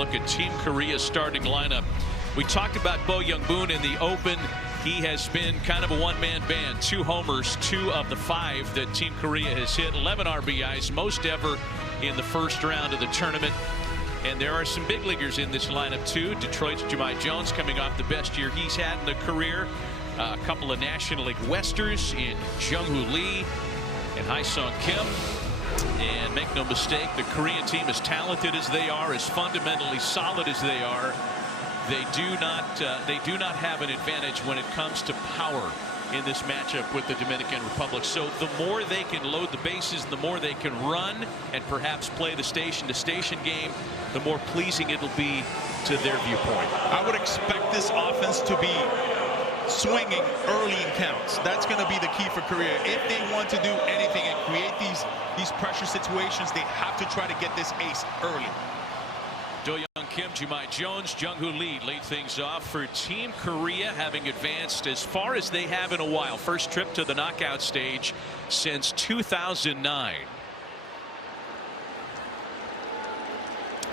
look at Team Korea's starting lineup. We talked about Bo Young-boon in the open. He has been kind of a one-man band. 2 homers, 2 of the 5 that Team Korea has hit. 11 RBIs, most ever in the first round of the tournament. And there are some big leaguers in this lineup too. Detroit's Jahmai Jones coming off the best year he's had in a career. A couple of National League Westers in Jung-Hoo Lee and Hae-Sung Kim. And make no mistake, the Korean team, as talented as they are, as fundamentally solid as they are, they do not have an advantage when it comes to power in this matchup with the Dominican Republic. So the more they can load the bases, the more they can run and perhaps play the station-to-station game, the more pleasing it'll be to their viewpoint. I would expect this offense to be swinging early in counts. That's going to be the key for Korea. If they want to do anything and create these pressure situations, they have to try to get this ace early. Do-Young Kim, Jahmai Jones, Jung-Hoo Lee lead things off for Team Korea, having advanced as far as they have in a while. First trip to the knockout stage since 2009.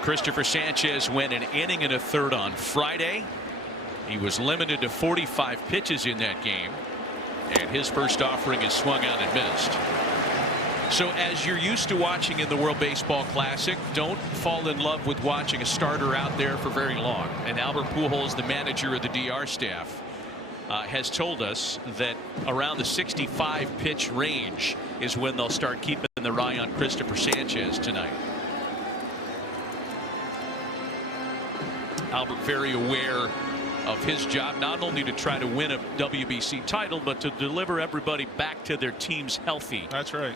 Christopher Sanchez went an inning and a third on Friday. He was limited to 45 pitches in that game, and his first offering is swung on and missed. So as you're used to watching in the World Baseball Classic, don't fall in love with watching a starter out there for very long. And Albert Pujols, the manager of the DR staff, has told us that around the 65 pitch range is when they'll start keeping their eye on Christopher Sanchez tonight. Albert very aware of his job, not only to try to win a WBC title, but to deliver everybody back to their teams healthy. That's right.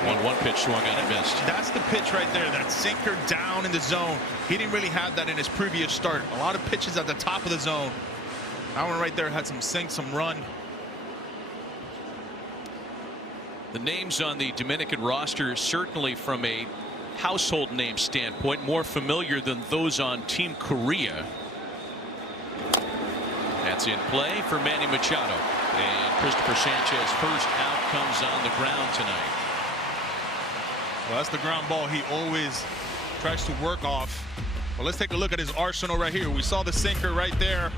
1-1 pitch swung on and missed. That's the pitch right there, that sinker down in the zone. He didn't really have that in his previous start. A lot of pitches at the top of the zone. That one right there had some sink, some run. The names on the Dominican roster, certainly from a household name standpoint, more familiar than those on Team Korea. That's in play for Manny Machado. And Christopher Sanchez, first out, comes on the ground tonight. Well, that's the ground ball he always tries to work off. Well, let's take a look at his arsenal right here. We saw the sinker right there.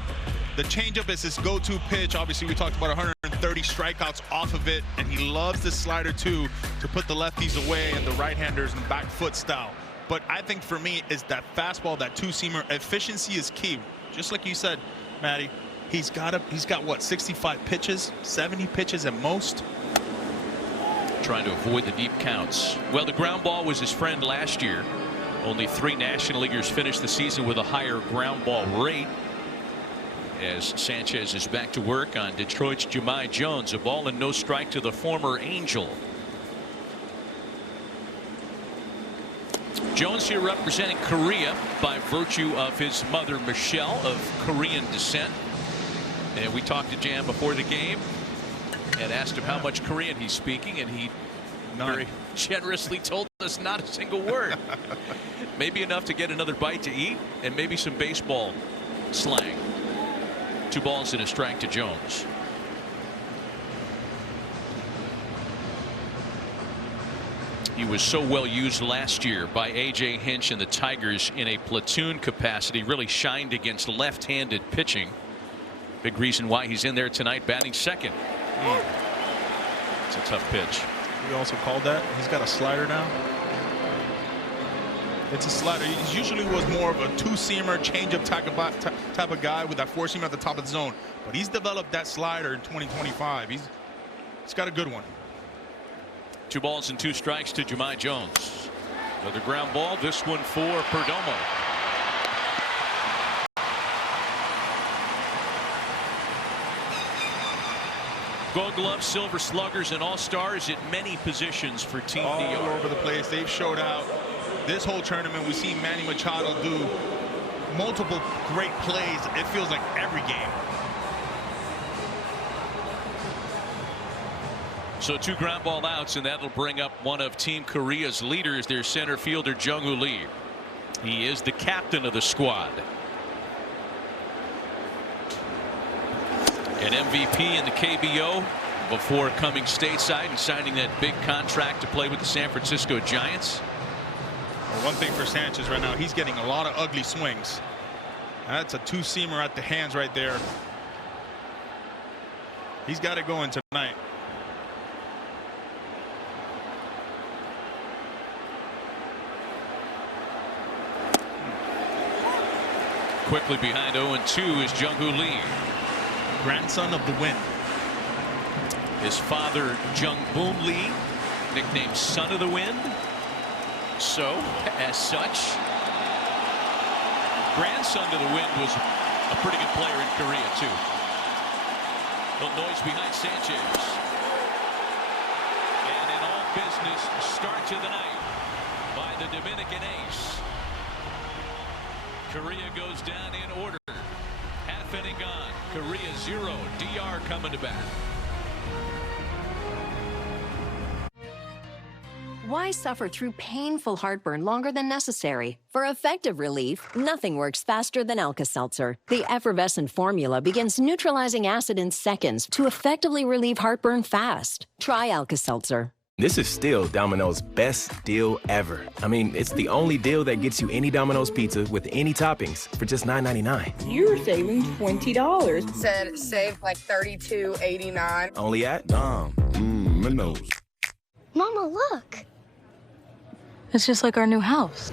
The changeup is his go-to pitch. Obviously, we talked about 130 strikeouts off of it, and he loves the slider too, to put the lefties away and the right-handers and back foot style. But I think for me is that fastball, that two-seamer. Efficiency is key. Just like you said, Matty, he's got what, 65 pitches, 70 pitches at most. Trying to avoid the deep counts. Well, the ground ball was his friend last year. Only 3 National Leaguers finished the season with a higher ground ball rate. As Sanchez is back to work on Detroit's Jahmai Jones. A ball and no strike to the former Angel. Jones here representing Korea by virtue of his mother Michelle, of Korean descent. And we talked to Jam before the game and asked him how much Korean he's speaking, and he very generously told us not a single word. Maybe enough to get another bite to eat, and maybe some baseball slang. 2 balls and a strike to Jones. He was so well used last year by A.J. Hinch and the Tigers in a platoon capacity. Really shined against left-handed pitching. Big reason why he's in there tonight, batting second. It's a tough pitch. We also called that. He's got a slider now. It's a slider. He usually was more of a two-seamer, change-up type of guy with that four-seamer at the top of the zone. But he's developed that slider in 2025. He's got a good one. 2 balls and 2 strikes to Jahmai Jones. Another ground ball. This one for Perdomo. Gold Glove, Silver Sluggers, and All-Stars at many positions for Team all DR. All over the place. They've showed out. This whole tournament, we see Manny Machado do multiple great plays. It feels like every game. So 2 ground ball outs, and that'll bring up one of Team Korea's leaders, their center fielder, Jung-Hoo Lee. He is the captain of the squad. An MVP in the KBO before coming stateside and signing that big contract to play with the San Francisco Giants. Well, one thing for Sanchez right now, he's getting a lot of ugly swings. That's a two-seamer at the hands right there. He's got it going tonight. Quickly behind 0-2 is Jung-Hoo Lee, Grandson of the wind. his father Jung-Boon Lee, nicknamed Son of the Wind. So as such, grandson to the wind was a pretty good player in Korea too. Little noise behind Sanchez, and in all business, start to the night by the Dominican ace. Korea goes down in order. Half inning gone. Korea 0. DR coming to bat. Why suffer through painful heartburn longer than necessary? For effective relief, nothing works faster than Alka-Seltzer. The effervescent formula begins neutralizing acid in seconds to effectively relieve heartburn fast. Try Alka-Seltzer. This is still Domino's best deal ever. I mean, it's the only deal that gets you any Domino's pizza with any toppings for just $9.99. You're saving $20. Said save like $32.89. Only at Domino's. Mama, look. It's just like our new house.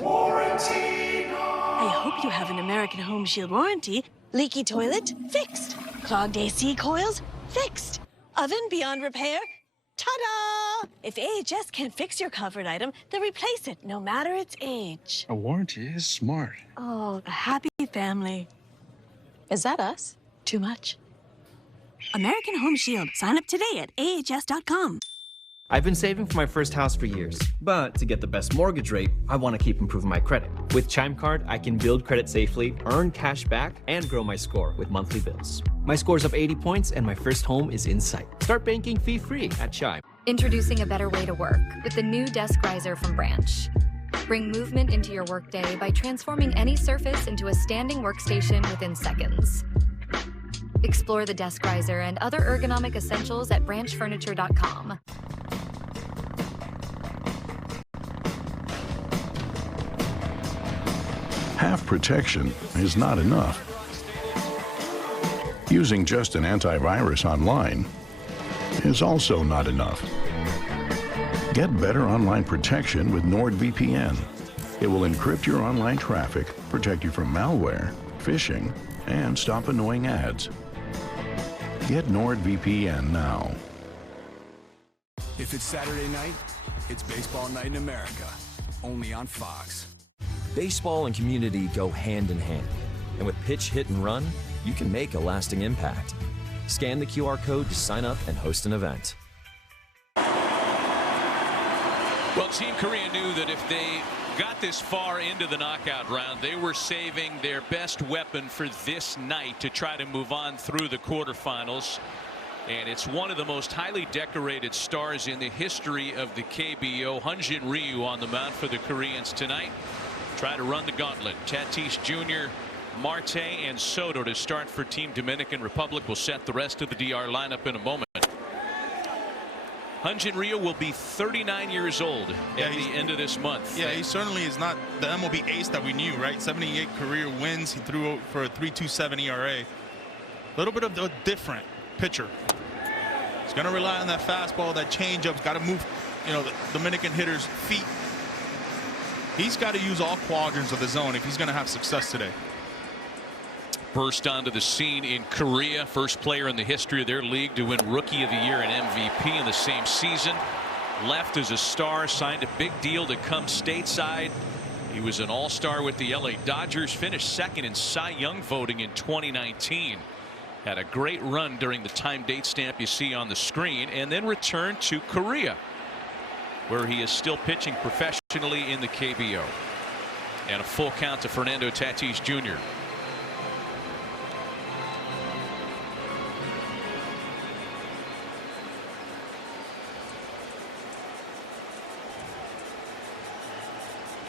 Warranty. I hope you have an American Home Shield warranty. Leaky toilet? Fixed. Clogged AC coils? Fixed. Oven beyond repair? Ta-da! If AHS can't fix your covered item, then replace it, no matter its age. A warranty is smart. Oh, a happy family. Is that us? Too much. American Home Shield. Sign up today at ahs.com. I've been saving for my first house for years, but to get the best mortgage rate, I want to keep improving my credit. With Chime Card, I can build credit safely, earn cash back, and grow my score with monthly bills. My score's up 80 points, and my first home is in sight. Start banking fee-free at Chime. Introducing a better way to work with the new Desk Riser from Branch. Bring movement into your workday by transforming any surface into a standing workstation within seconds. Explore the Desk Riser and other ergonomic essentials at branchfurniture.com. Half protection is not enough. Using just an antivirus online is also not enough. Get better online protection with NordVPN. It will encrypt your online traffic, protect you from malware, phishing, and stop annoying ads. Get NordVPN now. If it's Saturday night, it's baseball night in America, only on Fox. Baseball and community go hand in hand, and with pitch, hit, and run, you can make a lasting impact. Scan the QR code to sign up and host an event. Well, Team Korea knew that if they got this far into the knockout round, they were saving their best weapon for this night to try to move on through the quarterfinals. And it's one of the most highly decorated stars in the history of the KBO. Hyunjin Ryu on the mound for the Koreans tonight. Try to run the gauntlet. Tatis Jr., Marte, and Soto to start for Team Dominican Republic. Will set the rest of the DR lineup in a moment. Hyunjin Ryu will be 39 years old at the end of this month. Yeah, he certainly is not the MLB ace that we knew, right? 78 career wins. He threw for a 3.27 ERA. A little bit of a different pitcher. He's going to rely on that fastball, that changeup. Got to move, the Dominican hitter's feet. He's got to use all quadrants of the zone if he's going to have success today. Burst onto the scene in Korea. First player in the history of their league to win Rookie of the Year and MVP in the same season. Left as a star, signed a big deal to come stateside. He was an all-star with the LA Dodgers. Finished second in Cy Young voting in 2019. Had a great run during the time date stamp you see on the screen, and then returned to Korea, where he is still pitching professionally in the KBO. And a full count to Fernando Tatis Jr.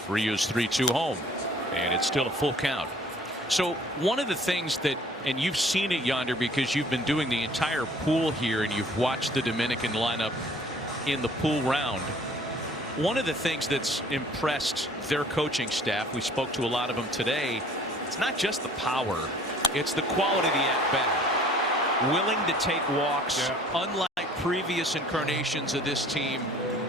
Ryu's 3-2 home, and it's still a full count. So one of the things that, and you've seen it yonder because you've been doing the entire pool here and you've watched the Dominican lineup in the pool round. One of the things that's impressed their coaching staff, we spoke to a lot of them today, it's not just the power, it's the quality of the at-bat. Willing to take walks, unlike previous incarnations of this team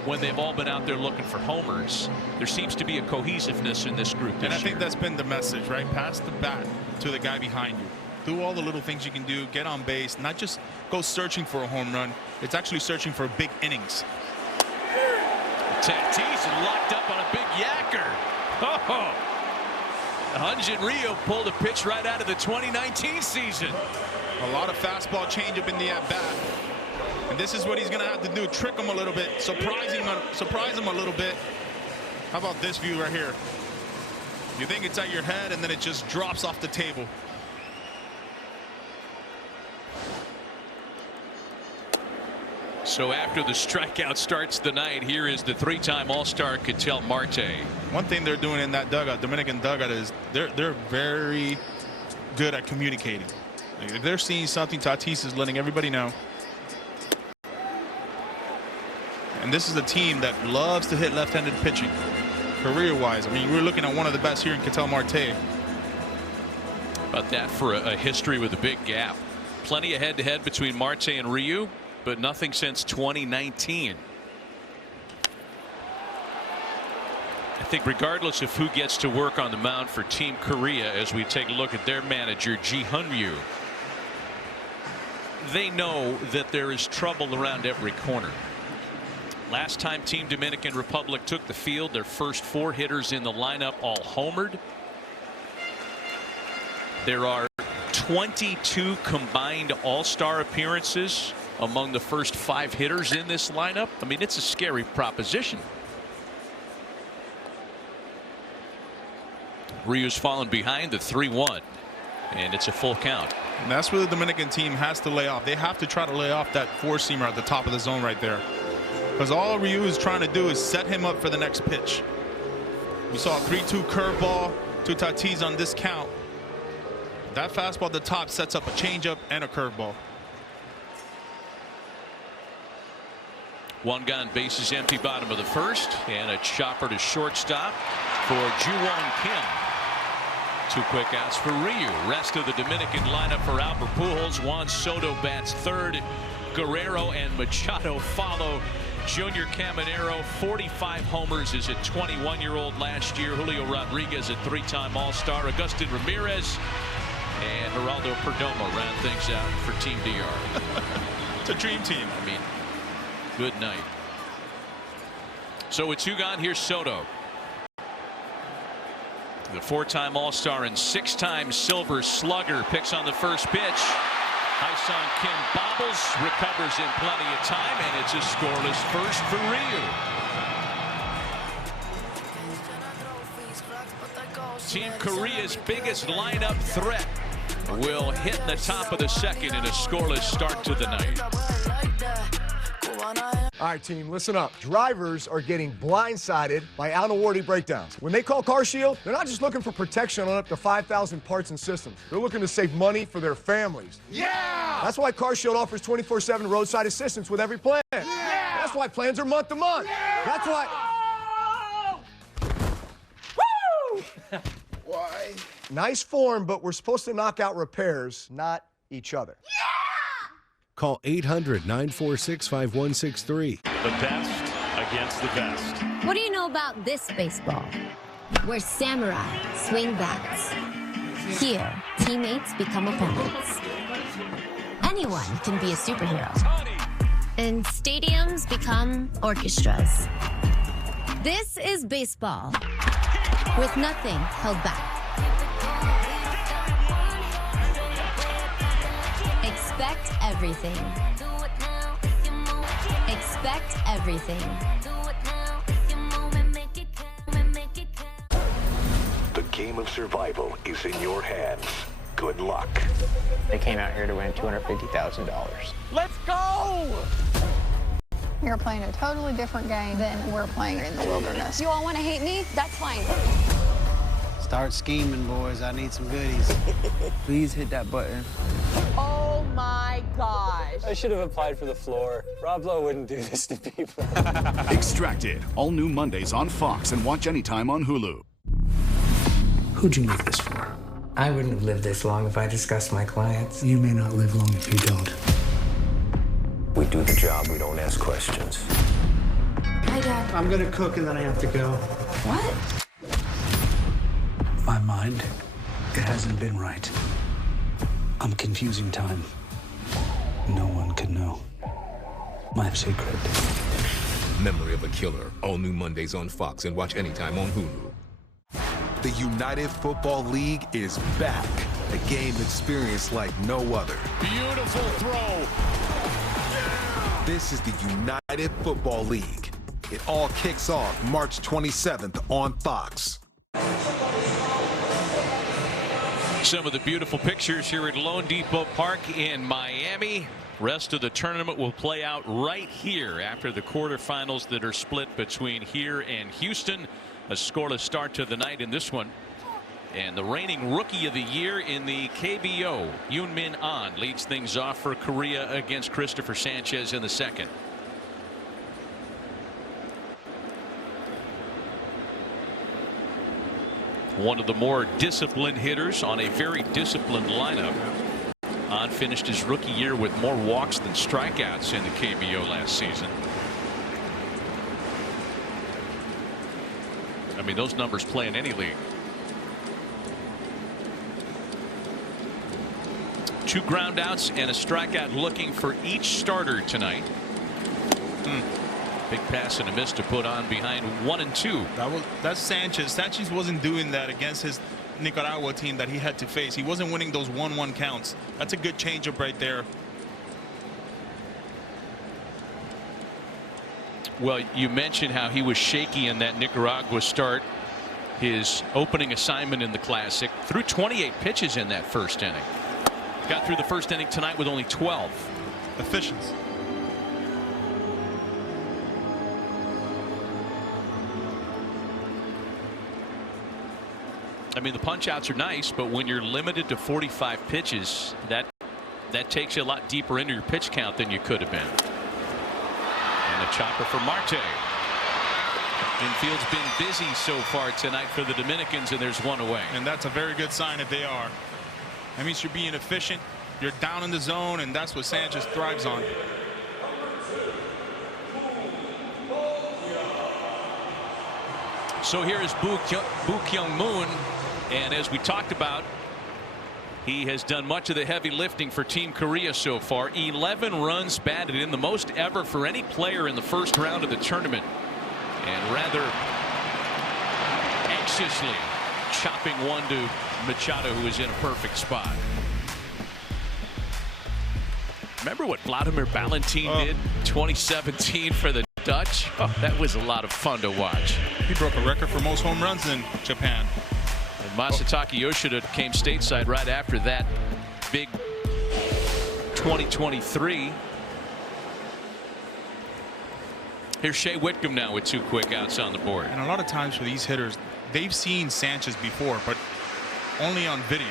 when they've all been out there looking for homers. There seems to be a cohesiveness in this group this year. And I think that's been the message, right? Pass the bat to the guy behind you. Do all the little things you can do, get on base, not just go searching for a home run. It's actually searching for big innings. Tatis locked up on a big yacker. Oh, Hyun-Jin Ryu pulled a pitch right out of the 2019 season. A lot of fastball changeup in the at-bat. And this is what he's going to have to do, trick him a little bit, surprise him a little bit. How about this view right here? You think it's at your head, and then it just drops off the table. So after the strikeout starts the night, here is the three-time All-Star Ketel Marte. One thing they're doing in that dugout, Dominican dugout, is they're very good at communicating. If they're seeing something, Tatis is letting everybody know. And this is a team that loves to hit left-handed pitching, career-wise. I mean, we're looking at one of the best here in Ketel Marte. About that for a history with a big gap. Plenty of head-to-head between Marte and Ryu, but nothing since 2019. I think regardless of who gets to work on the mound for Team Korea, as we take a look at their manager, Ji Hyun-Ryu, they know that there is trouble around every corner. Last time Team Dominican Republic took the field, their first 4 hitters in the lineup all homered. There are 22 combined All-Star appearances among the first 5 hitters in this lineup. I mean, it's a scary proposition. Ryu's fallen behind the 3-1, and it's a full count. And that's where the Dominican team has to lay off. They have to try to lay off that 4-seamer at the top of the zone right there. Because all Ryu is trying to do is set him up for the next pitch. We saw a 3-2 curveball to Tatis on this count. That fastball at the top sets up a changeup and a curveball. One gone, bases empty, bottom of the first, and a chopper to shortstop for Ju-Won Kim. 2 quick outs for Ryu. Rest of the Dominican lineup for Albert Pujols. Juan Soto bats third. Guerrero and Machado follow. Junior Caminero, 45 homers, is a 21-year-old last year. Julio Rodriguez, a 3-time All-Star. Agustin Ramirez and Geraldo Perdomo round things out for Team DR. It's a dream team. I mean, good night. So with 2 gone, here's Soto. The 4-time All-Star and 6-time Silver Slugger picks on the first pitch. Hyun Kim bobbles, recovers in plenty of time, and it's a scoreless first for Ryu. Team Korea's biggest lineup threat will hit the top of the second in a scoreless start to the night. All right, team, listen up. Drivers are getting blindsided by out-of-warranty breakdowns. When they call CarShield, they're not just looking for protection on up to 5,000 parts and systems. They're looking to save money for their families. Yeah! That's why CarShield offers 24/7 roadside assistance with every plan. Yeah! That's why plans are month to month. Yeah! That's why... Woo! Why? Nice form, but we're supposed to knock out repairs, not each other. Yeah! Call 800-946-5163. The best against the best. What do you know about this baseball? Where samurai swing bats. Here, teammates become opponents. Anyone can be a superhero. And stadiums become orchestras. This is baseball, with nothing held back. Expect everything. Expect everything. The game of survival is in your hands. Good luck. They came out here to win $250,000. Let's go! You're playing a totally different game than we're playing in the wilderness. You all want to hate me? That's fine. Start scheming, boys. I need some goodies. Please hit that button. Oh my gosh. I should have applied for the floor. Rob Lowe wouldn't do this to people. Extracted, all new Mondays on Fox and watch anytime on Hulu. Who'd you make this for? I wouldn't have lived this long if I discussed my clients. You may not live long if you don't. We do the job, we don't ask questions. Hi, Dad. I'm gonna cook and then I have to go. What? My mind, it hasn't been right. I'm confusing time. No one can know. My secret. Memory of a Killer, all new Mondays on Fox and watch anytime on Hulu. The United Football League is back. A game experience like no other. Beautiful throw. This is the United Football League. It all kicks off March 27th on Fox. Some of the beautiful pictures here at Lone Depot Park in Miami. Rest of the tournament will play out right here after the quarterfinals that are split between here and Houston. A scoreless start to the night in this one. And the reigning Rookie of the Year in the KBO, Yoon-Min Ahn, leads things off for Korea against Christopher Sanchez in the second. One of the more disciplined hitters on a very disciplined lineup. Ahn finished his rookie year with more walks than strikeouts in the KBO last season. I mean, those numbers play in any league. 2 groundouts and a strikeout looking for each starter tonight. Big pass and a miss to put on behind 1-2. That's Sanchez. Sanchez wasn't doing that against his Nicaragua team that he had to face. He wasn't winning those 1-1 counts. That's a good changeup right there. Well, you mentioned how he was shaky in that Nicaragua start. His opening assignment in the Classic, threw 28 pitches in that first inning. Got through the first inning tonight with only 12. Efficiency. I mean, the punch outs are nice, but when you're limited to 45 pitches, that takes you a lot deeper into your pitch count than you could have been. And a chopper for Marte. Infield's been busy so far tonight for the Dominicans, and there's one away. And that's a very good sign if they are. That means you're being efficient. You're down in the zone, and that's what Sanchez thrives on. So here is Boo Kyung-moon, and as we talked about, he has done much of the heavy lifting for Team Korea so far. 11 runs batted in, the most ever for any player in the first round of the tournament, and rather anxiously chopping one to Machado, who is in a perfect spot. Remember what Vladimir Valentin did 2017 for the Dutch? Oh, that was a lot of fun to watch. He broke a record for most home runs in Japan. And Masataka Yoshida came stateside right after that big 2023. Here's Shea Whitcomb now with 2 quick outs on the board. And a lot of times for these hitters, they've seen Sanchez before, but only on video,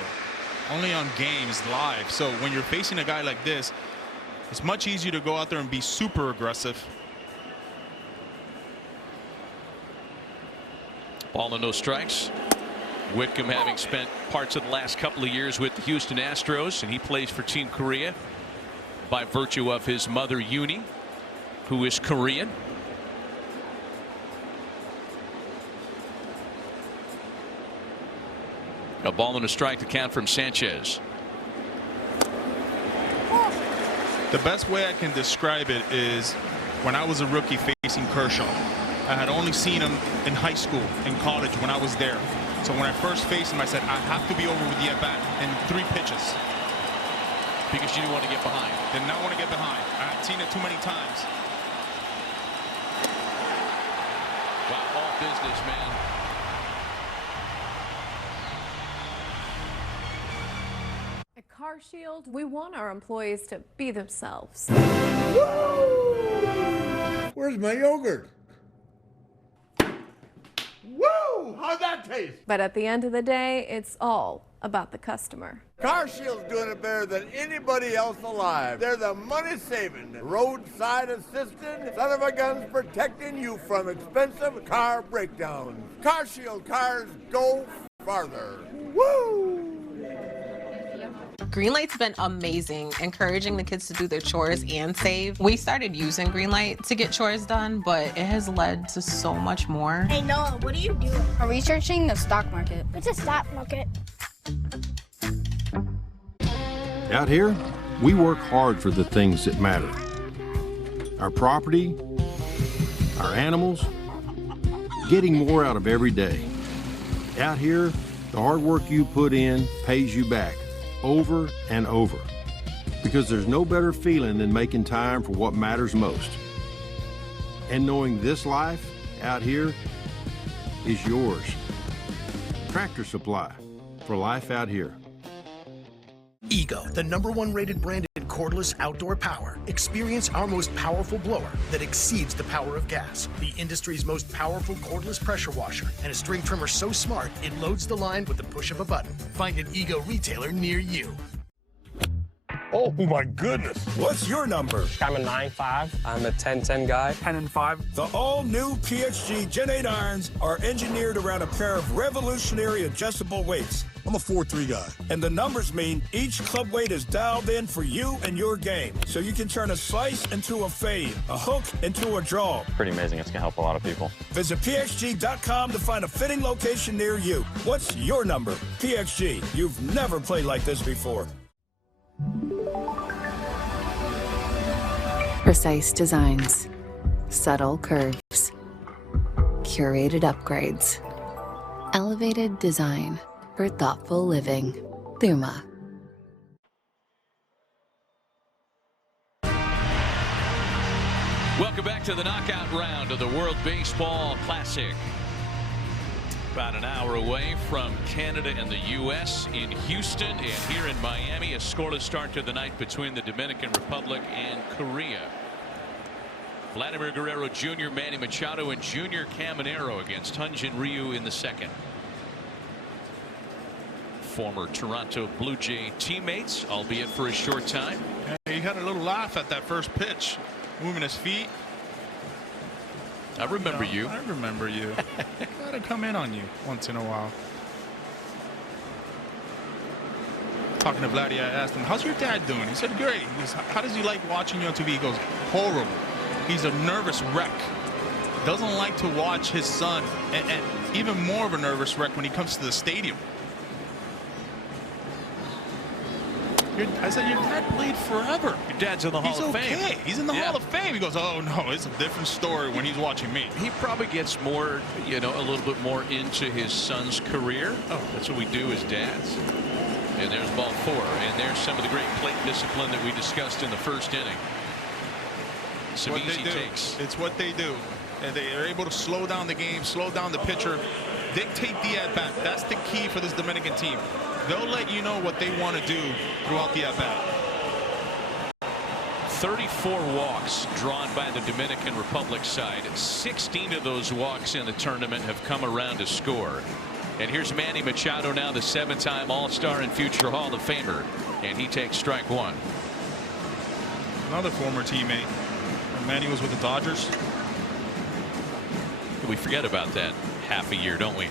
only on games live. So when you're facing a guy like this, it's much easier to go out there and be super aggressive. Ball and no strikes. Whitcomb having spent parts of the last couple of years with the Houston Astros, and he plays for Team Korea by virtue of his mother Uni, who is Korean. A ball and a strike to count from Sanchez. The best way I can describe it is when I was a rookie facing Kershaw. I had only seen him in high school, in college, when I was there. So when I first faced him, I said, I have to be over with the at-bat in 3 pitches. Because you didn't want to get behind. Did not want to get behind. I had seen it too many times. Wow, all business, man. At CarShield, we want our employees to be themselves. Where's my yogurt? Woo! How'd that taste? But at the end of the day, it's all about the customer. CarShield's doing it better than anybody else alive. They're the money-saving, roadside assistant, son-of-a-guns protecting you from expensive car breakdowns. CarShield cars go farther. Woo! Greenlight's been amazing, encouraging the kids to do their chores and save. We started using Greenlight to get chores done, but it has led to so much more. Hey Noah, what are you doing? I'm researching the stock market. What's a stock market? Out here, we work hard for the things that matter. Our property, our animals, getting more out of every day. Out here, the hard work you put in pays you back over and over. Because there's no better feeling than making time for what matters most. And knowing this life out here is yours. Tractor Supply, for life out here. Ego, the #1 rated brand in cordless outdoor power. Experience our most powerful blower that exceeds the power of gas. The industry's most powerful cordless pressure washer and a string trimmer so smart it loads the line with the push of a button. Find an Ego retailer near you. Oh my goodness. What's your number? I'm a 9.5. I'm a 10-10 guy. 10 and 5. The all-new PXG Gen 8 irons are engineered around a pair of revolutionary adjustable weights. I'm a 4-3 guy. And the numbers mean each club weight is dialed in for you and your game. So you can turn a slice into a fade, a hook into a draw. Pretty amazing. It's going to help a lot of people. Visit PXG.com to find a fitting location near you. What's your number? PXG. You've never played like this before. Precise designs, subtle curves, curated upgrades, elevated design for thoughtful living. Thuma. Welcome back to the knockout round of the World Baseball Classic. About an hour away from Canada and the U.S. in Houston, and here in Miami, a scoreless start to the night between the Dominican Republic and Korea. Vladimir Guerrero Jr., Manny Machado, and Junior Caminero against Hyun-Jin Ryu in the second. Former Toronto Blue Jay teammates, albeit for a short time. He had a little laugh at that first pitch, moving his feet. I remember you. I remember you. Gotta come in on you once in a while. Talking to Vladdy, I asked him, how's your dad doing? He said, great. He goes, how does he like watching you on TV? He goes, horrible. He's a nervous wreck. Doesn't like to watch his son, and even more of a nervous wreck when he comes to the stadium. I said, your dad played forever. Your dad's in the Hall of Fame. He's in the Hall of Fame. He goes, oh, no, it's a different story when he's watching me. He probably gets more, a little bit more into his son's career. Oh, that's what we do as dads. And there's ball 4. And there's some of the great plate discipline that we discussed in the first inning. Some easy takes. It's what they do. And they are able to slow down the game, slow down the pitcher, dictate the at-bat. That's the key for this Dominican team. They'll let you know what they want to do throughout the at-bat. 34 walks drawn by the Dominican Republic side. 16 of those walks in the tournament have come around to score. And here's Manny Machado, now the 7-time All-Star and future Hall of Famer. And he takes strike 1. Another former teammate. When Manny was with the Dodgers. We forget about that half a year, don't we?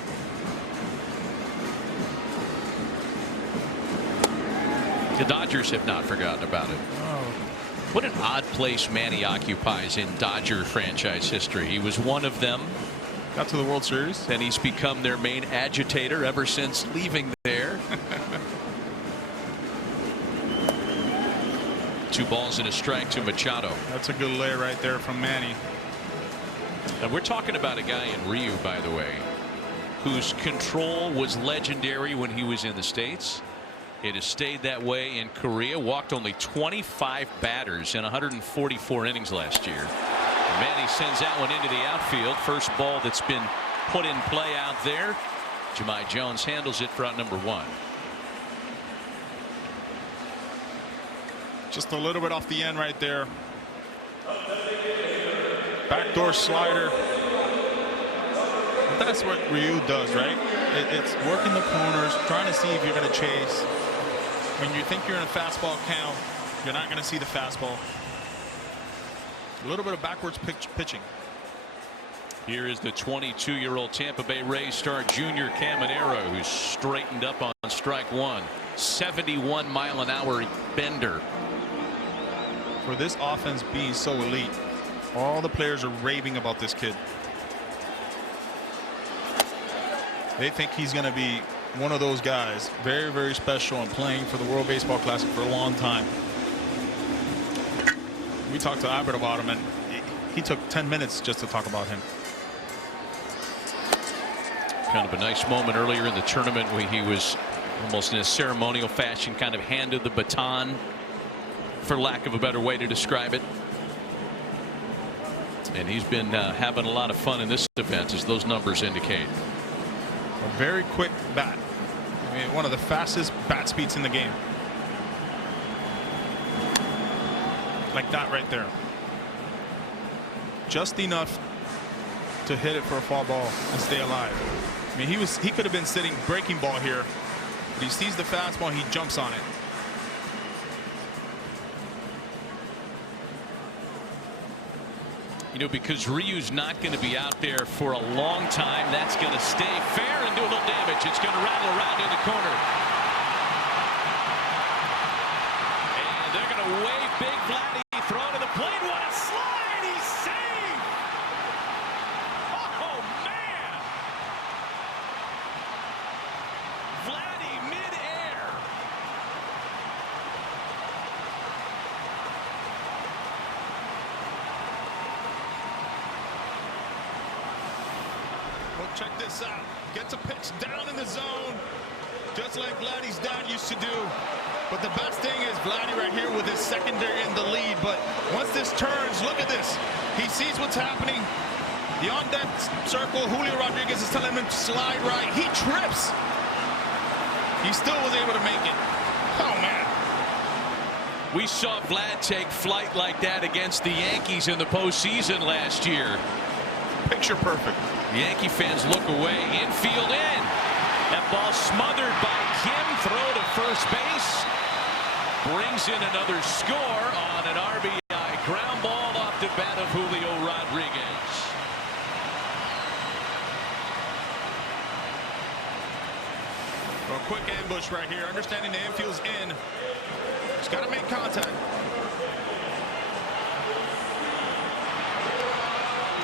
The Dodgers have not forgotten about it. Oh. What an odd place Manny occupies in Dodger franchise history. He was one of them. Got to the World Series. And he's become their main agitator ever since leaving there. 2 balls and a strike to Machado. That's a good lay right there from Manny. And we're talking about a guy in Ryu, by the way, whose control was legendary when he was in the States. It has stayed that way in Korea. Walked only 25 batters in 144 innings last year. And Manny sends that one into the outfield. First ball that's been put in play out there. Jahmai Jones handles it for out number 1. Just a little bit off the end right there. Backdoor slider. that's what Ryu does, right? It's working the corners, trying to see if you're going to chase. When you think you're in a fastball count, you're not going to see the fastball. A little bit of backwards pitching. Here is the 22-year-old Tampa Bay Rays star Junior Caminero, who's straightened up on strike one. 71-mile-an-hour bender. For this offense being so elite, all the players are raving about this kid. They think he's going to be one of those guys, very, very special and playing for the World Baseball Classic for a long time. We talked to Albert about him, and he took 10 minutes just to talk about him. Kind of a nice moment earlier in the tournament where he was almost in a ceremonial fashion kind of handed the baton, for lack of a better way to describe it. And he's been having a lot of fun in this event, as those numbers indicate. A very quick bat. I mean, one of the fastest bat speeds in the game. Like that right there. Just enough to hit it for a foul ball and stay alive. I mean, he could have been sitting breaking ball here, but he sees the fastball and he jumps on it. You know, because Ryu's not going to be out there for a long time, that's going to stay fair and do a little damage. It's going to rattle around in the corner. And they're going to wave big Vladdy. Throw to the plate. What a slide. He's saved. Oh, man. Vladdy midair. Well, check this out. Gets a pitch down in the zone, just like Vladdy's dad used to do. But the best thing is Vladdy right here with his secondary in the lead. But once this turns, look at this. He sees what's happening. The on-deck circle, Julio Rodriguez is telling him to slide right. He trips. He still was able to make it. Oh, man. We saw Vlad take flight like that against the Yankees in the postseason last year. Picture perfect. Yankee fans look away. Infield in. That ball smothered by Kim. Throw to first base. Brings in another score on an RBI ground ball off the bat of Julio Rodriguez. A quick ambush right here. Understanding the infield's in. Just got to make contact.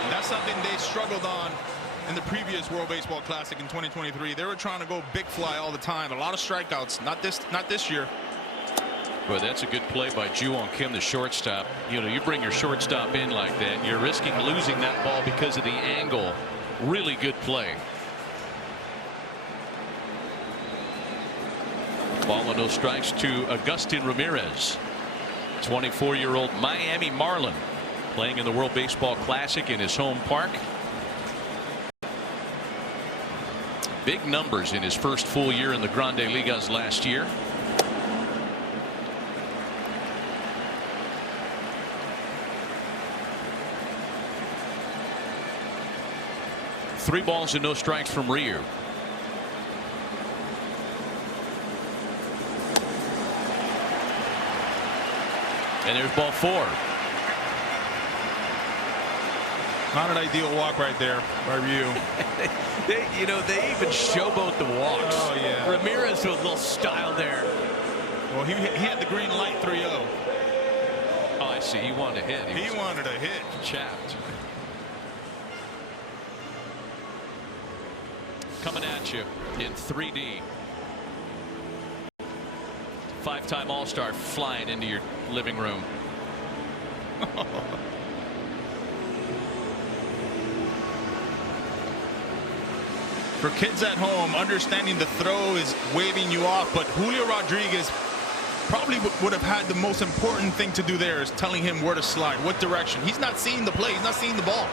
And that's something they struggled on in the previous World Baseball Classic in 2023. They were trying to go big fly all the time. A lot of strikeouts. Not this year. Well, that's a good play by Ju-Won Kim, the shortstop. You know, you bring your shortstop in like that, you're risking losing that ball because of the angle. Really good play. Ball and no strikes to Agustin Ramirez. 24-year-old Miami Marlin playing in the World Baseball Classic in his home park. Big numbers in his first full year in the Grande Ligas last year. Three balls and no strikes from Ryu. And there's ball four. Not an ideal walk right there by Ryu. You know, they even showboat the walks. Oh, yeah. Ramirez with a little style there. Well, he had the green light 3-0. Oh, I see. He wanted to hit. He wanted to hit. Chapped. Coming at you in 3D. Five-time All-Star flying into your living room. For kids at home, understanding the throw is waving you off, but Julio Rodriguez probably would have had the most important thing to do there is telling him where to slide, what direction. He's not seeing the play. He's not seeing the ball.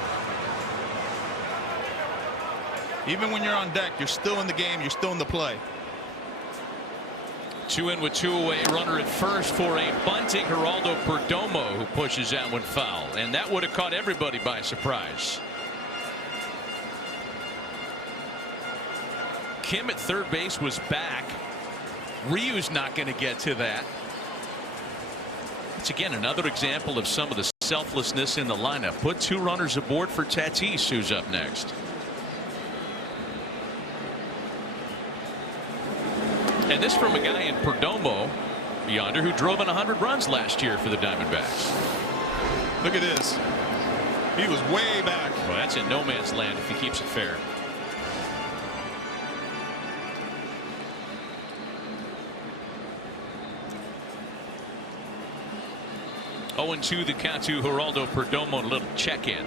Even when you're on deck, you're still in the game. You're still in the play. 2 in with 2 away. Runner at first for a bunting Geraldo Perdomo, who pushes that one foul. And that would have caught everybody by surprise. Kim at third base was back. Ryu's not going to get to that. It's again another example of some of the selflessness in the lineup. Put 2 runners aboard for Tatis, who's up next. And this from a guy in Perdomo yonder who drove in 100 runs last year for the Diamondbacks. Look at this. He was way back. Well, that's in no man's land if he keeps it fair. Oh, and 2 the count to Geraldo Perdomo. A little check-in.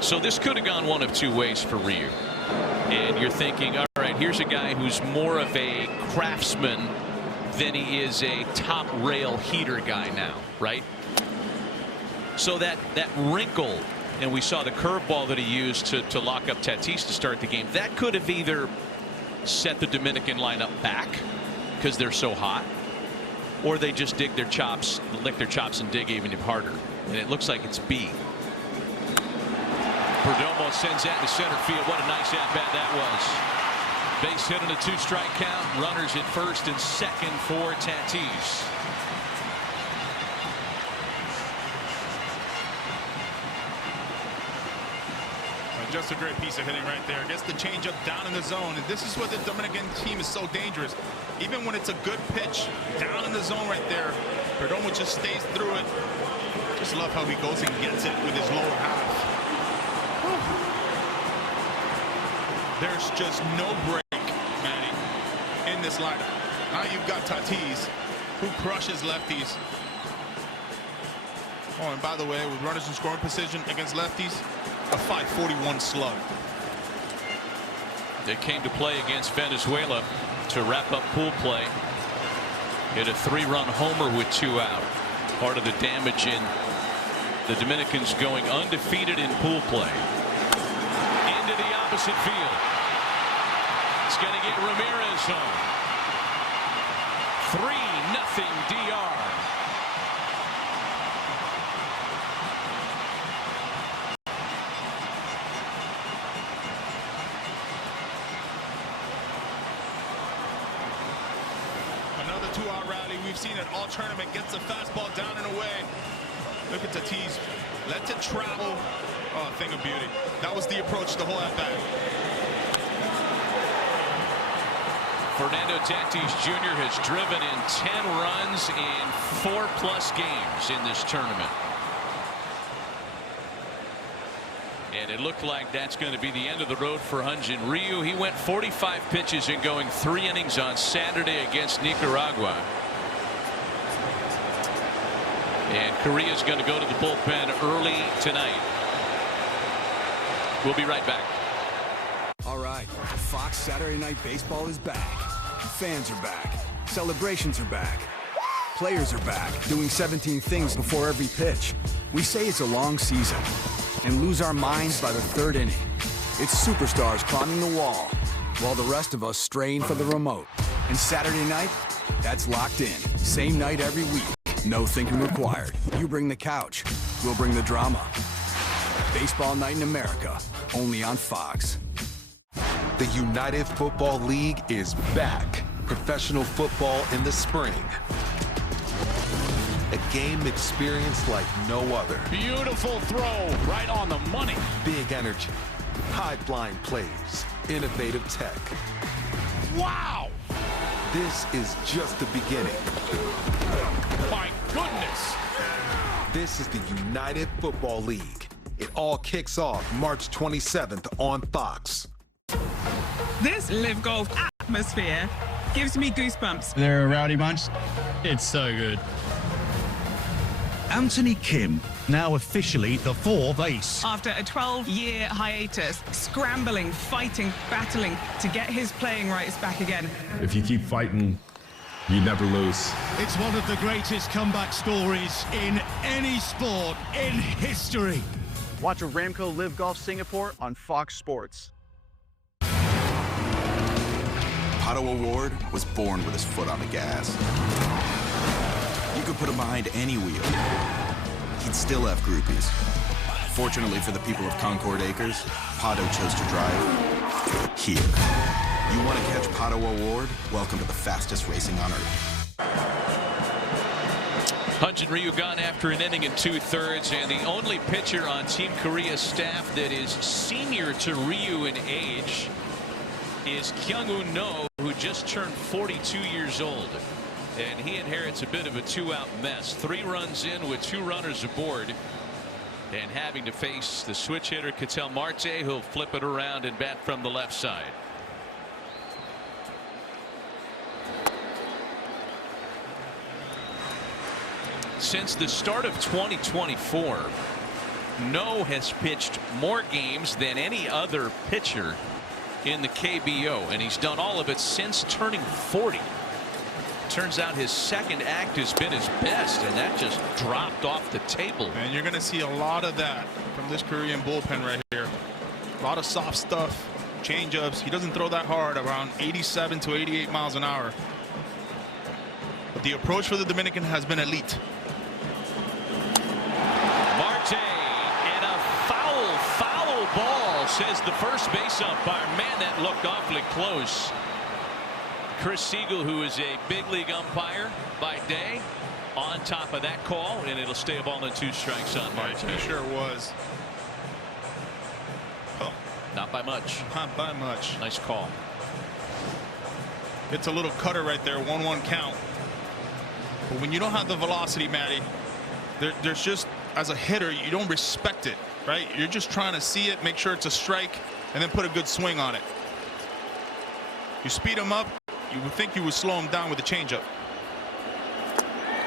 So this could have gone one of 2 ways for Ryu. And you're thinking, all right, here's a guy who's more of a craftsman than he is a top rail heater guy now, right? So that wrinkle, and we saw the curveball that he used to lock up Tatis to start the game, that could have either set the Dominican lineup back because they're so hot, or they just lick their chops and dig even harder. And it looks like it's B. Perdomo sends that to center field. What a nice at-bat that was. Base hit on a 2-strike count. Runners at first and second for Tatis. Just a great piece of hitting right there. Gets the changeup down in the zone. And this is what the Dominican team is so dangerous. Even when it's a good pitch down in the zone right there, Perdomo just stays through it. Just love how he goes and gets it with his lower half. There's just no break, Manny, in this lineup. Now you've got Tatis, who crushes lefties. Oh, and by the way, with runners in scoring position against lefties, a .541 slug. They came to play against Venezuela to wrap up pool play. Hit a 3-run homer with 2 out. Part of the damage in the Dominicans going undefeated in pool play. Into the opposite field. It's going to get Ramirez home. 3-0 DR. Another 2-out rally. We've seen it all tournament. Gets the fastball down and away. Look at Tatis. Let it travel. Oh, thing of beauty. That was the approach the whole at-bat. Fernando Tatis Jr. has driven in 10 runs in 4+ games in this tournament. And it looked like that's going to be the end of the road for Hyun-Jin Ryu. He went 45 pitches in going 3 innings on Saturday against Nicaragua. And Korea's going to go to the bullpen early tonight. We'll be right back. All right, Fox Saturday Night Baseball is back. Fans are back. Celebrations are back. Players are back, doing 17 things before every pitch. We say it's a long season and lose our minds by the 3rd inning. It's superstars climbing the wall while the rest of us strain for the remote. And Saturday night, that's locked in. Same night every week. No thinking required. You bring the couch. We'll bring the drama. Baseball Night in America, only on Fox. The United Football League is back. Professional football in the spring. A game experience like no other. Beautiful throw, right on the money. Big energy, high-flying plays, innovative tech. Wow! This is just the beginning. My goodness! This is the United Football League. It all kicks off March 27th on Fox. This Live Golf atmosphere gives me goosebumps. They're a rowdy bunch. It's so good. Anthony Kim, now officially the 4th ace. After a 12-year hiatus, scrambling, fighting, battling to get his playing rights back again. If you keep fighting, you never lose. It's one of the greatest comeback stories in any sport in history. Watch Aramco Live Golf Singapore on Fox Sports. Pato O'Ward was born with his foot on the gas. You could put him behind any wheel. He'd still have groupies. Fortunately for the people of Concord Acres, Pato chose to drive here. You want to catch Pato Award? Welcome to the fastest racing on Earth. Hyunjin Ryu gone after an inning and 2/3, and the only pitcher on Team Korea's staff that is senior to Ryu in age is Kyung-Woo No, who just turned 42 years old. And he inherits a bit of a 2-out mess. 3 runs in with 2 runners aboard, and having to face the switch hitter Ketel Marte, who'll flip it around and bat from the left side. Since the start of 2024, No has pitched more games than any other pitcher in the KBO, and he's done all of it since turning 40. Turns out his second act has been his best, and that just dropped off the table. And you're going to see a lot of that from this Korean bullpen right here. A lot of soft stuff, changeups. He doesn't throw that hard, around 87 to 88 miles an hour. But the approach for the Dominican has been elite. Marte, and a foul ball, says the first base umpire. Man, that looked awfully close. Chris Siegel, who is a big league umpire by day, on top of that call, and it'll stay a ball and 2 strikes on Marte. He sure was. Oh. Not by much. Not by much. Nice call. It's a little cutter right there, 1-1 count. But when you don't have the velocity, Matty, there's just, as a hitter, you don't respect it, right? You're just trying to see it, make sure it's a strike, and then put a good swing on it. You speed him up, you would think you would slow him down with a changeup.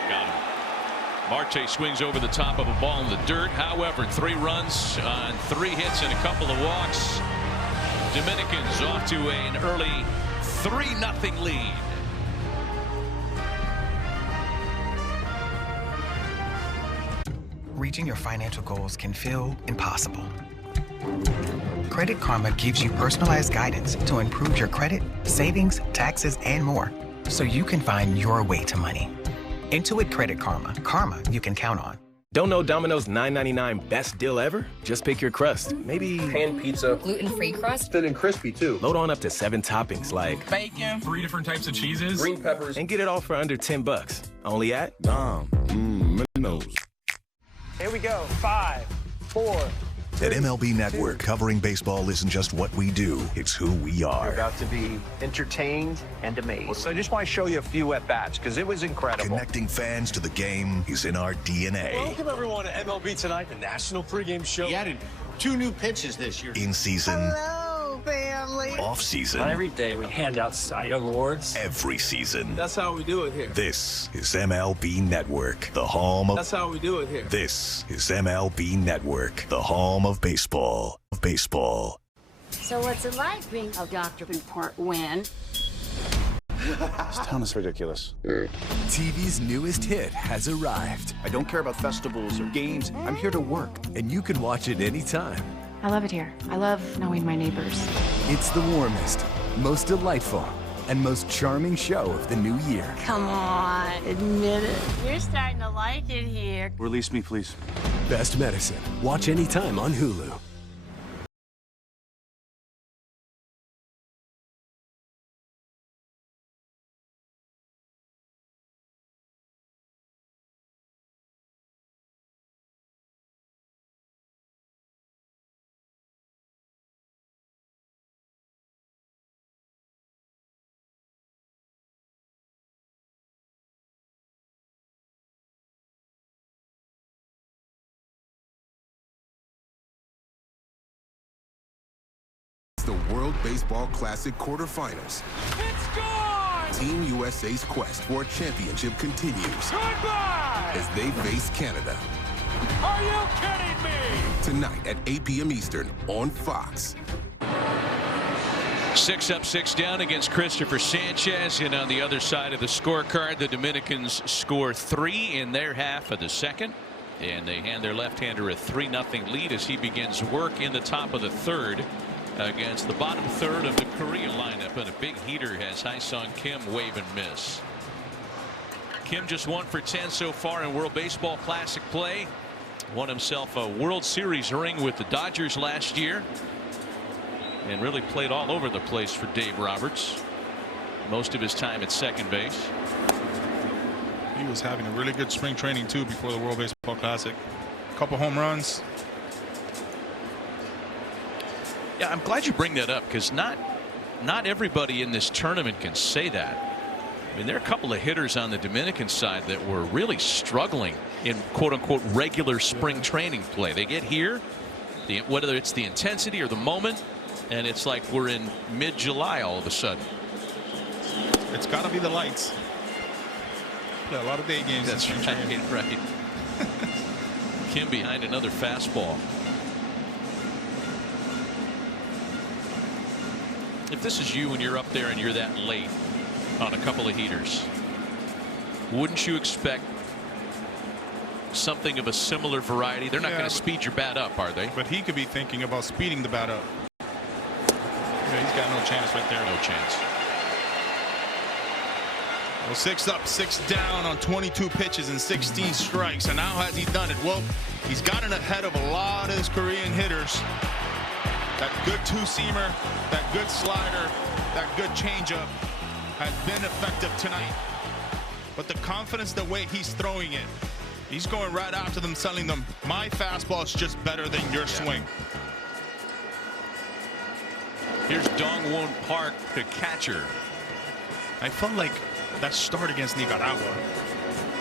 Got him. Marte swings over the top of a ball in the dirt. However, 3 runs on 3 hits and a couple of walks. Dominicans off to an early 3-0 lead. Reaching your financial goals can feel impossible. Credit Karma gives you personalized guidance to improve your credit, savings, taxes, and more, so you can find your way to money. Intuit Credit Karma. Karma you can count on. Don't know Domino's $9.99 best deal ever? Just pick your crust. Maybe pan pizza, gluten-free crust, thin and crispy too. Load on up to 7 toppings like bacon, 3 different types of cheeses, green peppers, and get it all for under $10. Only at Domino's. Here we go. 5, 4. At MLB Network, covering baseball isn't just what we do, it's who we are. You're about to be entertained and amazed. Well, so I just want to show you a few at-bats, because it was incredible. Connecting fans to the game is in our DNA. Welcome, everyone, to MLB Tonight, the national pregame show. We added 2 new pitches this year. In season. Hello, family. Off season. Not every day we hand out Cy Young awards. Every season. That's how we do it here. This is MLB Network, the home of... That's how we do it here. This is MLB Network, the home of baseball. So what's it like being a Dr. Report when? This town is ridiculous. TV's newest hit has arrived. I don't care about festivals or games. I'm here to work. And you can watch it anytime. I love it here. I love knowing my neighbors. It's the warmest, most delightful, and most charming show of the new year. Come on, admit it. You're starting to like it here. Release me, please. Best Medicine. Watch anytime on Hulu. The World Baseball Classic quarterfinals. It's gone! Team USA's quest for a championship continues. Goodbye! As they face Canada. Are you kidding me? Tonight at 8 p.m. Eastern on Fox. 6 up, 6 down against Christopher Sanchez, and on the other side of the scorecard, the Dominicans score 3 in their half of the second, and they hand their left-hander a 3-0 lead as he begins work in the top of the third against the bottom third of the Korea lineup, and a big heater has Haesung Kim wave and miss. Kim just 1 for 10 so far in World Baseball Classic play. Won himself a World Series ring with the Dodgers last year and really played all over the place for Dave Roberts. Most of his time at second base. He was having a really good spring training too before the World Baseball Classic. A couple home runs. Yeah, I'm glad you bring that up because not everybody in this tournament can say that. I mean, there are a couple of hitters on the Dominican side that were really struggling in quote unquote regular spring training play. They get here, whether it's the intensity or the moment, and it's like we're in mid-July all of a sudden. It's got to be the lights. Play a lot of day games. That's right. Kim behind another fastball. If this is you and you're up there and you're that late on a couple of heaters, wouldn't you expect something of a similar variety? They're not going to speed your bat up, are they? But he could be thinking about speeding the bat up. Yeah, he's got no chance right there. No chance. Well, 6 up, 6 down on 22 pitches and 16 strikes. And now has he done it? Well, he's gotten ahead of a lot of his Korean hitters. That good two-seamer, that good slider, that good changeup has been effective tonight. But the confidence, the way he's throwing it, he's going right after them, telling them, my fastball is just better than your swing. Here's Dong-Won Park, the catcher. I felt like that start against Nicaragua,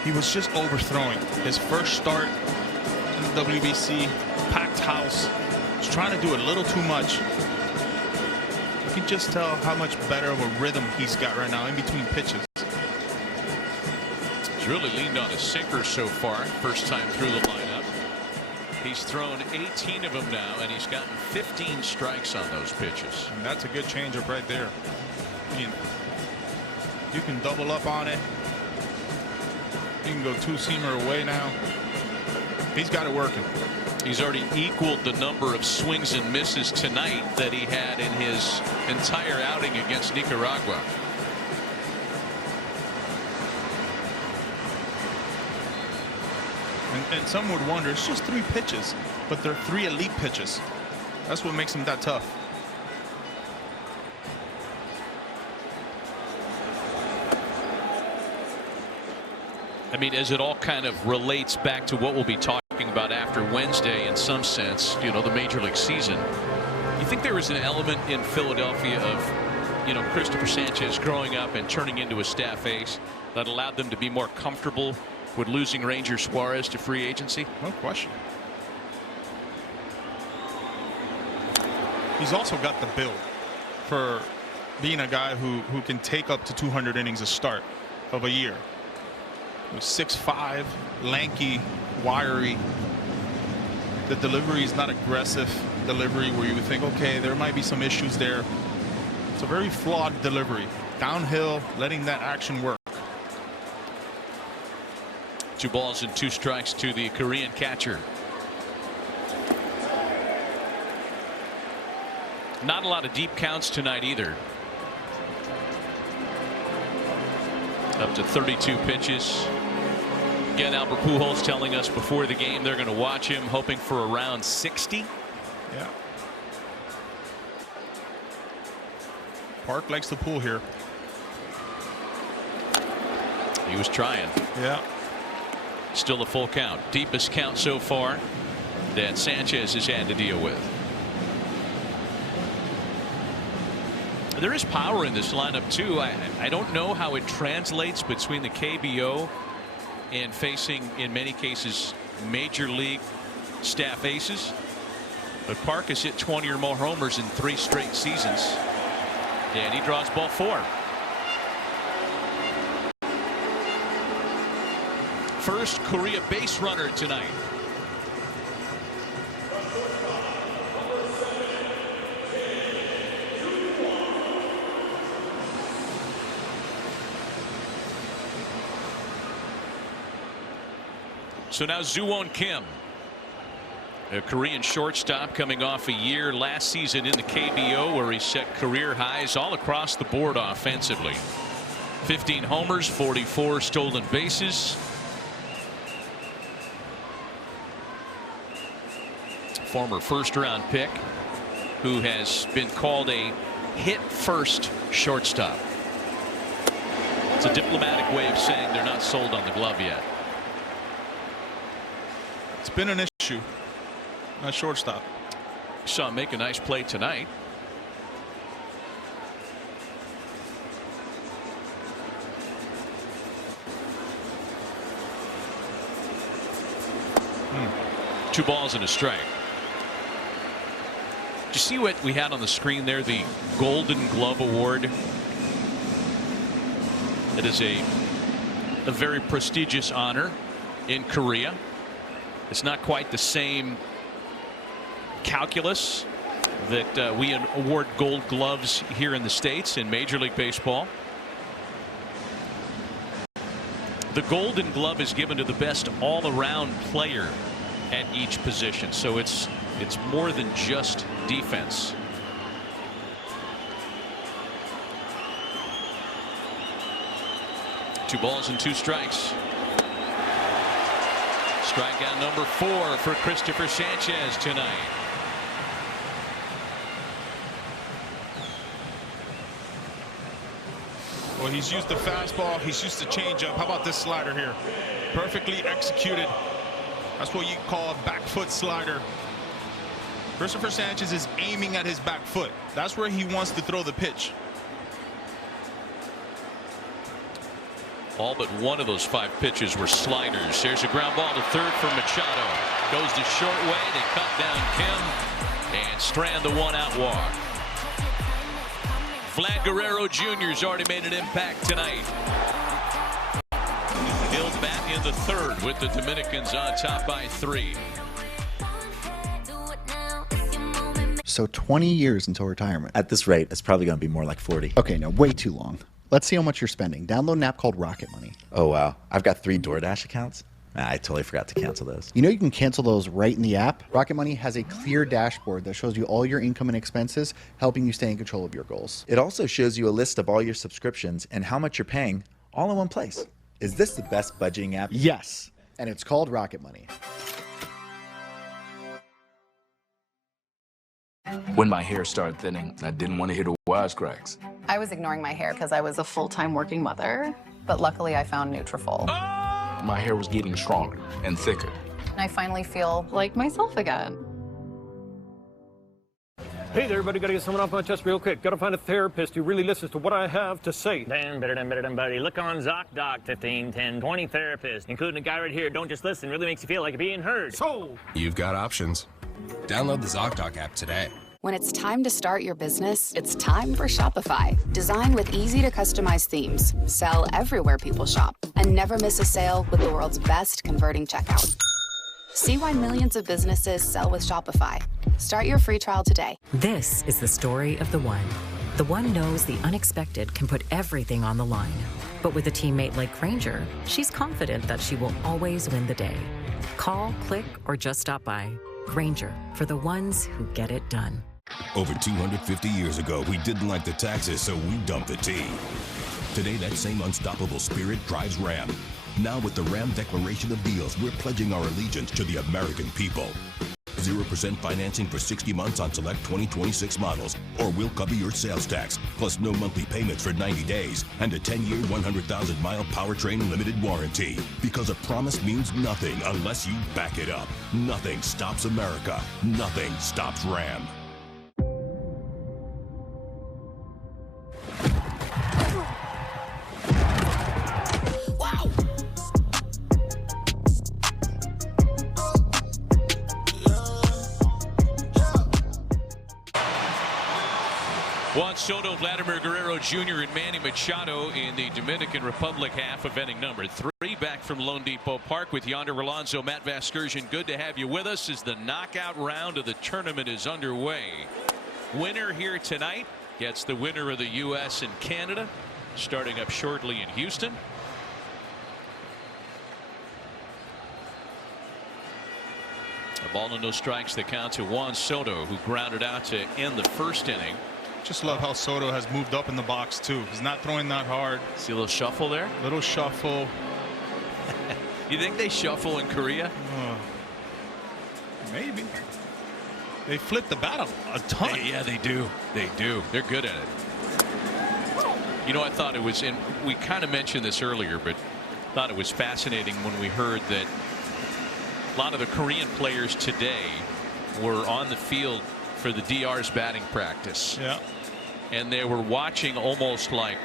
he was just overthrowing. His first start in the WBC, packed house, was trying to do a little too much. You can just tell how much better of a rhythm he's got right now in between pitches. He's really leaned on a sinker so far. First time through the lineup. He's thrown 18 of them now, and he's gotten 15 strikes on those pitches. And that's a good changeup right there. You can double up on it. You can go two-seamer away now. He's got it working. He's already equaled the number of swings and misses tonight that he had in his entire outing against Nicaragua. And some would wonder, it's just 3 pitches, but they're 3 elite pitches. That's what makes him that tough. I mean, as it all kind of relates back to what we'll be talking about after Wednesday in some sense, you know, the Major League season. You think there was an element in Philadelphia of, you know, Christopher Sanchez growing up and turning into a staff ace that allowed them to be more comfortable with losing Ranger Suarez to free agency? No question. He's also got the build for being a guy who can take up to 200 innings a start of a year. 6'5", lanky, wiry. The delivery is not aggressive delivery where you would think, okay, there might be some issues there. It's a very flawed delivery. Downhill, letting that action work. 2 balls and 2 strikes to the Korean catcher. Not a lot of deep counts tonight either. Up to 32 pitches. Again, Albert Pujols telling us before the game they're going to watch him, hoping for around 60. Yeah. Park likes to pull here. He was trying. Yeah. Still a full count. Deepest count so far that Sanchez has had to deal with. There is power in this lineup too. I don't know how it translates between the KBO and facing, in many cases, major league staff aces. But Park has hit 20 or more homers in 3 straight seasons. And he draws ball 4. First Korea base runner tonight. So now Zoo-Won Kim, a Korean shortstop coming off a year last season in the KBO where he set career highs all across the board offensively. 15 homers, 44 stolen bases. former first-round pick, who has been called a hit-first shortstop. It's a diplomatic way of saying they're not sold on the glove yet. It's been an issue. Not shortstop. Saw him make a nice play tonight. Two balls and a strike. Did you see what we had on the screen there? The Golden Glove Award. It is a very prestigious honor in Korea. It's not quite the same calculus that we award gold gloves here in the States in Major League Baseball. The Golden Glove is given to the best all-around player at each position, so it's more than just defense. Two balls and two strikes. Strikeout number 4 for Christopher Sanchez tonight. Well, he's used the fastball. He's used the changeup. How about this slider here? Perfectly executed. That's what you call a back foot slider. Christopher Sanchez is aiming at his back foot. That's where he wants to throw the pitch. All but one of those 5 pitches were sliders. There's a ground ball to third for Machado. Goes the short way. They cut down Kim and strand the 1-out walk. Vlad Guerrero Jr.'s already made an impact tonight. He'll bat in the 3rd with the Dominicans on top by 3. So 20 years until retirement. At this rate, it's probably going to be more like 40. Okay, no, way too long. Let's see how much you're spending. Download an app called Rocket Money. Oh, wow. I've got 3 DoorDash accounts. I totally forgot to cancel those. You know you can cancel those right in the app? Rocket Money has a clear dashboard that shows you all your income and expenses, helping you stay in control of your goals. It also shows you a list of all your subscriptions and how much you're paying all in one place. Is this the best budgeting app? Yes, and it's called Rocket Money. When my hair started thinning, I didn't want to hear the wisecracks. I was ignoring my hair because I was a full-time working mother, but luckily I found Nutrafol. My hair was getting stronger and thicker. And I finally feel like myself again. Hey there, everybody, gotta get someone off my chest real quick. Gotta find a therapist who really listens to what I have to say. Damn, better than buddy. Look on ZocDoc, 15, 10, 20 therapists, including a guy right here. Don't just listen, really makes you feel like you're being heard. So, you've got options. Download the ZocDoc app today. When it's time to start your business, it's time for Shopify. Design with easy to customize themes, sell everywhere people shop, and never miss a sale with the world's best converting checkout. See why millions of businesses sell with Shopify. Start your free trial today. This is the story of the one. The one knows the unexpected can put everything on the line. But with a teammate like Granger, she's confident that she will always win the day. Call, click, or just stop by. Granger, for the ones who get it done. Over 250 years ago, we didn't like the taxes, so we dumped the tea. Today, that same unstoppable spirit drives Ram. Now with the Ram Declaration of Deals, we're pledging our allegiance to the American people. 0% financing for 60 months on select 2026 models, or we'll cover your sales tax, plus no monthly payments for 90 days, and a 10-year, 100,000-mile powertrain limited warranty. Because a promise means nothing unless you back it up. Nothing stops America. Nothing stops Ram. Juan Soto, Vladimir Guerrero Jr., and Manny Machado in the Dominican Republic half of inning number 3. Back from Lone Depot Park with Yonder Alonso, Matt Vasgersian. Good to have you with us as the knockout round of the tournament is underway. Winner here tonight gets the winner of the U.S. and Canada, starting up shortly in Houston. A ball and no strikes that count to Juan Soto, who grounded out to end the first inning. Just love how Soto has moved up in the box too. He's not throwing that hard. See a little shuffle there? Little shuffle. You think they shuffle in Korea? Maybe. They flip the bat a ton. Yeah, they do. They do. They're good at it. You know, I thought it was, and we kind of mentioned this earlier, but thought it was fascinating when we heard that a lot of the Korean players today were on the field for the DR's batting practice. Yeah. And they were watching almost like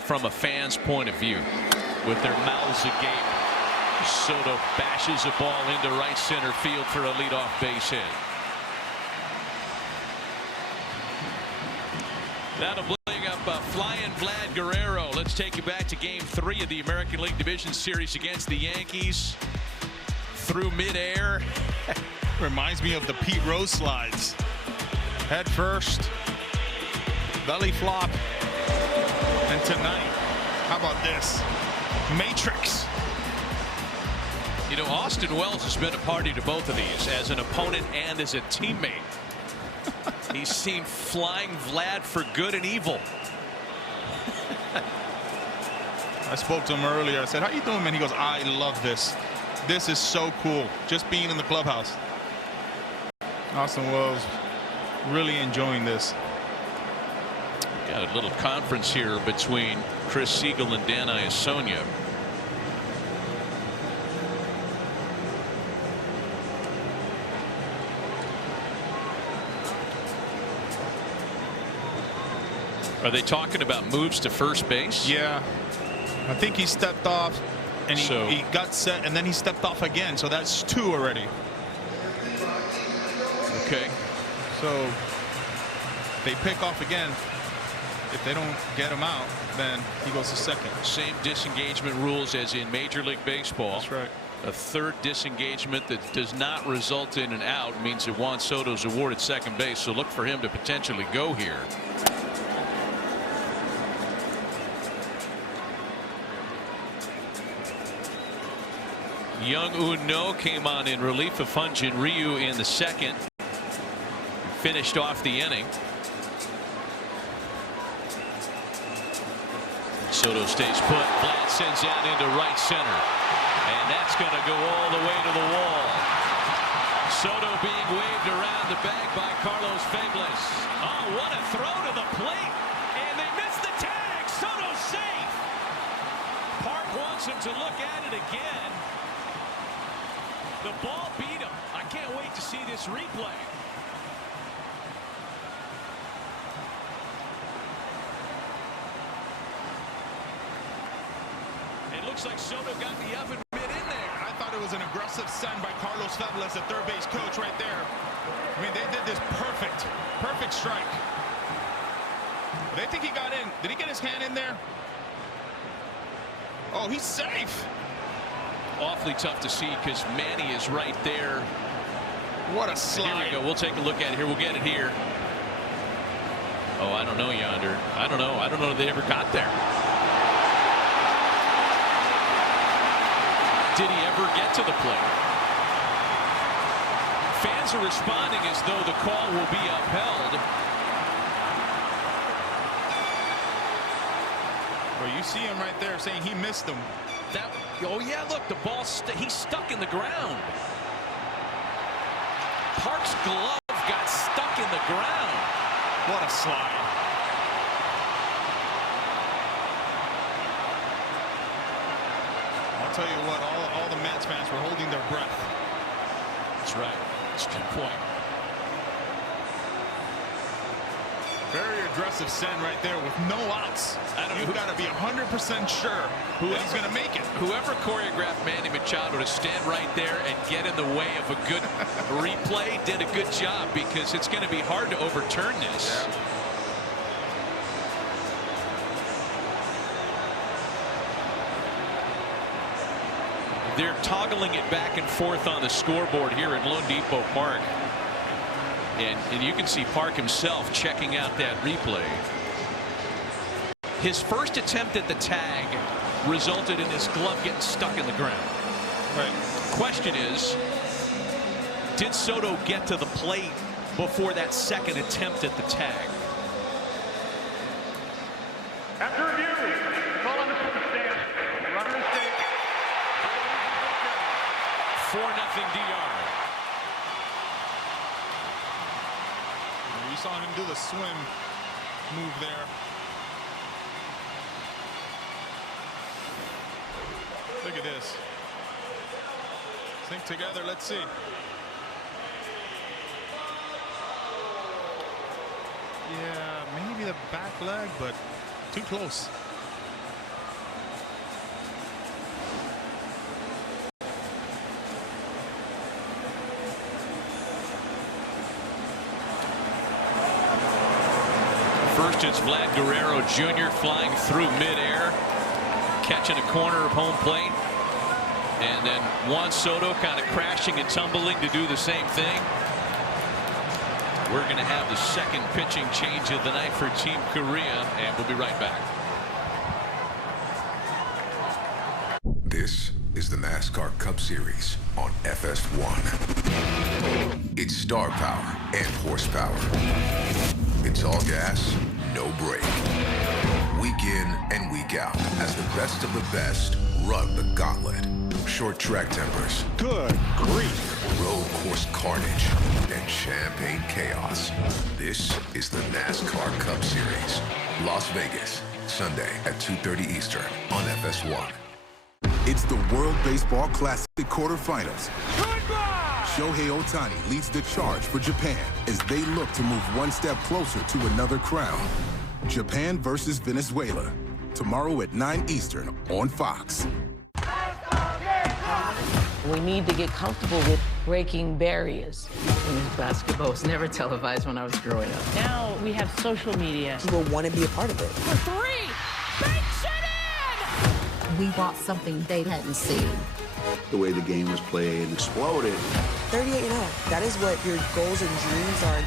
from a fan's point of view with their mouths agape. Soto bashes a ball into right center field for a leadoff base hit. That'll bring up Flying Vlad Guerrero. Let's take you back to Game 3 of the American League Division Series against the Yankees. Through midair. Reminds me of the Pete Rose slides. Head first, belly flop, and tonight, how about this? Matrix. You know, Austin Wells has been a party to both of these as an opponent and as a teammate. He's seen Flying Vlad for good and evil. I spoke to him earlier. I said, how you doing, man? He goes, I love this. This is so cool. Just being in the clubhouse. Austin Wells really enjoying this. Got a little conference here between Chris Siegel and Dan Iasonia. Are they talking about moves to first base? Yeah. I think he stepped off and he got set and then he stepped off again. So that's 2 already. Okay. So they pick off again. If they don't get him out, then he goes to second. Same disengagement rules as in Major League Baseball. That's right. A third disengagement that does not result in an out means that Juan Soto's awarded second base. So look for him to potentially go here. Young Uno came on in relief of Hyun-Jin Ryu in the second. Finished off the inning. Soto stays put. Vlad sends out into right center. And that's going to go all the way to the wall. Soto being waved around the bag by Carlos Febres. Oh, what a throw to the plate. And they missed the tag. Soto's safe. Park wants him to look at it again. The ball beat him. I can't wait to see this replay. It looks like Soto got the up and mid in there. I thought it was an aggressive send by Carlos Febres, the third base coach right there. I mean, they did this perfect. Perfect strike. They think he got in. Did he get his hand in there? Oh, he's safe. Awfully tough to see because Manny is right there. What a slide. Here we go. We'll take a look at it here. We'll get it here. Oh, I don't know, Yonder. I don't know. I don't know if they ever got there. Did he ever get to the plate? Fans are responding as though the call will be upheld. Well, you see him right there saying he missed him. Oh yeah, look, the ball he's stuck in the ground. Park's glove got stuck in the ground. What a slide. I'll tell you what, all the Mets fans were holding their breath. That's right. That's a good point. Very aggressive send right there with no outs. You've got to be 100% sure that he's going to make it. Whoever choreographed Manny Machado to stand right there and get in the way of a good replay did a good job, because it's going to be hard to overturn this. Yeah. They're toggling it back and forth on the scoreboard here in Lone Depot Park. And you can see Park himself checking out that replay. His first attempt at the tag resulted in his glove getting stuck in the ground. Right. Question is, did Soto get to the plate before that second attempt at the tag? After review, call on the circumstance. Runner is safe. 4-0 DR. saw him do the swim move there. Look at this. Sink together. Let's see. Yeah, maybe the back leg, but too close. First, it's Vlad Guerrero Jr. flying through midair, catching a corner of home plate. And then Juan Soto kind of crashing and tumbling to do the same thing. We're going to have the second pitching change of the night for Team Korea, and we'll be right back. This is the NASCAR Cup Series on FS1. It's star power and horsepower. It's all gas, no brake. Week in and week out, as the best of the best run the gauntlet. Short track tempers. Good grief. Road course carnage and champagne chaos. This is the NASCAR Cup Series. Las Vegas, Sunday at 2:30 Eastern on FS1. It's the World Baseball Classic quarterfinals. Shohei Ohtani leads the charge for Japan as they look to move one step closer to another crown. Japan versus Venezuela. Tomorrow at 9 Eastern on Fox. We need to get comfortable with breaking barriers. Women's basketball was never televised when I was growing up. Now we have social media. People want to be a part of it. For three! Makes it in! We brought something they hadn't seen. The way the game was played exploded. 38-0. That is what your goals and dreams are.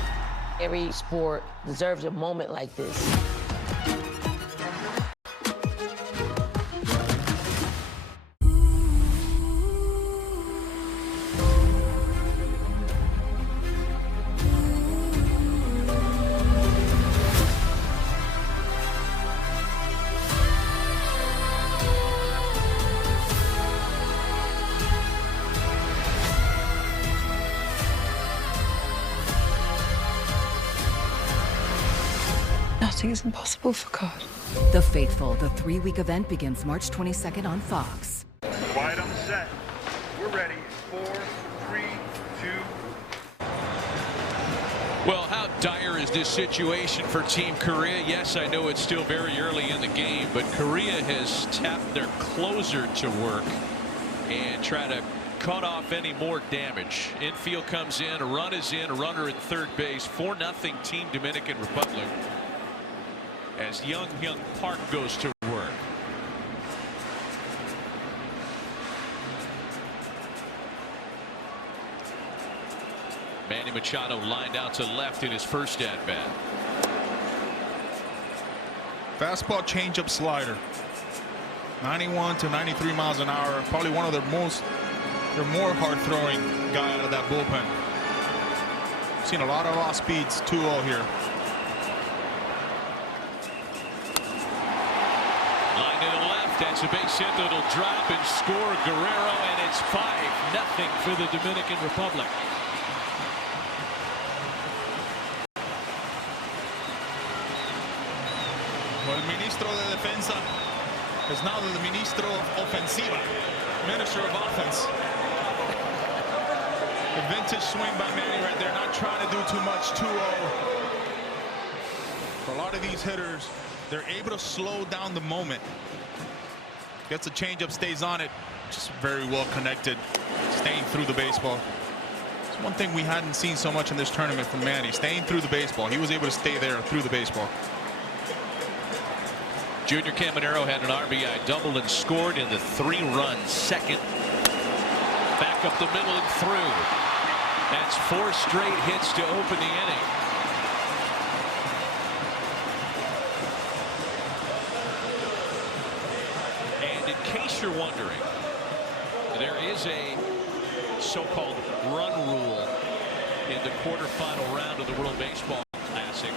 Every sport deserves a moment like this. Nothing is impossible for God. The Faithful, the 3-week event begins March 22nd on Fox. Quiet on the set. We're ready. 4, 3, 2. Well, how dire is this situation for Team Korea? Yes, I know it's still very early in the game, but Korea has tapped their closer to work and try to cut off any more damage. Infield comes in, a run is in, a runner at third base. 4-0 Team Dominican Republic, as Young Park goes to work. Manny Machado lined out to left in his first at bat. Fastball, changeup, slider. 91 to 93 miles an hour. Probably one of their more hard-throwing guy out of that bullpen. Seen a lot of raw speeds. 2-0 here. Line to the left. That's a base hit that'll drop and score Guerrero, and it's 5-0 for the Dominican Republic. Well, el ministro de defensa is now the ministro of ofensiva, minister of offense. The vintage swing by Manny right there, not trying to do too much. 2-0. For a lot of these hitters, they're able to slow down the moment. Gets a changeup, stays on it. Just very well connected, staying through the baseball. It's one thing we hadn't seen so much in this tournament from Manny, staying through the baseball. He was able to stay there through the baseball. Junior Caminero had an RBI double and scored in the 3-run second. Back up the middle and through. That's 4 straight hits to open the inning. And in case you're wondering, there is a so-called run rule in the quarterfinal round of the World Baseball Classic.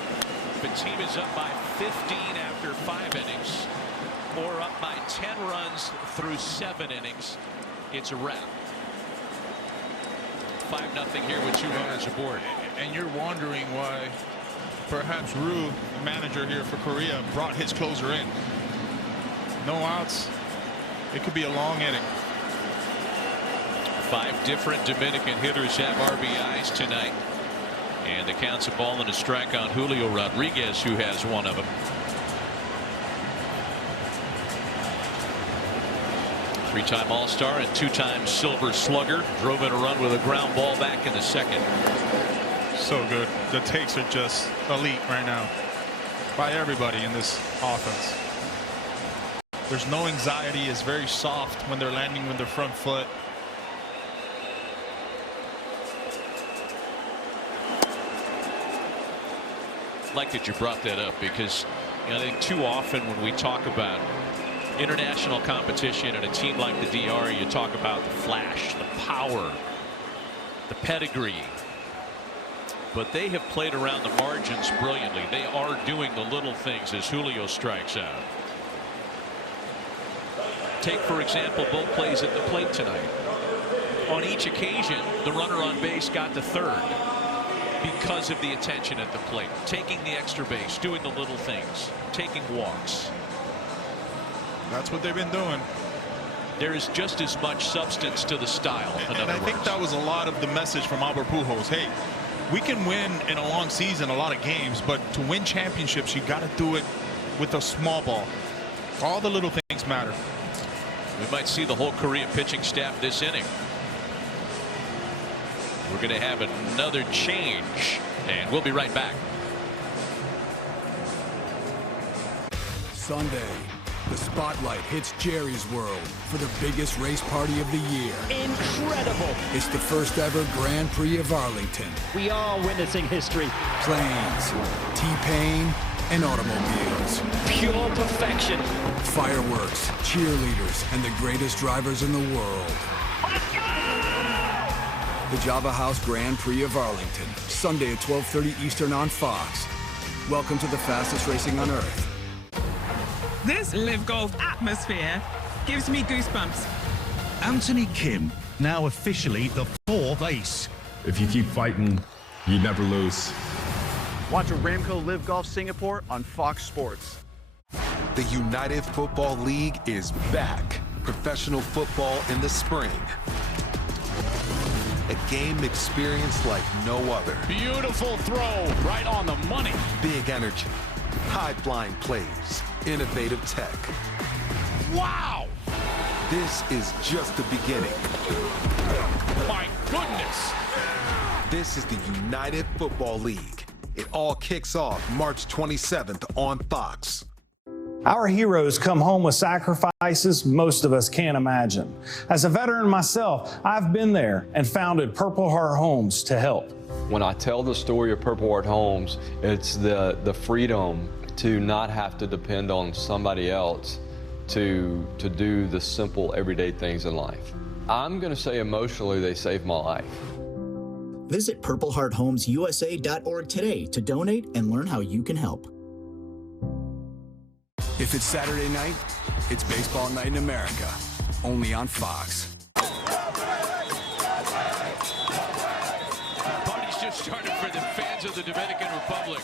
If a team is up by 15 after 5 innings or up by 10 runs through 7 innings, it's a wrap. 5-0 here with 2 runners aboard. And you're wondering why perhaps Rue, the manager here for Korea, brought his closer in. No outs. It could be a long inning. 5 different Dominican hitters have RBIs tonight. And the counts a ball and a strike on Julio Rodriguez, who has one of them. Three-time All-Star and 2-time Silver Slugger. Drove in a run with a ground ball back in the second. So good. The takes are just elite right now by everybody in this offense. There's no anxiety. It's very soft when they're landing with their front foot. I like that you brought that up, because I think too often when we talk about international competition and a team like the DR, you talk about the flash, the power, the pedigree. But they have played around the margins brilliantly. They are doing the little things as Julio strikes out. Take, for example, both plays at the plate tonight. On each occasion, the runner on base got to third because of the attention at the plate, taking the extra base, doing the little things, taking walks. That's what they've been doing. There is just as much substance to the style. And I think that was a lot of the message from Albert Pujols. Hey, we can win in a long season a lot of games, but to win championships, you got to do it with a small ball. All the little things matter. We might see the whole Korea pitching staff this inning. We're going to have another change, and we'll be right back. Sunday, the spotlight hits Jerry's World for the biggest race party of the year. Incredible! It's the first ever Grand Prix of Arlington. We are witnessing history. Planes, T-Pain, and automobiles. Pure perfection. Fireworks, cheerleaders, and the greatest drivers in the world. The Java House Grand Prix of Arlington, Sunday at 12:30 Eastern on Fox. Welcome to the fastest racing on Earth. This Live Golf atmosphere gives me goosebumps. Anthony Kim, now officially the 4th ace. If you keep fighting, you never lose. Watch Aramco Live Golf Singapore on Fox Sports. The United Football League is back. Professional football in the spring. A game experience like no other. Beautiful throw, right on the money. Big energy, high-flying plays, innovative tech. Wow! This is just the beginning. My goodness! This is the United Football League. It all kicks off March 27th on Fox. Our heroes come home with sacrifices most of us can't imagine. As a veteran myself, I've been there and founded Purple Heart Homes to help. When I tell the story of Purple Heart Homes, it's the freedom to not have to depend on somebody else to do the simple everyday things in life. I'm going to say emotionally they saved my life. Visit PurpleHeartHomesUSA.org today to donate and learn how you can help. If it's Saturday night, it's baseball night in America, only on Fox. Party's just started for the fans of the Dominican Republic.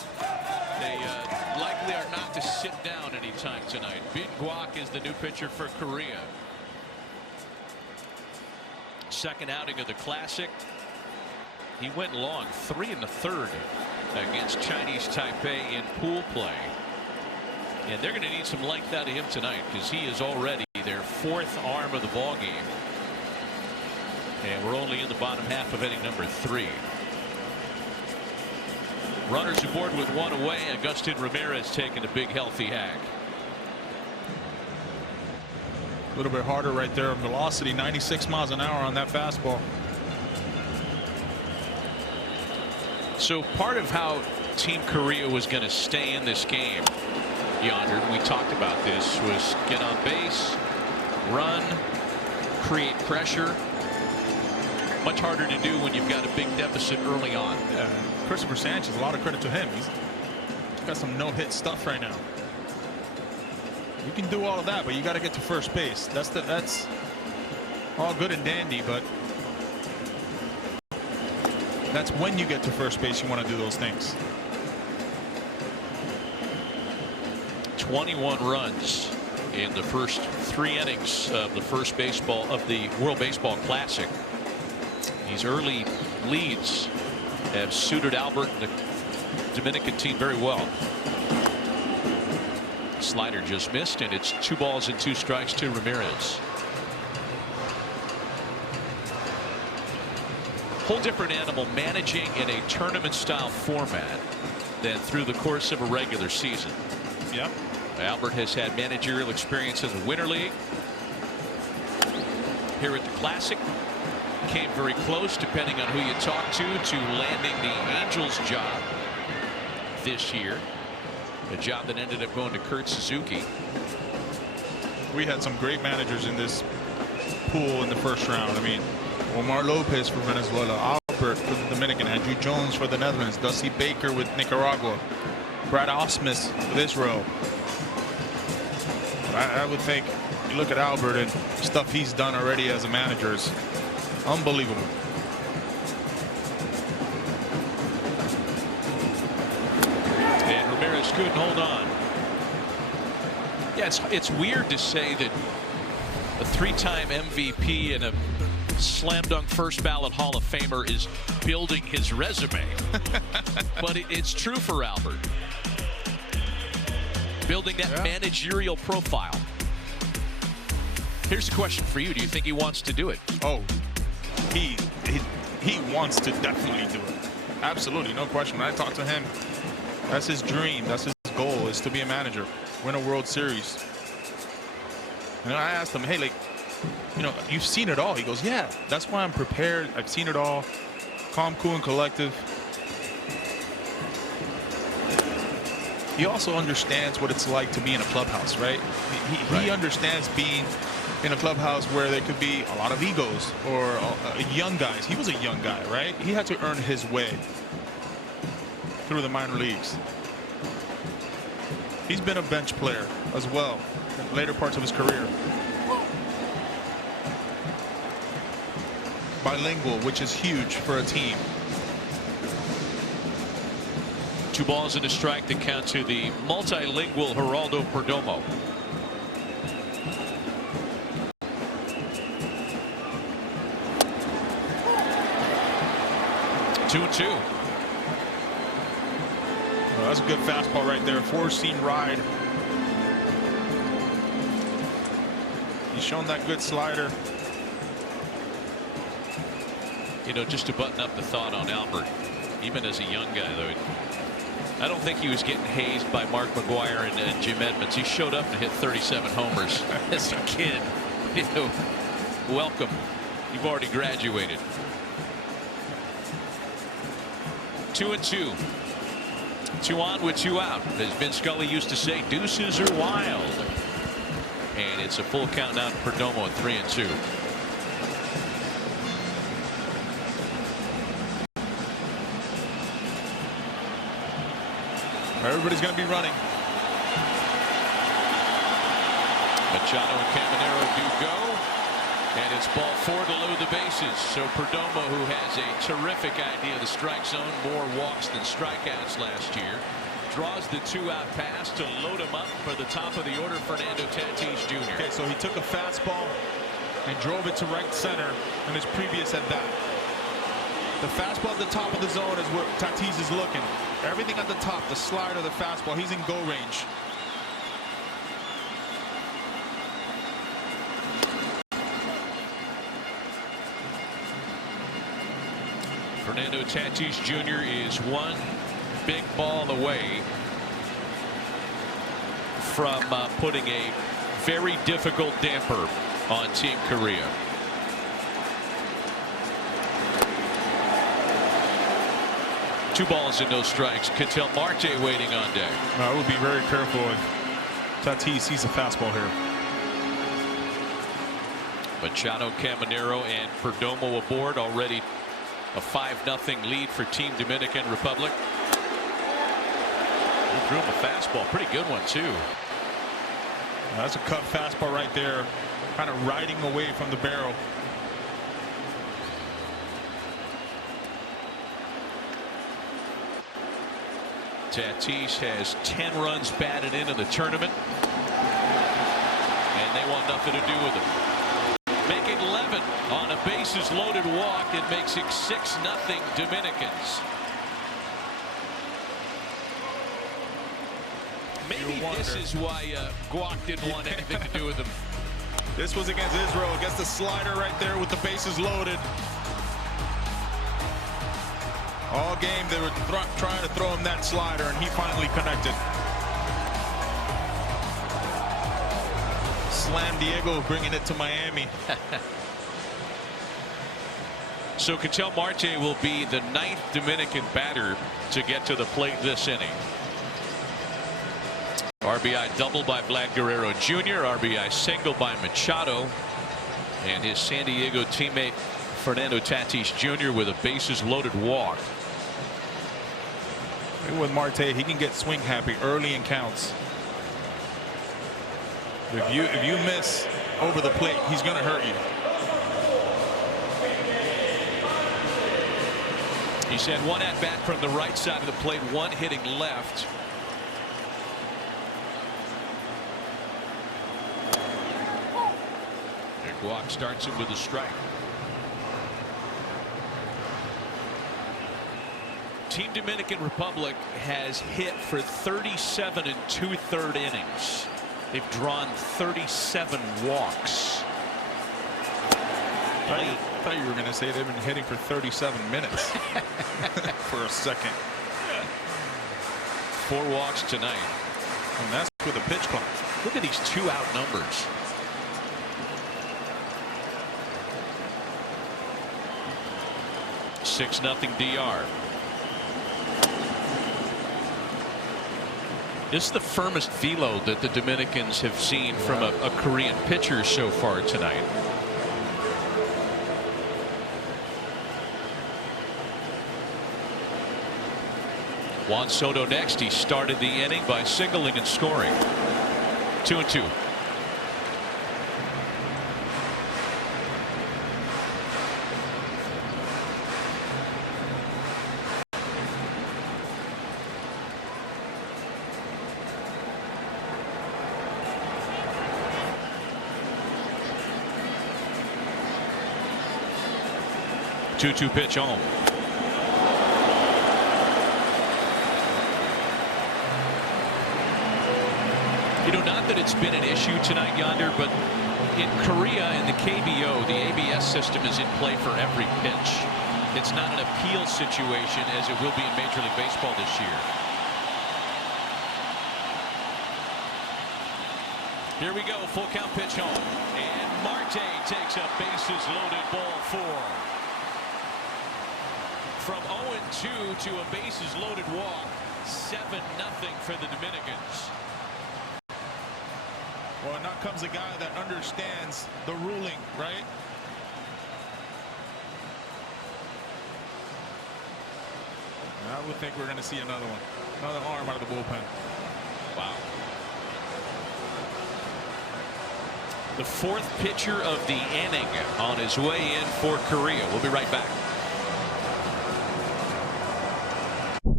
They likely are not to sit down anytime tonight. Bin Guak is the new pitcher for Korea. Second outing of the Classic. He went long, 3 1/3 against Chinese Taipei in pool play. And they're going to need some length out of him tonight, because he is already their 4th arm of the ball game. And we're only in the bottom half of inning number 3. Runners aboard with 1 away. Agustin Ramirez taking a big healthy hack. A little bit harder right there. Velocity 96 miles an hour on that fastball. So part of how Team Korea was going to stay in this game, Yonder, we talked about this, was get on base, run, create pressure. Much harder to do when you've got a big deficit early on. Christopher Sanchez, a lot of credit to him. He's got some no-hit stuff right now. You can do all of that, but you got to get to first base. That's all good and dandy, but that's when you get to first base you want to do those things. 21 runs in the first 3 innings of the first baseball of the World Baseball Classic. These early leads have suited Albert and the Dominican team very well. Slider just missed, and it's 2 balls and 2 strikes to Ramirez. Whole different animal managing in a tournament style format than through the course of a regular season. Yep. Albert has had managerial experience in the Winter League. Here at the Classic, came very close, depending on who you talk to landing the Angels job this year. A job that ended up going to Kurt Suzuki. We had some great managers in this pool in the first round. I mean, Omar Lopez for Venezuela, Albert for the Dominican, Andrew Jones for the Netherlands, Dusty Baker with Nicaragua, Brad Ausmus with Israel. I would think you look at Albert and stuff he's done already as a manager is unbelievable. And Ramirez couldn't hold on. Yeah, it's weird to say that a 3-time MVP and a slam dunk first ballot Hall of Famer is building his resume. But it's true for Albert. Building that managerial profile. Here's the question for you. Do you think he wants to do it? Oh, he wants to definitely do it. Absolutely, no question. When I talk to him, that's his dream. That's his goal, is to be a manager, win a World Series. And I asked him, hey, like, you know, you've seen it all. He goes, yeah, that's why I'm prepared. I've seen it all. Calm, cool, and collective. He also understands what it's like to be in a clubhouse, right? He understands being in a clubhouse where there could be a lot of egos or young guys. He was a young guy, right? He had to earn his way through the minor leagues. He's been a bench player as well in later parts of his career. Bilingual, which is huge for a team. 2 balls and a strike that count to the multilingual Geraldo Perdomo. Two and two. Well, that's a good fastball right there. 4-seam ride. He's shown that good slider. You know, just to button up the thought on Albert, even as a young guy, though, I don't think he was getting hazed by Mark McGwire and Jim Edmonds. He showed up and hit 37 homers as a kid. You know, welcome. You've already graduated. 2 and 2. 2 on with 2 out. As Vince Scully used to say, deuces are wild. And it's a full count now to Perdomo at 3 and 2. Everybody's going to be running. Machado and Caminero do go. And it's ball 4 to load the bases. So Perdomo, who has a terrific idea of the strike zone, more walks than strikeouts last year, draws the 2-out pass to load him up for the top of the order, Fernando Tatis Jr. Okay, so he took a fastball and drove it to right center in his previous at bat. The fastball at the top of the zone is where Tatis is looking. Everything at the top, the slider, the fastball, he's in go range. Fernando Tatis Jr. is one big ball away from putting a very difficult damper on Team Korea. Two balls and no strikes. Ketel Marte waiting on deck. I would be very careful if Tatis sees a fastball here. Machado, Caminero, and Perdomo aboard. Already a 5-0 lead for Team Dominican Republic. He threw him a fastball. Pretty good one, too. That's a cut fastball right there. Kind of riding away from the barrel. Tatis has 10 runs batted into the tournament, and they want nothing to do with him. Making 11 on a bases loaded walk. It makes it 6-0 Dominicans. Maybe this is why Guac didn't want anything to do with him. This was against Israel, against the slider right there with the bases loaded. All game they were trying to throw him that slider, and he finally connected. Slam Diego bringing it to Miami. So Ketel Marte will be the 9th Dominican batter to get to the plate this inning. RBI double by Vlad Guerrero Jr., RBI single by Machado, and his San Diego teammate Fernando Tatis Jr. with a bases loaded walk. With Marte, he can get swing happy early in counts. If you miss over the plate, he's going to hurt you. He's had one at bat from the right side of the plate, one hitting left. Guac starts him with a strike. Team Dominican Republic has hit for 37 2/3 innings. They've drawn 37 walks. I thought you were going to say they've been hitting for 37 minutes for a second. 4 walks tonight. And that's with a pitch clock. Look at these 2-out numbers. Six-0 DR. This is the firmest velo that the Dominicans have seen from a Korean pitcher so far tonight. Juan Soto next. He started the inning by singling and scoring. 2-2. Two pitch home. You know, not that it's been an issue tonight, Yonder, but in Korea in the KBO, the ABS system is in play for every pitch. It's not an appeal situation as it will be in Major League Baseball this year. Here we go, full count pitch home, and Marte takes a bases loaded ball 4. From 0-2 to a bases loaded walk. 7-0 for the Dominicans. Well, now comes a guy that understands the ruling, right? I would think we're going to see another one. Another arm out of the bullpen. Wow. The 4th pitcher of the inning on his way in for Korea. We'll be right back.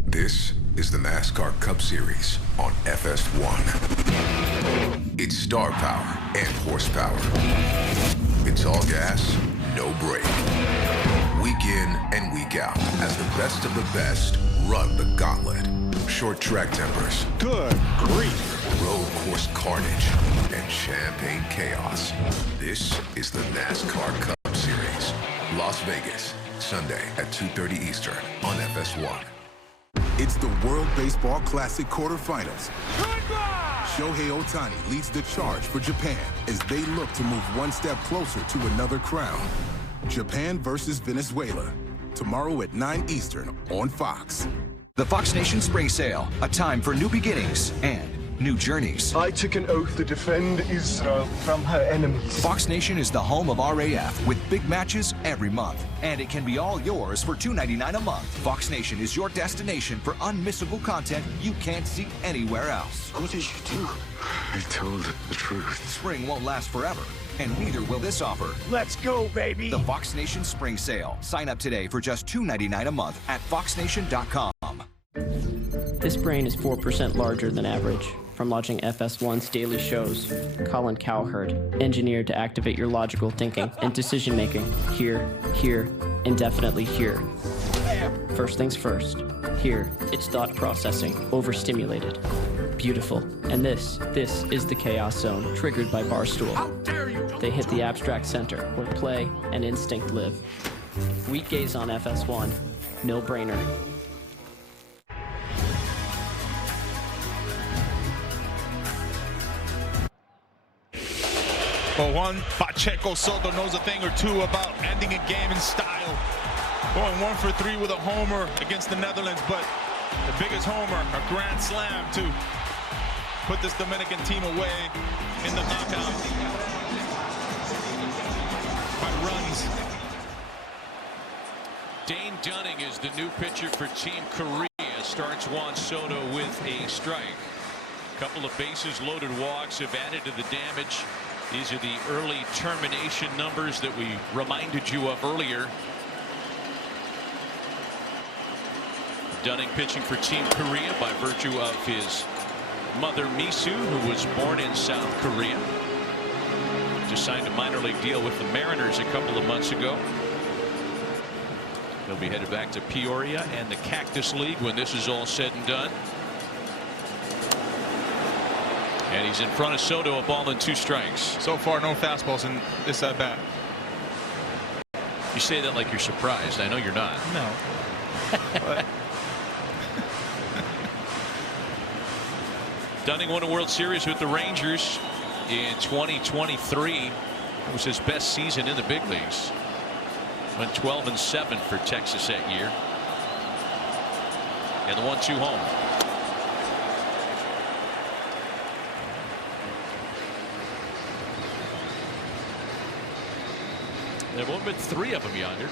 This is the NASCAR Cup Series on FS1. It's star power and horsepower. It's all gas, no brake. Week in and week out, as the best of the best run the gauntlet. Short track tempers. Good grief. Road course carnage and champagne chaos. This is the NASCAR Cup Series. Las Vegas, Sunday at 2:30 Eastern on FS1. It's the World Baseball Classic quarterfinals. Shohei Ohtani leads the charge for Japan as they look to move one step closer to another crown. Japan versus Venezuela. Tomorrow at 9 Eastern on Fox. The Fox Nation Spring Sale, a time for new beginnings and new journeys. I took an oath to defend Israel from her enemies. Fox Nation is the home of RAF with big matches every month. And it can be all yours for $2.99 a month. Fox Nation is your destination for unmissable content you can't see anywhere else. What did you do? I told the truth. Spring won't last forever, and neither will this offer. Let's go, baby! The Fox Nation Spring Sale. Sign up today for just $2.99 a month at foxnation.com. This brain is 4% larger than average. From launching FS1's daily shows, Colin Cowherd, engineered to activate your logical thinking and decision-making. Here, indefinitely here. First things first. Here, it's thought processing, overstimulated. Beautiful. And this is the chaos zone, triggered by Barstool. They hit the abstract center, where play and instinct live. Weekdays on FS1. No brainer. Well, one, Pacheco Soto knows a thing or two about ending a game in style. Going 1 for 3 with a homer against the Netherlands, but the biggest homer, a grand slam to put this Dominican team away in the knockout by runs. Dane Dunning is the new pitcher for Team Korea. Starts Juan Soto with a strike. Couple of bases loaded walks have added to the damage. These are the early termination numbers that we reminded you of earlier. Dunning pitching for Team Korea by virtue of his mother Misu, who was born in South Korea. Just signed a minor league deal with the Mariners a couple of months ago. He'll be headed back to Peoria and the Cactus League when this is all said and done. And he's in front of Soto, a ball and 2 strikes. So far, no fastballs in this at bat. You say that like you're surprised. I know you're not. No. But Dunning won a World Series with the Rangers in 2023. It was his best season in the big leagues. Went 12-7 for Texas that year. And the 1-2 home. There have only been 3 of them yonder.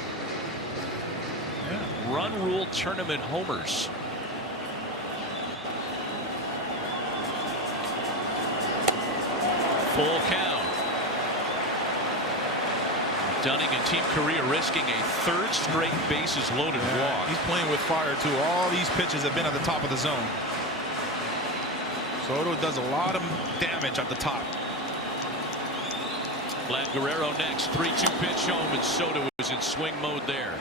Yeah. Run rule tournament homers. Full count. Dunning and Team Korea risking a 3rd straight bases loaded walk. He's playing with fire too. All these pitches have been at the top of the zone. Soto does a lot of damage at the top. Vlad Guerrero next. 3-2 pitch home, and Soto is in swing mode there.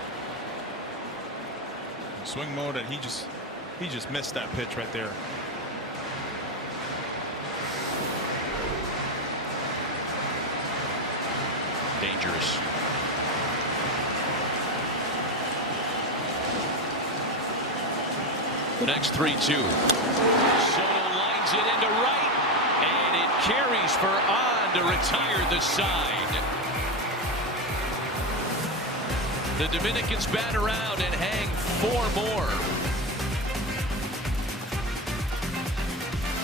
Swing mode, and he just missed that pitch right there. Dangerous. The next 3-2. Soto lines it into right, and it carries for on to retire the side. The Dominicans bat around and hang 4 more.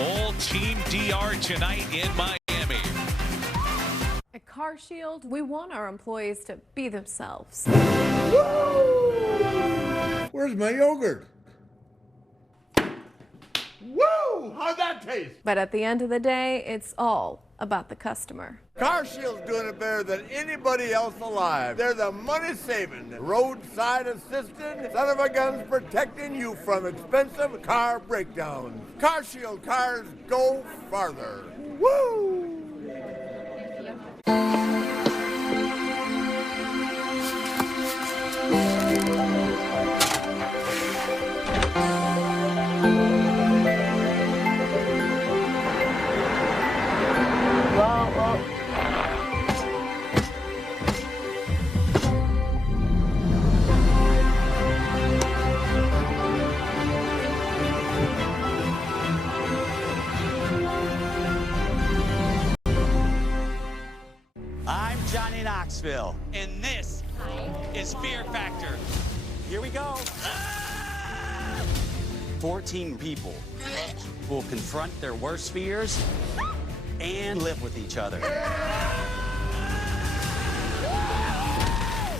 All Team DR tonight in Miami. At CarShield, we want our employees to be themselves. Where's my yogurt? Woo! How'd that taste? But at the end of the day, it's all about the customer. CarShield's doing it better than anybody else alive. They're the money-saving, roadside assistant, son of a guns protecting you from expensive car breakdowns. CarShield cars go farther. Woo! I'm Johnny Knoxville, and this is Fear Factor. Here we go. 14 people will confront their worst fears and live with each other.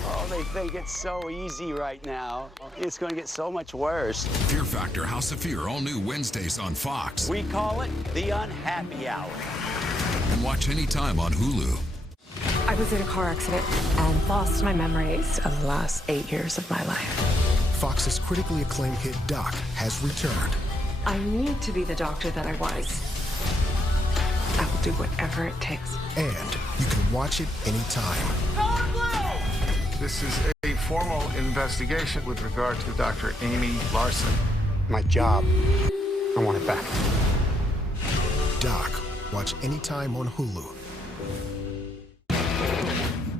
Oh, they think it's so easy right now. It's going to get so much worse. Fear Factor House of Fear, all new Wednesdays on Fox. We call it the Unhappy Hour. And watch anytime on Hulu. I was in a car accident and lost my memories of the last 8 years of my life. Fox's critically acclaimed hit Doc has returned. I need to be the doctor that I was. I will do whatever it takes. And you can watch it anytime. This is a formal investigation with regard to Dr. Amy Larson. My job, I want it back. Doc, watch anytime on Hulu.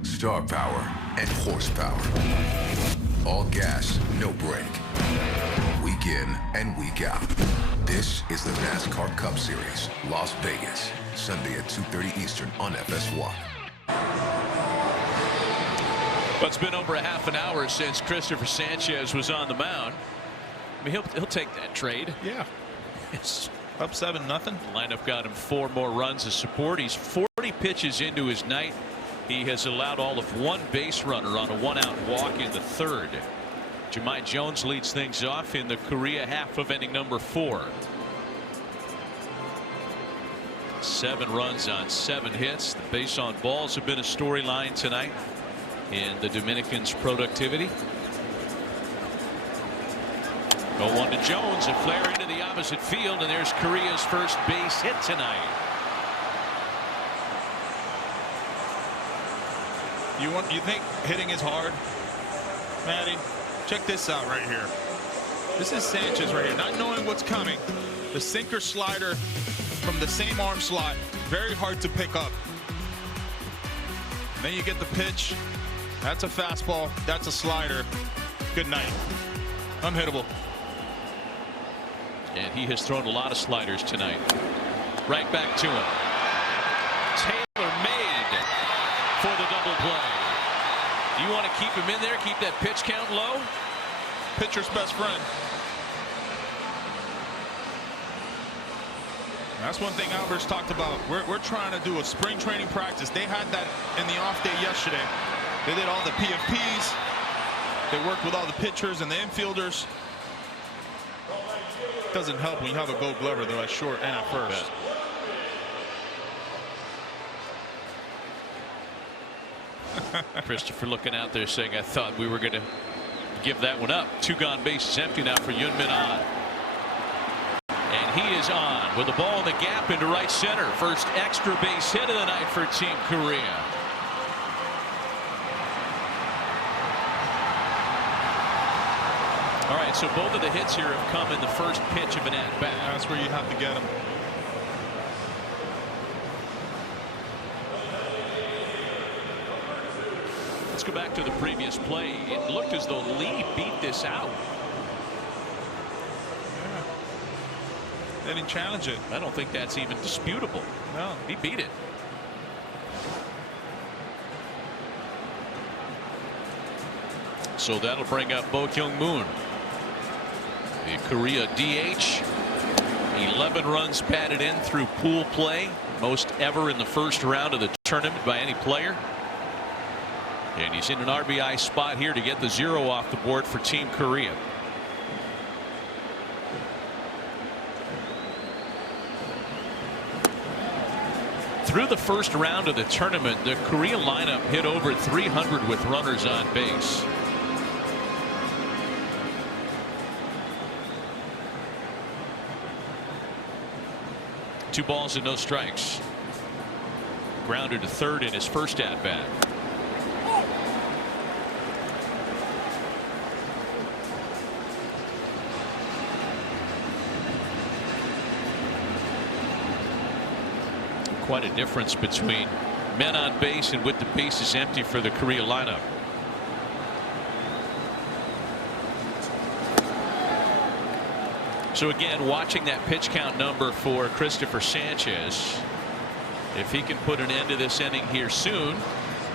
Star power and horsepower. All gas, no brake. Week in and week out. This is the NASCAR Cup Series, Las Vegas, Sunday at 2:30 Eastern on FS1. Well, it's been over a half an hour since Christopher Sanchez was on the mound. I mean, he'll take that trade. Yeah. It's up 7-0. Lineup got him 4 more runs of support. He's 40 pitches into his night. He has allowed all of 1 base runner on a 1-out walk in the 3rd. Jahmai Jones leads things off in the Correa half of inning number 4. 7 runs on 7 hits. The base on balls have been a storyline tonight in the Dominican's productivity. 0-1 to Jones, a flare into the opposite field, and there's Correa's first base hit tonight. You think hitting is hard, Matty? Check this out right here. This is Sanchez right here, not knowing what's coming. The sinker slider from the same arm slot, very hard to pick up. And then you get the pitch. That's a fastball. That's a slider. Good night. Unhittable. And he has thrown a lot of sliders tonight. Right back to him. Taylor made for the double play. You want to keep him in there, keep that pitch count low? Pitcher's best friend. That's one thing Albert's talked about. We're trying to do a spring training practice. They had that in the off day yesterday. They did all the PFPs. They worked with all the pitchers and the infielders. Doesn't help when you have a Gold Glover though at short and at first. Christopher looking out there saying, I thought we were going to give that one up. 2 gone, bases empty now for Yunmin on. And he is on with the ball in the gap into right center. First extra base hit of the night for Team Korea. All right, so both of the hits here have come in the first pitch of an at-bat. That's where you have to get them. Let's go back to the previous play. It looked as though Lee beat this out. Yeah. They didn't challenge it. I don't think that's even disputable. No. He beat it. So that'll bring up Bo Kyung-moon. The Korea DH. 11 runs batted in through pool play. Most ever in the first round of the tournament by any player. And he's in an RBI spot here to get the 0 off the board for Team Korea. Through the first round of the tournament, the Korea lineup hit over 300 with runners on base. Two balls and no strikes. Grounded to third in his first at bat. Quite a difference between men on base and with the bases empty for the Korea lineup. So again, watching that pitch count number for Christopher Sanchez. If he can put an end to this inning here soon,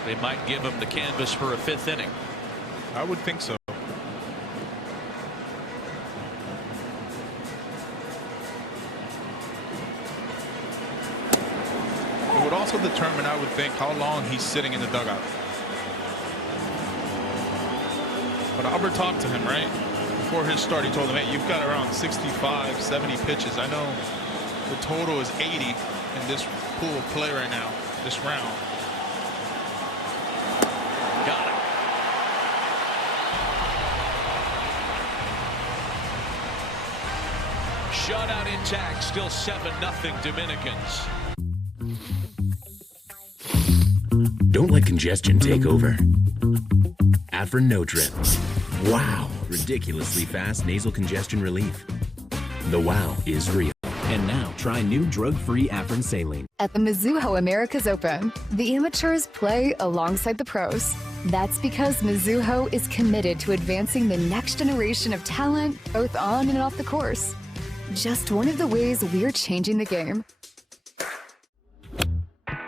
they might give him the canvas for a 5th inning. I would think so. It would also determine, I would think, how long he's sitting in the dugout. But Albert talked to him, right? Before his start, he told him, hey, you've got around 65, 70 pitches. I know the total is 80 in this pool of play right now, this round. Got Shutout intact, still 7-0 Dominicans. Don't let congestion take over. Afrin No Trip. Wow, ridiculously fast nasal congestion relief. The wow is real. And now, try new drug-free Afrin Saline. At the Mizuho Americas Open, the amateurs play alongside the pros. That's because Mizuho is committed to advancing the next generation of talent, both on and off the course. Just one of the ways we're changing the game.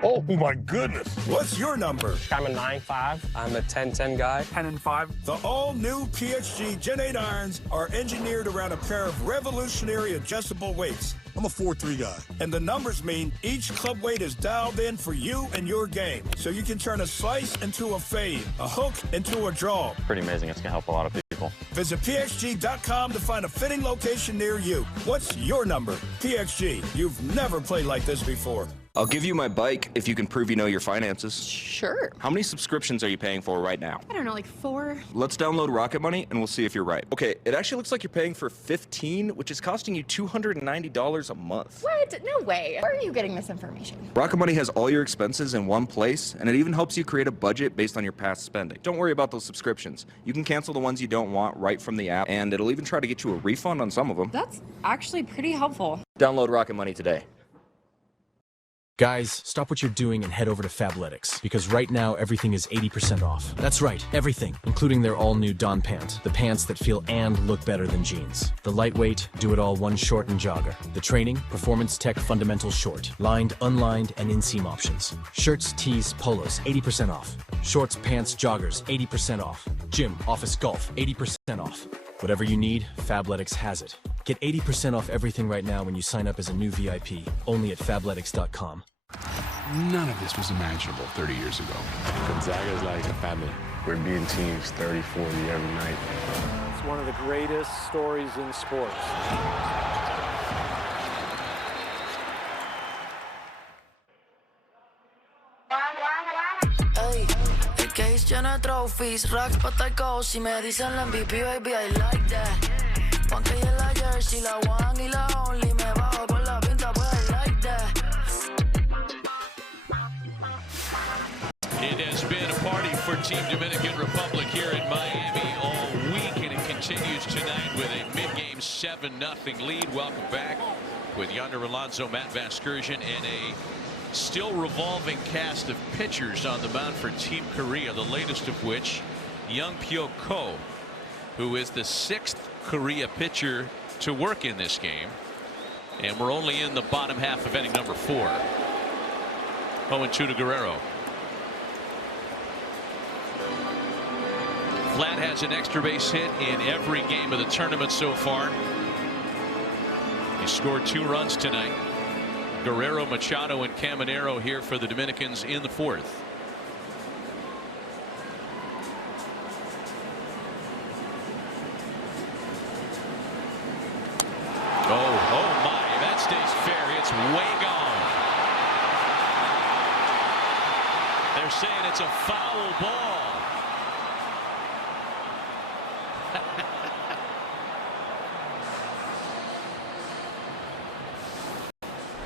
Oh my goodness. What's your number? I'm a 9.5. I'm a 10-10 guy. 10 and 5. The all-new PXG Gen 8 irons are engineered around a pair of revolutionary adjustable weights. I'm a 4-3 guy. And the numbers mean each club weight is dialed in for you and your game. So you can turn a slice into a fade, a hook into a draw. Pretty amazing. It's going to help a lot of people. Visit PXG.com to find a fitting location near you. What's your number? PXG. You've never played like this before. I'll give you my bike if you can prove you know your finances. Sure. How many subscriptions are you paying for right now? I don't know, like 4? Let's download Rocket Money and we'll see if you're right. Okay, it actually looks like you're paying for 15, which is costing you $290 a month. What? No way. Where are you getting this information? Rocket Money has all your expenses in one place, and it even helps you create a budget based on your past spending. Don't worry about those subscriptions. You can cancel the ones you don't want right from the app, and it'll even try to get you a refund on some of them. That's actually pretty helpful. Download Rocket Money today. Guys, stop what you're doing and head over to Fabletics, because right now everything is 80% off. That's right, everything, including their all-new Dawn Pant, the pants that feel and look better than jeans. The lightweight, do-it-all one short and jogger. The training, Performance Tech Fundamental Short, lined, unlined, and inseam options. Shirts, tees, polos, 80% off. Shorts, pants, joggers, 80% off. Gym, office, golf, 80% off. Whatever you need, Fabletics has it. Get 80% off everything right now when you sign up as a new VIP, only at Fabletics.com. None of this was imaginable 30 years ago. Gonzaga is like a family. We're beating teams 30, 40 every night. It's one of the greatest stories in sports. Hey, el case llena de trophies, racks pa' estar cozy. Me dicen la MVP, baby, I like that. Ponte en la jersey, la one y la only. Me bajo por la pinta, pues I like that. It has been a party for Team Dominican Republic here in Miami all week, and it continues tonight with a mid-game 7-0 lead. Welcome back with Yonder Alonso, Matt Vasgersian, and a still revolving cast of pitchers on the mound for Team Korea, the latest of which, Young Pyo Ko, who is the 6th Korea pitcher to work in this game. And we're only in the bottom half of inning number 4. 0-2 to Guerrero. Vlad has an extra base hit in every game of the tournament so far. He scored 2 runs tonight. Guerrero, Machado, and Caminero here for the Dominicans in the 4th. Oh my, that stays fair. It's way gone. They're saying it's a foul ball.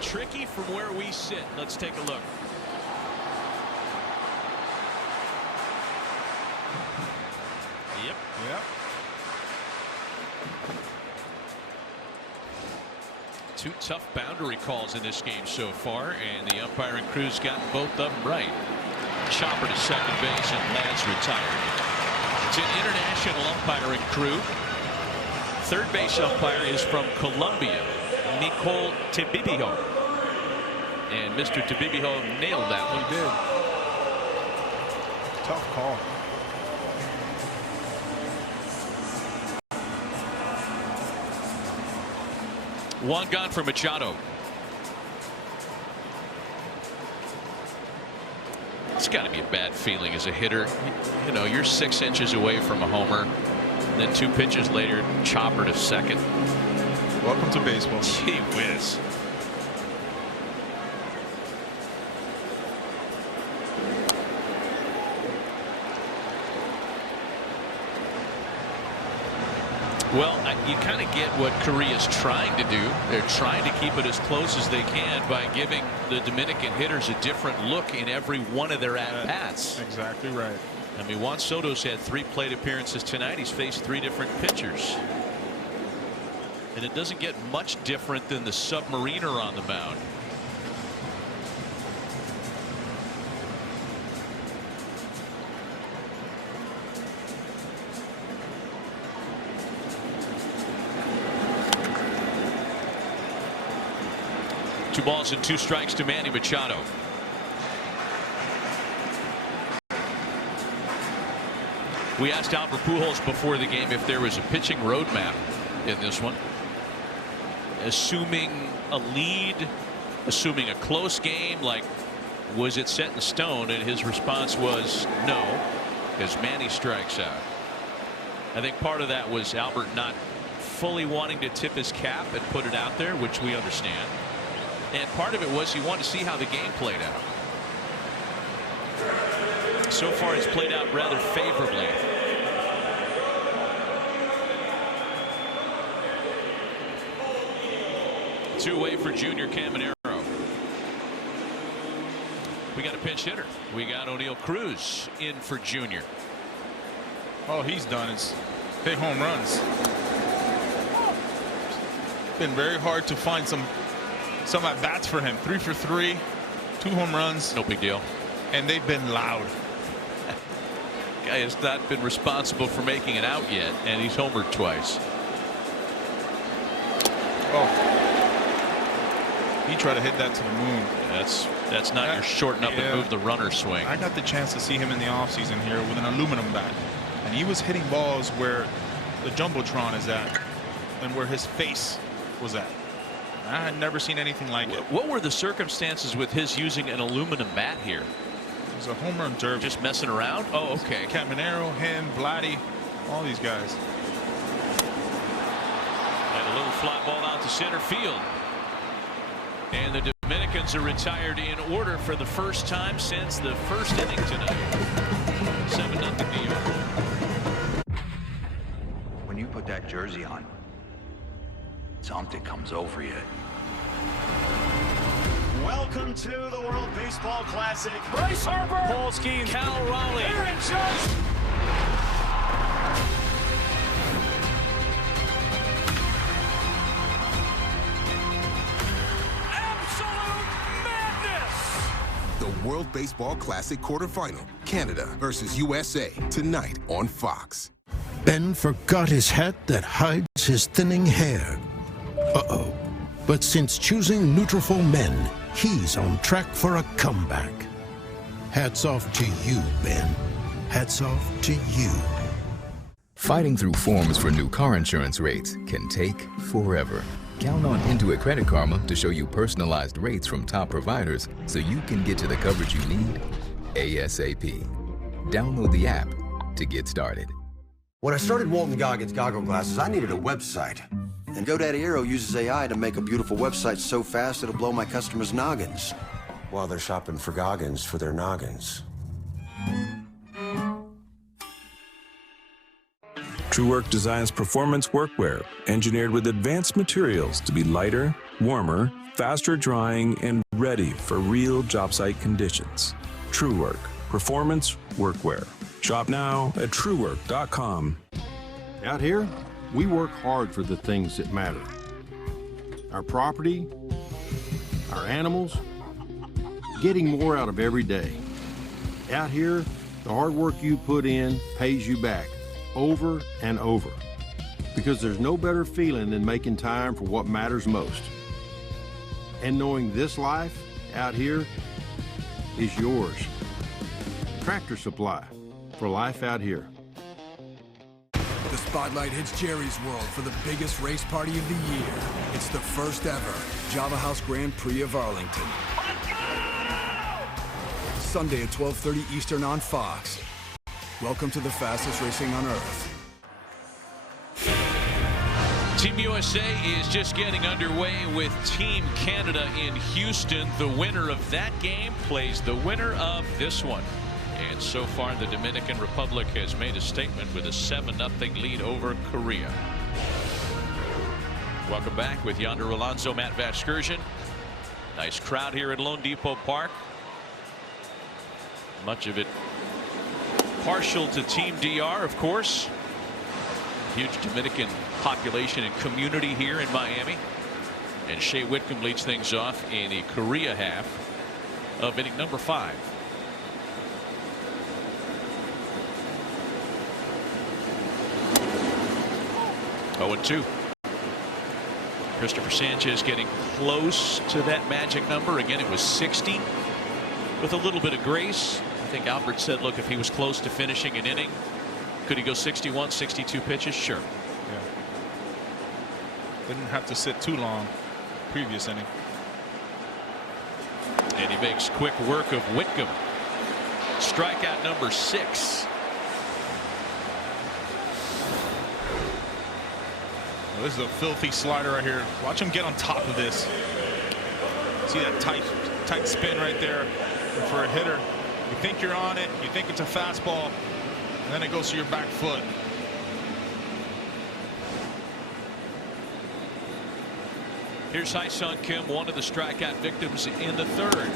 Tricky from where we sit. Let's take a look. Yep. Yep. 2 tough boundary calls in this game so far, and the umpiring crew's got both of them right. Chopper to second base, and Ladd's retired. It's an international umpiring crew. Third base umpire is from Colombia, Nicole Tibibiho. And Mr. Tibibiho nailed that one. He did. Tough call. One gone for Machado. It's got to be a bad feeling as a hitter. You know, you're 6 inches away from a homer. And then 2 pitches later, chopper to second. Welcome to baseball. Gee whiz. Well, you kind of get what Korea's trying to do. They're trying to keep it as close as they can by giving the Dominican hitters a different look in every one of their at-bats. Exactly right. I mean, Juan Soto's had 3 plate appearances tonight. He's faced 3 different pitchers. And it doesn't get much different than the submariner on the mound. Two balls and 2 strikes to Manny Machado. We asked Albert Pujols before the game if there was a pitching roadmap in this one. Assuming a lead, assuming a close game, like was it set in stone? And his response was no, as Manny strikes out. I think part of that was Albert not fully wanting to tip his cap and put it out there, which we understand. And part of it was he wanted to see how the game played out. So far it's played out rather favorably. Two away for Junior Caminero. We got a pinch hitter. We got O'Neal Cruz in for Junior. All he's done is hit home runs. Been very hard to find some at bats for him. 3 for 3, 2 home runs. No big deal. And they've been loud. Guy has not been responsible for making it out yet, and he's homered twice. Oh. He tried to hit that to the moon. That's not your shorten up and move the runner swing. I got the chance to see him in the offseason here with an aluminum bat, and he was hitting balls where the jumbotron is at and where his face was at. I had never seen anything like it. What were the circumstances with his using an aluminum bat here? It was a home run derby. Just messing around? Oh, okay. Caminero, him, Vladdy, all these guys. And a little fly ball out to center field. And the Dominicans are retired in order for the first time since the first inning tonight. 7-0 New York. When you put that jersey on, something comes over you. Welcome to the World Baseball Classic. Bryce Harper, Paul Skeens, Cal Raleigh, Aaron Judge. The World Baseball Classic quarterfinal, Canada versus USA, tonight on Fox. Ben forgot his hat that hides his thinning hair. Uh-oh. But since choosing Nutrafol Men, he's on track for a comeback. Hats off to you, Ben. Hats off to you. Fighting through forms for new car insurance rates can take forever. Count on Intuit Credit Karma to show you personalized rates from top providers so you can get to the coverage you need ASAP. Download the app to get started. When I started Walton Goggins Goggle Glasses, I needed a website. And GoDaddy Aero uses AI to make a beautiful website so fast it'll blow my customers' noggins. While they're shopping for Goggins for their noggins. TrueWork designs performance workwear engineered with advanced materials to be lighter, warmer, faster drying, and ready for real job site conditions. TrueWork, performance workwear. Shop now at truework.com. Out here, we work hard for the things that matter. Our property, our animals, getting more out of every day. Out here, the hard work you put in pays you back over and over. Because there's no better feeling than making time for what matters most. And knowing this life out here is yours. Tractor Supply, for life out here. The spotlight hits Jerry's World for the biggest race party of the year. It's the first ever Java House Grand Prix of Arlington. Sunday at 12:30 Eastern on Fox. Welcome to the fastest racing on Earth. Team USA is just getting underway with Team Canada in Houston. The winner of that game plays the winner of this one. And so far, the Dominican Republic has made a statement with a 7-0 lead over Korea. Welcome back with Yonder Alonso, Matt Vasgersian. Nice crowd here at Lone Depot Park. Much of it partial to Team DR, of course. Huge Dominican population and community here in Miami. And Shea Whitcomb leads things off in the Korea half of inning number 5. Oh, and 2. Christopher Sanchez getting close to that magic number. Again, it was 60 with a little bit of grace. I think Albert said, look, if he was close to finishing an inning, could he go 61, 62 pitches? Sure. Yeah. Didn't have to sit too long previous inning. And he makes quick work of Whitcomb. Strikeout number 6. Well, this is a filthy slider right here. Watch him get on top of this. See that tight spin right there. And for a hitter, you think you're on it, you think it's a fastball, and then it goes to your back foot. Here's Hyun Kim, one of the strikeout victims in the 3rd.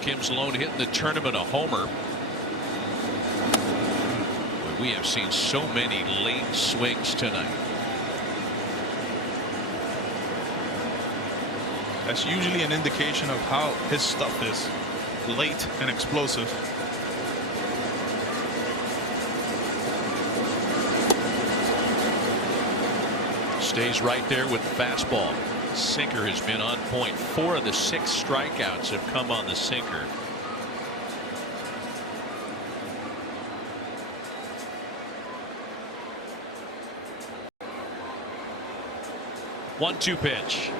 Kim's lone hit in the tournament, a homer. We have seen so many late swings tonight. That's usually an indication of how his stuff is. Late and explosive. Stays right there with the fastball. Sinker has been on point. 4 of the 6 strikeouts have come on the sinker. One-two pitch.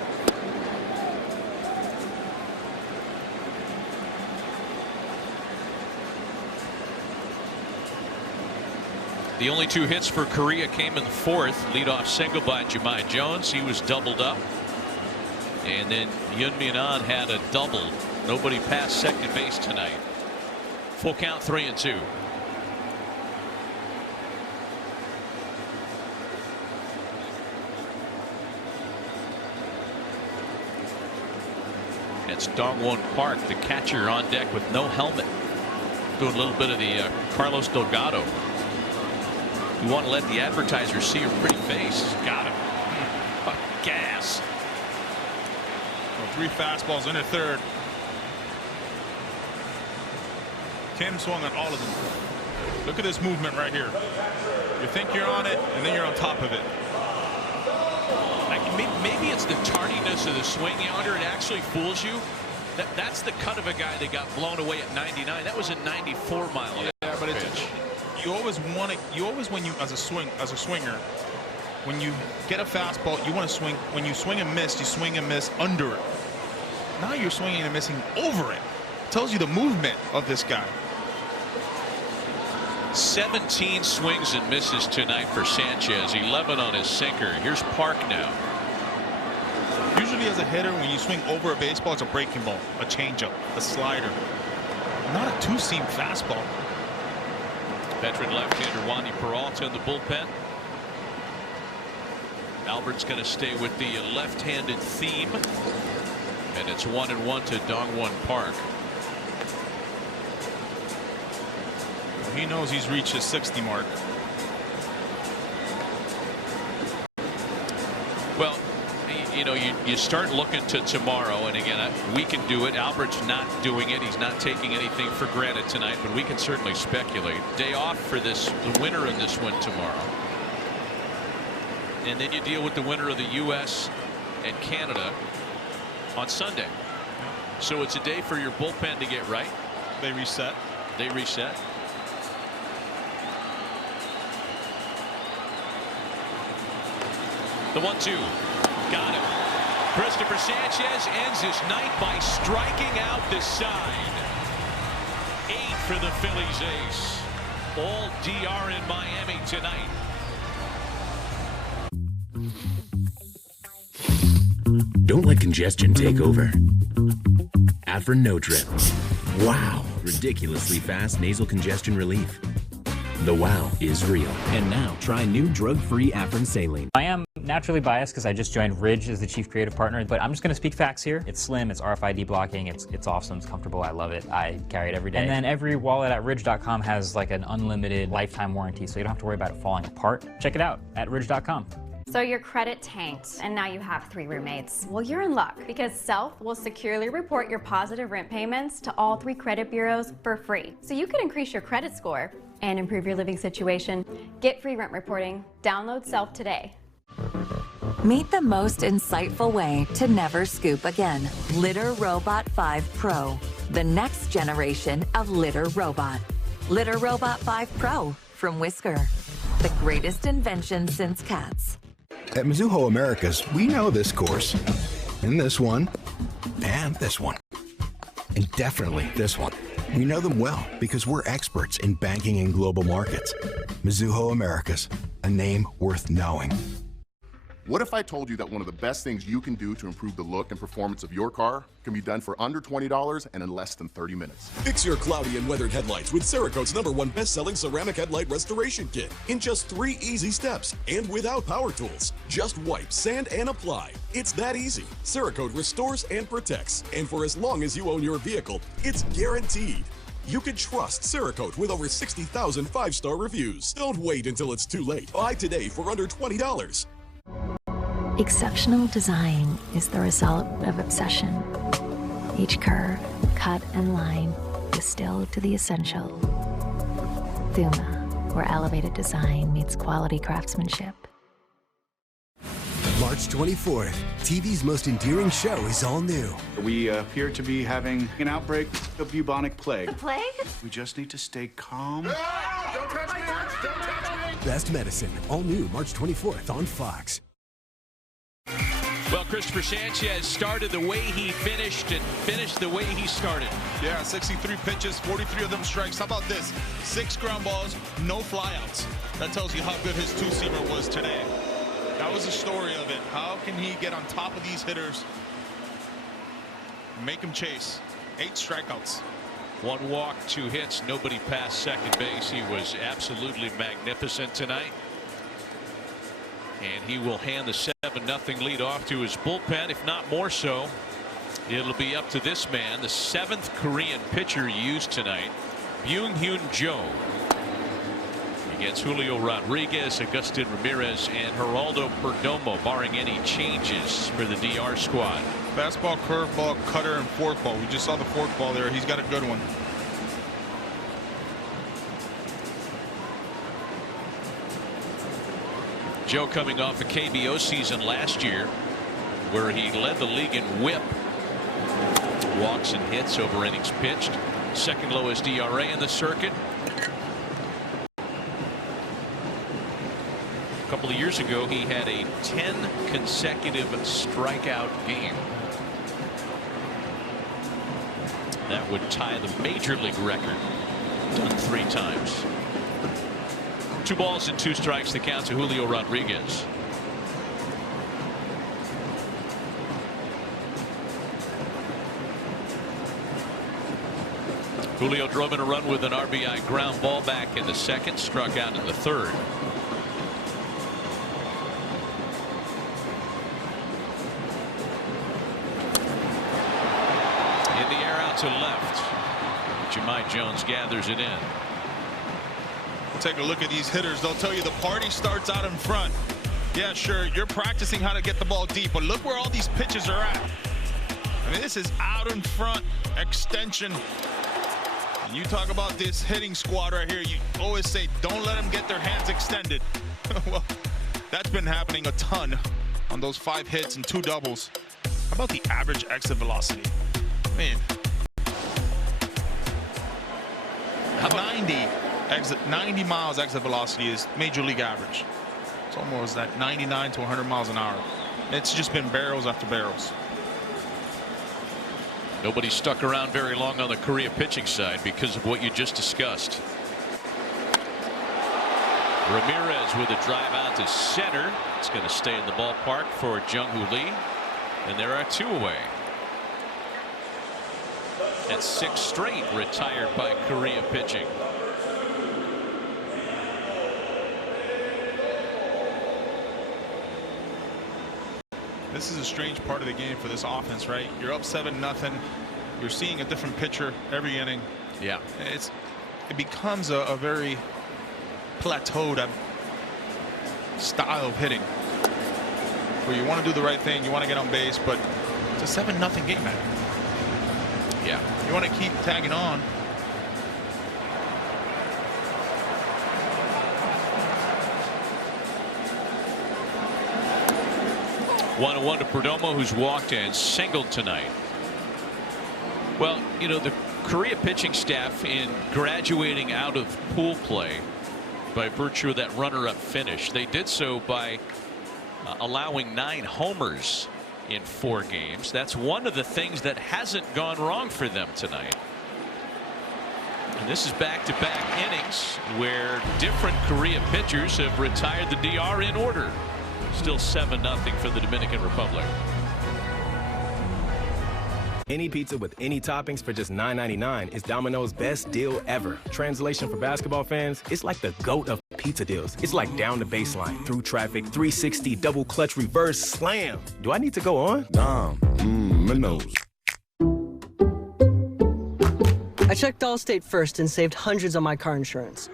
The only 2 hits for Korea came in the 4th. Leadoff single by Jahmai Jones. He was doubled up. And then Yun Min An had a double. Nobody passed second base tonight. Full count, 3-2. It's Dongwon Park, the catcher, on deck with no helmet. Doing a little bit of the Carlos Delgado. You want to let the advertiser see your pretty face. Got him. Gas. Well, 3 fastballs in the 3rd. Kim swung on all of them. Look at this movement right here. You think you're on it, and then you're on top of it. Maybe it's the tardiness of the swing, Yonder. It actually fools you. That's the cut of a guy that got blown away at 99. That was a 94 mile an hour. Yeah, but it's, you always want it. You always, when you as a swinger, when you get a fastball, you want to swing. When you swing and miss, you swing and miss under it. Now you're swinging and missing over it. It tells you the movement of this guy. 17 swings and misses tonight for Sanchez. 11 on his sinker. Here's Park now. Usually as a hitter, when you swing over a baseball, it's a breaking ball, a changeup, a slider. Not a 2-seam fastball. Veteran left-hander Wandy Peralta in the bullpen. Albert's going to stay with the left-handed theme. And it's 1-1 to Dongwon Park. He knows he's reached his 60 mark. Well, you know, you start looking to tomorrow, and again, we can do it. Albert's not doing it. He's not taking anything for granted tonight, but we can certainly speculate. Day off for the winner of this one tomorrow. And then you deal with the winner of the U.S. and Canada on Sunday. So it's a day for your bullpen to get right. They reset. They reset. The 1-2. Got him. Christopher Sanchez ends his night by striking out the side. 8 for the Phillies ace. All DR in Miami tonight. Don't let congestion take over. Afrin No Trip. Wow, ridiculously fast nasal congestion relief. The wow is real. And now, try new drug-free Afrin Saline. I am naturally biased because I just joined Ridge as the chief creative partner, but I'm just going to speak facts here. It's slim, it's RFID blocking, it's awesome, it's comfortable, I love it. I carry it every day. And then every wallet at Ridge.com has like an unlimited lifetime warranty, so you don't have to worry about it falling apart. Check it out at Ridge.com. So your credit tanked, and now you have 3 roommates. Well, you're in luck, because Self will securely report your positive rent payments to all 3 credit bureaus for free. So you could increase your credit score and improve your living situation. Get free rent reporting. Download Self today. Meet the most insightful way to never scoop again. Litter Robot 5 Pro, the next generation of litter robot. Litter Robot 5 Pro from Whisker, the greatest invention since cats. At Mizuho Americas, we know this course, and this one, and this one, and definitely this one. We know them well because we're experts in banking and global markets. Mizuho Americas, a name worth knowing. What if I told you that one of the best things you can do to improve the look and performance of your car can be done for under $20 and in less than 30 minutes? Fix your cloudy and weathered headlights with Cerakote's #1 best-selling ceramic headlight restoration kit in just 3 easy steps and without power tools. Just wipe, sand, and apply. It's that easy. Cerakote restores and protects, and for as long as you own your vehicle, it's guaranteed. You can trust Cerakote with over 60,000 5-star reviews. Don't wait until it's too late. Buy today for under $20. Exceptional design is the result of obsession. Each curve, cut, and line distilled to the essential. Thuma, where elevated design meets quality craftsmanship. March 24th, TV's most endearing show is all new. We appear to be having an outbreak of bubonic plague. The plague? We just need to stay calm. Don't touch me! Don't touch me! Best Medicine, all new March 24th on Fox. Well, Christopher Sanchez started the way he finished and finished the way he started. Yeah, 63 pitches, 43 of them strikes. How about this? 6 ground balls, no flyouts. That tells you how good his two-seamer was today. That was the story of it. How can he get on top of these hitters, make them chase? 8 strikeouts. 1 walk, 2 hits, nobody past second base. He was absolutely magnificent tonight. And he will hand the 7-0 lead off to his bullpen, if not more so. It'll be up to this man, the 7th Korean pitcher used tonight, Byung-Hyun Jo, against Julio Rodriguez, Agustin Ramirez, and Geraldo Perdomo, barring any changes for the DR squad. Fastball, curveball, cutter, and forkball. We just saw the forkball there. He's got a good one. Joe coming off a KBO season last year where he led the league in whip, walks and hits over innings pitched, 2nd lowest ERA in the circuit. A couple of years ago he had a 10 consecutive strikeout game. That would tie the major league record, done 3 times. 2 balls and 2 strikes the count to Julio Rodriguez. Julio drove in a run with an RBI ground ball back in the 2nd, struck out in the 3rd. In the air out to left. Jahmai Jones gathers it in. Take a look at these hitters. They'll tell you the party starts out in front. Yeah, sure, you're practicing how to get the ball deep, but look where all these pitches are at. I mean, this is out in front extension. And you talk about this hitting squad right here. You always say, don't let them get their hands extended. Well, that's been happening a ton on those 5 hits and 2 doubles. How about the average exit velocity? Man, 90 miles exit velocity is major league average. It's almost at 99 to 100 miles an hour. It's just been barrels after barrels. Nobody stuck around very long on the Korea pitching side because of what you just discussed. Ramirez with a drive out to center. It's going to stay in the ballpark for Jung-Hoo Lee, and there are 2 away. That's 6 straight retired by Korea pitching. This is a strange part of the game for this offense, right? You're up 7-0. You're seeing a different pitcher every inning. Yeah. It becomes a very plateaued style of hitting, where you want to do the right thing, you want to get on base, but it's a 7-0 game, man. Yeah. You want to keep tagging on. One to Perdomo, who's walked and singled tonight. Well, you know, the Korea pitching staff, in graduating out of pool play by virtue of that runner-up finish, they did so by allowing 9 homers in 4 games. That's one of the things that hasn't gone wrong for them tonight. And this is back-to-back innings where different Korea pitchers have retired the DR in order. Still 7-0 for the Dominican Republic. Any pizza with any toppings for just $9.99 is Domino's best deal ever. Translation for basketball fans, it's like the GOAT of pizza deals. It's like down the baseline, through traffic, 360, double clutch, reverse, slam. Do I need to go on? Domino's. I checked Allstate first and saved hundreds on my car insurance.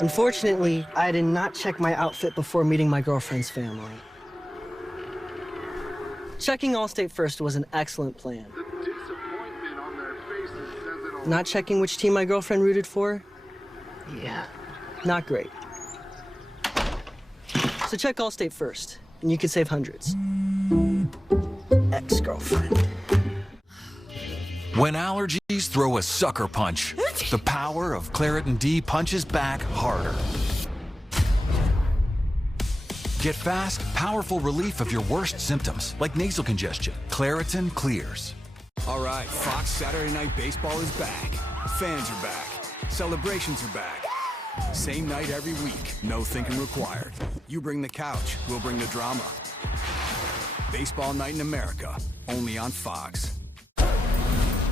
Unfortunately, I did not check my outfit before meeting my girlfriend's family. Checking Allstate first was an excellent plan. Not checking which team my girlfriend rooted for? Yeah, not great. So check Allstate first, and you can save hundreds. Ex-girlfriend. When allergies throw a sucker punch, the power of Claritin D punches back harder. Get fast, powerful relief of your worst symptoms, like nasal congestion. Claritin clears. All right, Fox Saturday Night Baseball is back. Fans are back. Celebrations are back. Same night every week, no thinking required. You bring the couch, we'll bring the drama. Baseball Night in America, only on Fox.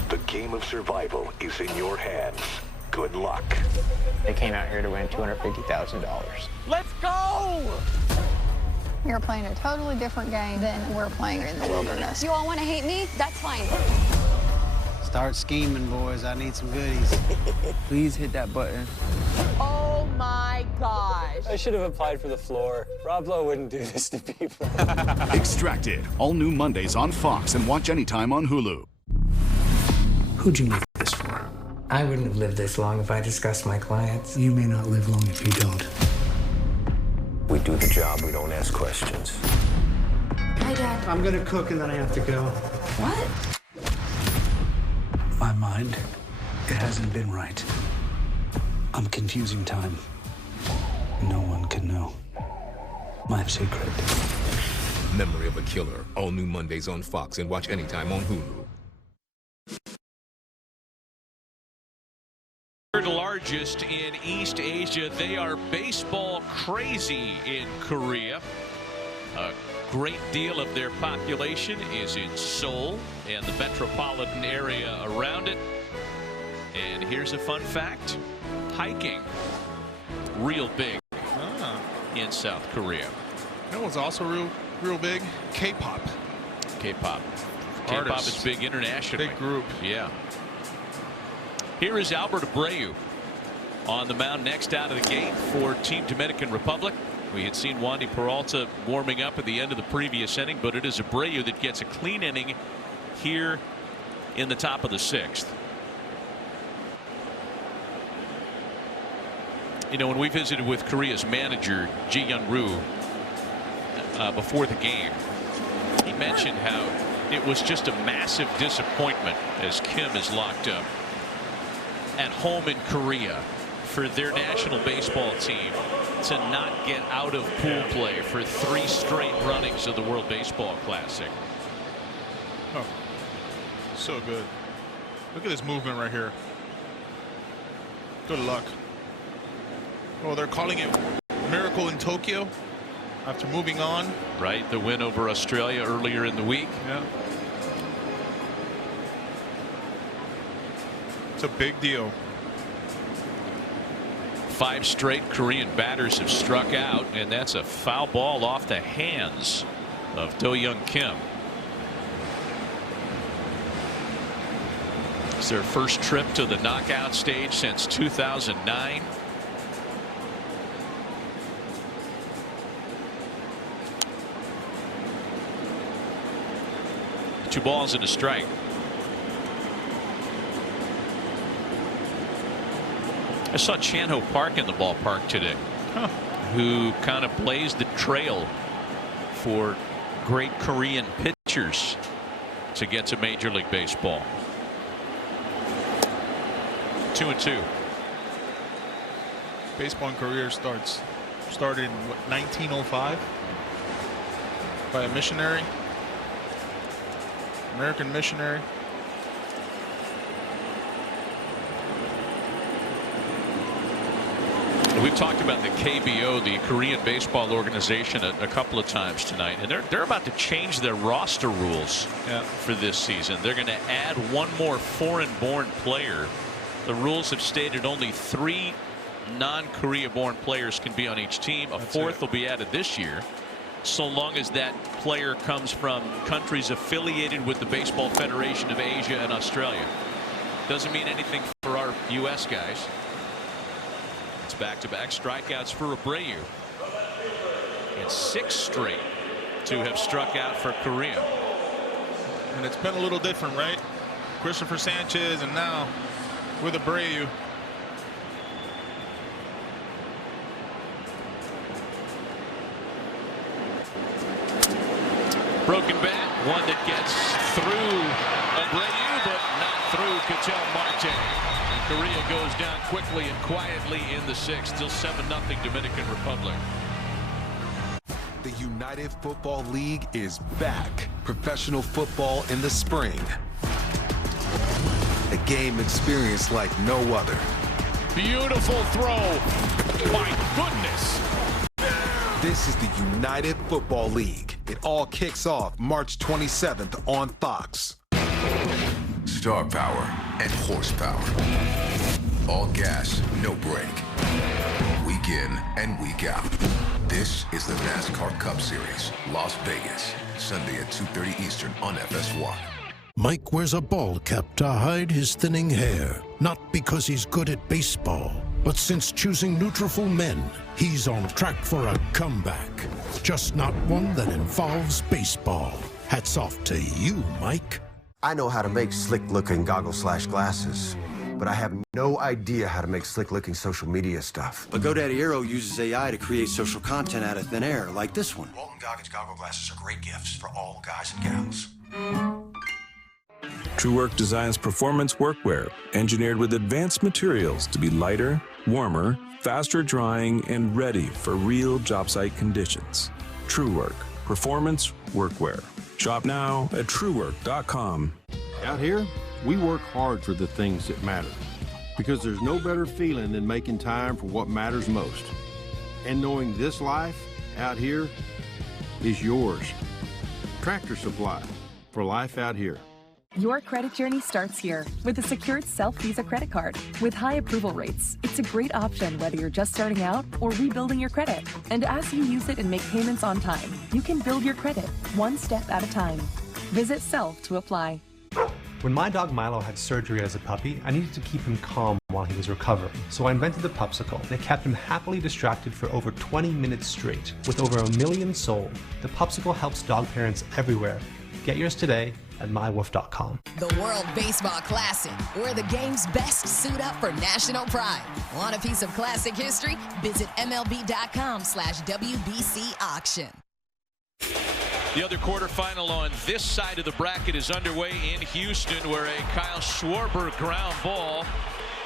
The game of survival is in your hands. Good luck. They came out here to win $250,000. Let's go! You're playing a totally different game than we're playing in the wilderness. You all want to hate me? That's fine. Start scheming, boys. I need some goodies. Please hit that button. Oh my gosh. I should have applied for the floor. Rob Lowe wouldn't do this to people. Extracted. All new Mondays on Fox and watch anytime on Hulu. Who'd you make this for? I wouldn't have lived this long if I discussed my clients. You may not live long if you don't. We do the job, we don't ask questions. Hi, Dad. I'm gonna cook and then I have to go. What? My mind, it hasn't been right. I'm confusing time. No one can know. My secret. Memory of a Killer. All new Mondays on Fox and watch anytime on Hulu. Third largest in East Asia. They are baseball crazy in Korea. A great deal of their population is in Seoul and the metropolitan area around it. And here's a fun fact: hiking, real big in South Korea. You know what's also real big? K-pop. K-pop. K-pop is big internationally. Big group. Yeah. Here is Albert Abreu on the mound next out of the gate for Team Dominican Republic. We had seen Wandy Peralta warming up at the end of the previous inning, but it is Abreu that gets a clean inning here in the top of the 6th. You know, when we visited with Korea's manager, Ji Hyun-roo, before the game, he mentioned how it was just a massive disappointment as Kim is locked up at home in Korea for their national baseball team to not get out of pool play for 3 straight runnings of the World Baseball Classic. Oh, so good. Look at this movement right here. Good luck. Oh, they're calling it Miracle in Tokyo after moving on. Right, the win over Australia earlier in the week. Yeah. It's a big deal. 5 straight Korean batters have struck out, and that's a foul ball off the hands of Do-Young Kim. It's their first trip to the knockout stage since 2009. Two balls and a strike. I saw Chan-Ho Park in the ballpark today, who kind of blazed the trail for great Korean pitchers to get to Major League Baseball. 2-2. Baseball career started in what, 1905 by a missionary, American missionary. We've talked about the KBO, the Korean Baseball Organization, a couple of times tonight, and they're about to change their roster rules for this season. They're going to add one more foreign-born player. The rules have stated only 3 non-Korea-born players can be on each team. A fourth will be added this year, so long as that player comes from countries affiliated with the Baseball Federation of Asia and Australia. Doesn't mean anything for our U.S. guys. It's back-to-back strikeouts for Abreu. It's 6 straight to have struck out for Korea. And it's been a little different, right? Christopher Sanchez, and now with Abreu. Broken bat, one that gets through Abreu, but not through Ketel Marte. And Korea goes down quickly and quietly in the 6th. Still 7-0 Dominican Republic. The United Football League is back. Professional football in the spring. A game experience like no other. Beautiful throw. My goodness. This is the United Football League. It all kicks off March 27th on Fox. Star power and horsepower. All gas, no brake. Week in and week out. This is the NASCAR Cup Series, Las Vegas, Sunday at 2:30 Eastern on FS1. Mike wears a ball cap to hide his thinning hair, not because he's good at baseball, but since choosing Nutrafol Men, he's on track for a comeback. Just not one that involves baseball. Hats off to you, Mike. I know how to make slick-looking goggles/glasses, but I have no idea how to make slick-looking social media stuff. But GoDaddy Aero uses AI to create social content out of thin air, like this one. Walton Goggins goggle glasses are great gifts for all guys and gals. TrueWork designs performance workwear engineered with advanced materials to be lighter, warmer, faster drying, and ready for real job site conditions. TrueWork, performance workwear. Shop now at truework.com. Out here, we work hard for the things that matter, because there's no better feeling than making time for what matters most. And knowing this life out here is yours. Tractor Supply, for life out here. Your credit journey starts here with a secured self-Visa credit card. With high approval rates, it's a great option whether you're just starting out or rebuilding your credit. And as you use it and make payments on time, you can build your credit one step at a time. Visit Self to apply. When my dog Milo had surgery as a puppy, I needed to keep him calm while he was recovering. So I invented the Pupsicle. They kept him happily distracted for over 20 minutes straight. With over 1 million sold, the Pupsicle helps dog parents everywhere. Get yours today at mywoof.com. The World Baseball Classic, where the game's best suit up for national pride. Want a piece of classic history? Visit MLB.com/WBC auction. The other quarterfinal on this side of the bracket is underway in Houston, where a Kyle Schwarber ground ball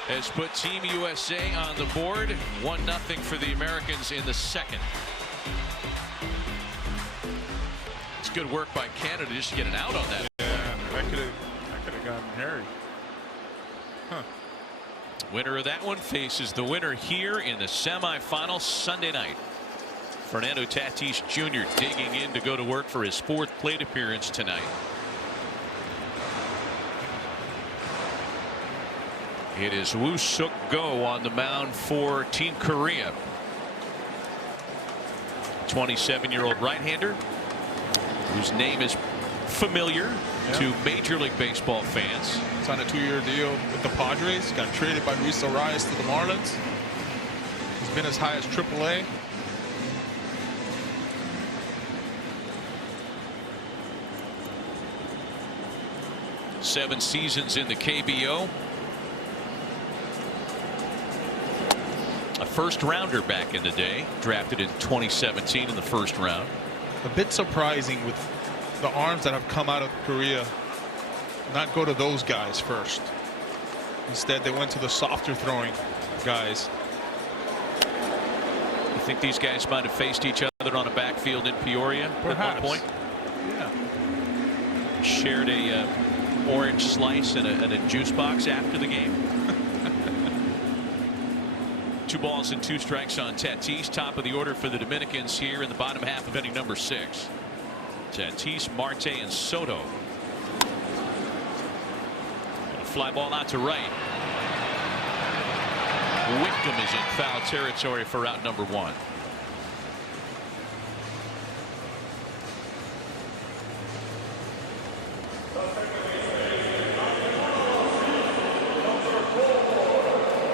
has put Team USA on the board. 1-0 for the Americans in the 2nd. It's good work by Canada just to get an out on that. Yeah, that could have gotten hairy. Winner of that one faces the winner here in the semifinal Sunday night. Fernando Tatis Jr. digging in to go to work for his 4th plate appearance tonight. It is Woo Suk Go on the mound for Team Korea. 27-year-old right-hander whose name is familiar to Major League Baseball fans. Signed a 2-year deal with the Padres. Got traded by Luis Arias to the Marlins. He's been as high as AAA. Seven seasons in the KBO. A first rounder back in the day, drafted in 2017 in the first round. A bit surprising with the arms that have come out of Korea, not go to those guys first. Instead, they went to the softer throwing guys. You think these guys might have faced each other on a backfield in Peoria Perhaps. at one point? Yeah. Shared a orange slice and a juice box after the game. 2 balls and 2 strikes on Tatis. Top of the order for the Dominicans here in the bottom half of inning number 6. Tatis, Marte, and Soto. And a fly ball out to right. Whitcomb is in foul territory for out number 1.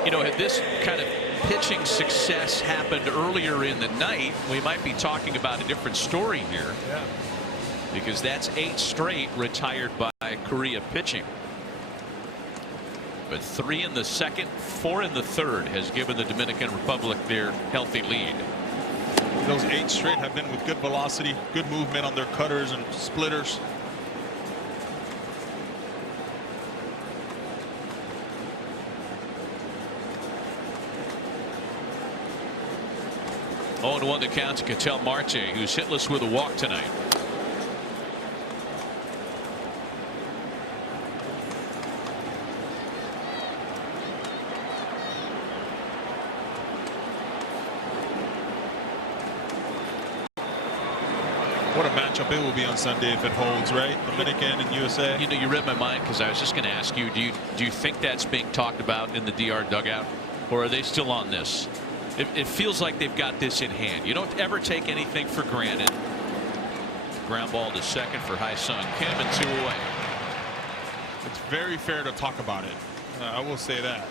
You know, had this kind of pitching success happened earlier in the night, we might be talking about a different story here. Yeah. Because that's 8 straight retired by Korea pitching. But 3 in the second, 4 in the third has given the Dominican Republic their healthy lead. Those 8 straight have been with good velocity, good movement on their cutters and splitters. Oh, and 1 to count to Ketel Marte, who's hitless with a walk tonight. What a matchup it will be on Sunday if it holds, right? Dominican and USA. You know, you read my mind because I was just going to ask you, do you think that's being talked about in the DR dugout, or are they still on this? It feels like they've got this in hand. You don't ever take anything for granted. Ground ball to second for Hai-Sung Kim, and 2 away. It's very fair to talk about it. I will say that.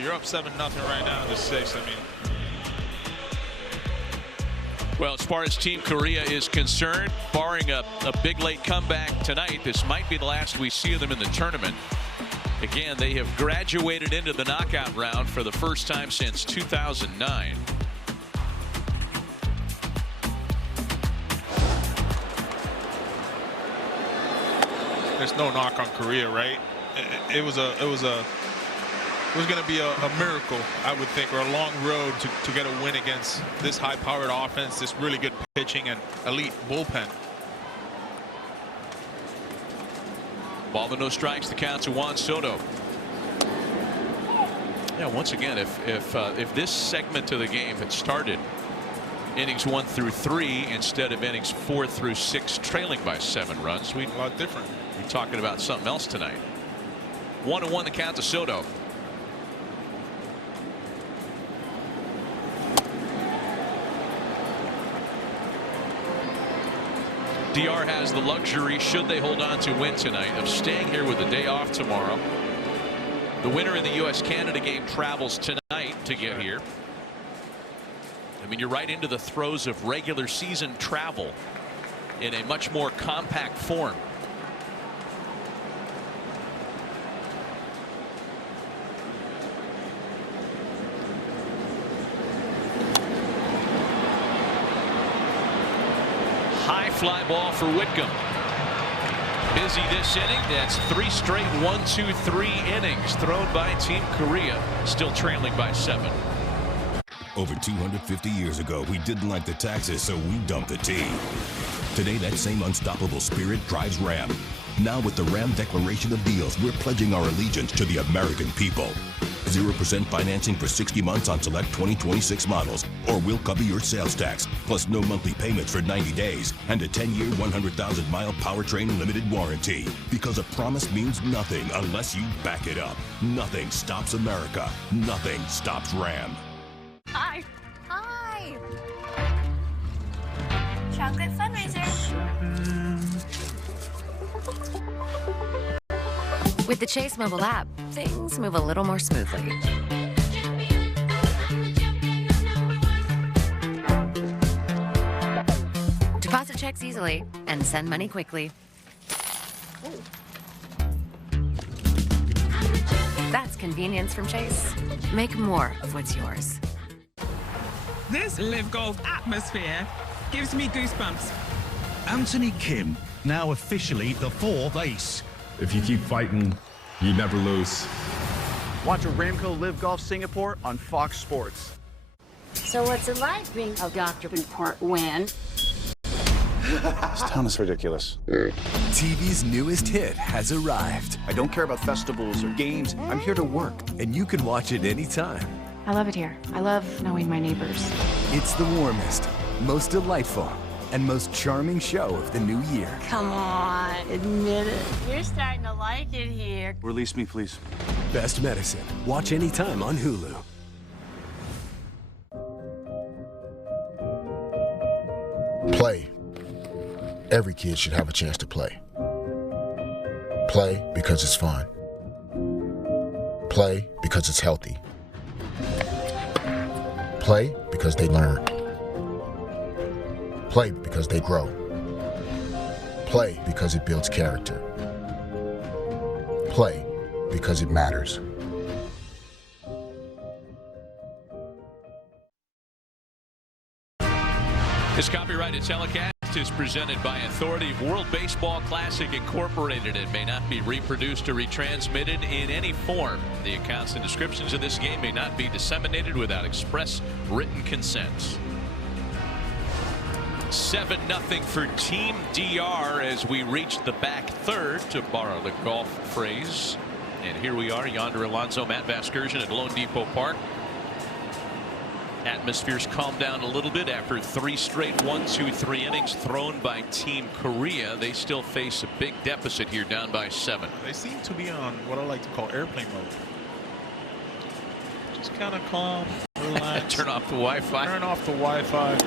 You're up 7-0 right now in the 6th. I mean, well, as far as Team Korea is concerned, barring a big late comeback tonight, this might be the last we see of them in the tournament. Again, they have graduated into the knockout round for the first time since 2009. there's no knock on Korea, right? It was going to be a miracle, I would think, or a long road to get a win against this high-powered offense, this really good pitching and elite bullpen. Ball to no strikes. The count to Juan Soto. Yeah, once again, if this segment of the game had started innings 1 through 3 instead of innings 4 through 6, trailing by 7 runs, we'd a lot different. Be talking about something else tonight. 1-1 the count to Soto. DR has the luxury, should they hold on to win tonight, of staying here with the day off tomorrow. The winner in the U.S.-Canada game travels tonight to get here. I mean, you're right into the throes of regular season travel in a much more compact form. High fly ball for Whitcomb. Busy this inning. That's 3 straight 1-2-3 innings thrown by Team Korea, still trailing by 7. Over 250 years ago, we didn't like the taxes, so we dumped the tea. Today, that same unstoppable spirit drives Ram. Now with the Ram Declaration of Deals, we're pledging our allegiance to the American people. 0% financing for 60 months on select 2026 models. Or we'll cover your sales tax, plus no monthly payments for 90 days. And a 10-year, 100,000-mile powertrain limited warranty. Because a promise means nothing unless you back it up. Nothing stops America. Nothing stops Ram. Hi. Hi. Chocolate fundraiser. With the Chase mobile app, things move a little more smoothly. Deposit checks easily and send money quickly. That's convenience from Chase. Make more of what's yours. This Live Golf atmosphere gives me goosebumps. Anthony Kim, now officially the fourth ace. If you keep fighting, you never lose. Watch Aramco Live Golf Singapore on Fox Sports. So what's it like being a doctor in Port Win? This town is ridiculous. TV's newest hit has arrived. I don't care about festivals or games. I'm here to work. And you can watch it anytime. I love it here. I love knowing my neighbors. It's the warmest, most delightful, and most charming show of the new year. Come on, admit it. You're starting to like it here. Release me, please. Best Medicine. Watch anytime on Hulu. Play. Every kid should have a chance to play. Play because it's fun. Play because it's healthy. Play because they learn. Play because they grow. Play because it builds character. Play because it matters. This copyrighted telecast is presented by authority of World Baseball Classic Incorporated. It may not be reproduced or retransmitted in any form. The accounts and descriptions of this game may not be disseminated without express written consent. 7-0 for Team DR as we reach the back third, to borrow the golf phrase. And here we are, Yonder Alonso, Matt Vasgersian at Lone Depot Park. Atmosphere's calmed down a little bit after 3 straight 1-2-3 innings thrown by Team Korea. They still face a big deficit here, down by 7. They seem to be on what I like to call airplane mode. Just kind of calm, relax. Turn off the Wi-Fi. Turn off the Wi-Fi.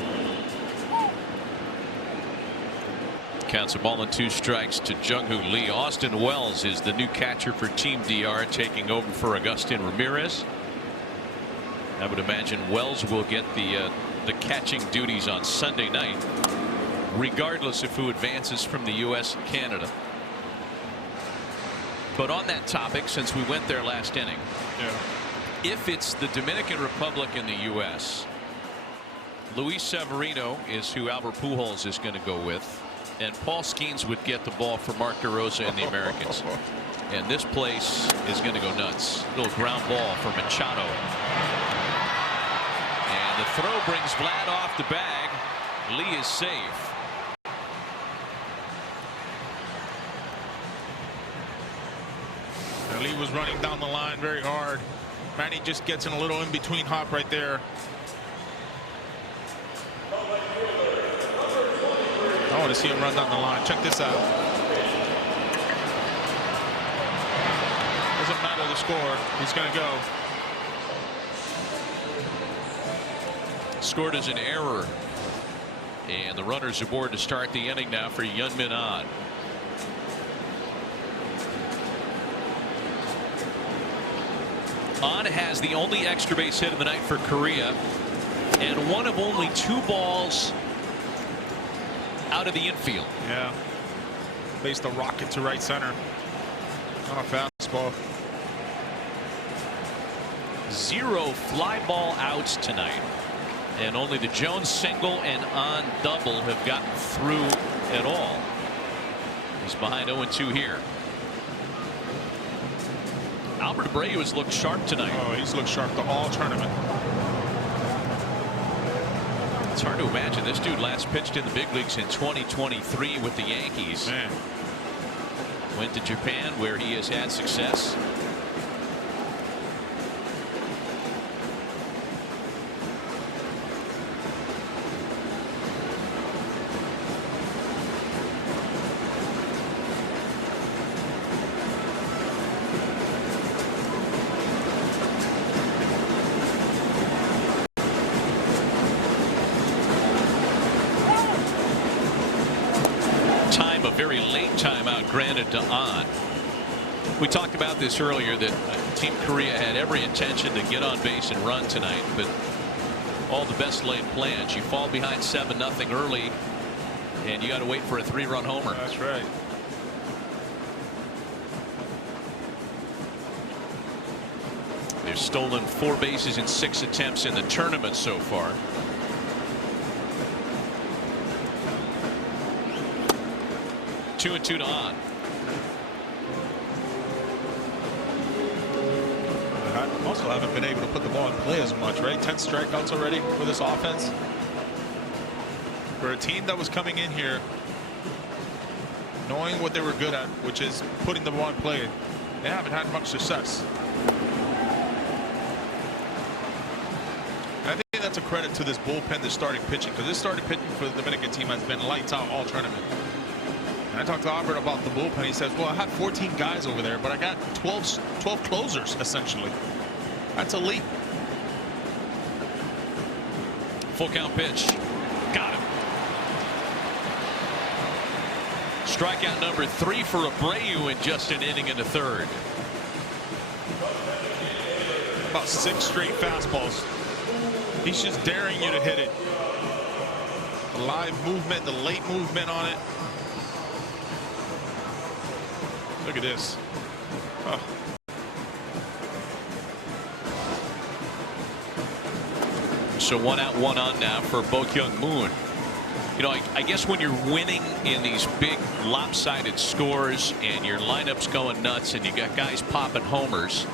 Counts a ball and 2 strikes to Jung-Hoo Lee. Austin Wells is the new catcher for Team DR, taking over for Agustin Ramirez. I would imagine Wells will get the catching duties on Sunday night, regardless of who advances from the U.S. and Canada. But on that topic, since we went there last inning, if it's the Dominican Republic and the U.S., Luis Severino is who Albert Pujols is going to go with, and Paul Skeens would get the ball for Mark DeRosa and the Americans. And this place is going to go nuts. Little ground ball for Machado. And the throw brings Vlad off the bag. Lee is safe. Lee was running down the line very hard. Manny just gets in a little in-between hop right there. I want to see him run down the line. Check this out. Doesn't matter the score. He's going to go. Scored as an error. And the runners aboard to start the inning now for Hyun-Min Ahn. Ahn has the only extra base hit of the night for Korea, and one of only 2 balls out of the infield. Yeah. Faced a rocket to right center. On a fastball. 0 fly ball outs tonight. And only the Jones single and on double have gotten through at all. He's behind 0-2 here. Albert Abreu has looked sharp tonight. Oh, he's looked sharp the whole tournament. It's hard to imagine this dude last pitched in the big leagues in 2023 with the Yankees. Man. Went to Japan where he has had success. timeout granted to On. We talked about this earlier that Team Korea had every intention to get on base and run tonight, but all the best laid plans. You fall behind 7-0 early, and you got to wait for a 3-run homer. That's right. They've stolen 4 bases in 6 attempts in the tournament so far. Two and 2 to On. Also haven't been able to put the ball in play as much, right? 10 strikeouts already for this offense. For a team that was coming in here knowing what they were good at, which is putting the ball in play, they haven't had much success. I think that's a credit to this bullpen that's starting pitching, because this starting pitching for the Dominican team has been lights out all tournament. And I talked to Albert about the bullpen. He says, well, I had 14 guys over there, but I got 12 closers, essentially. That's a leap. Full count pitch. Got him. Strikeout number 3 for Abreu in just an inning and a third. About 6 straight fastballs. He's just daring you to hit it. The live movement, the late movement on it. Look at this. Oh. So 1 out, 1 on now for Bo Kyung Moon. You know, I guess when you're winning in these big lopsided scores and your lineup's going nuts and you got guys popping homers,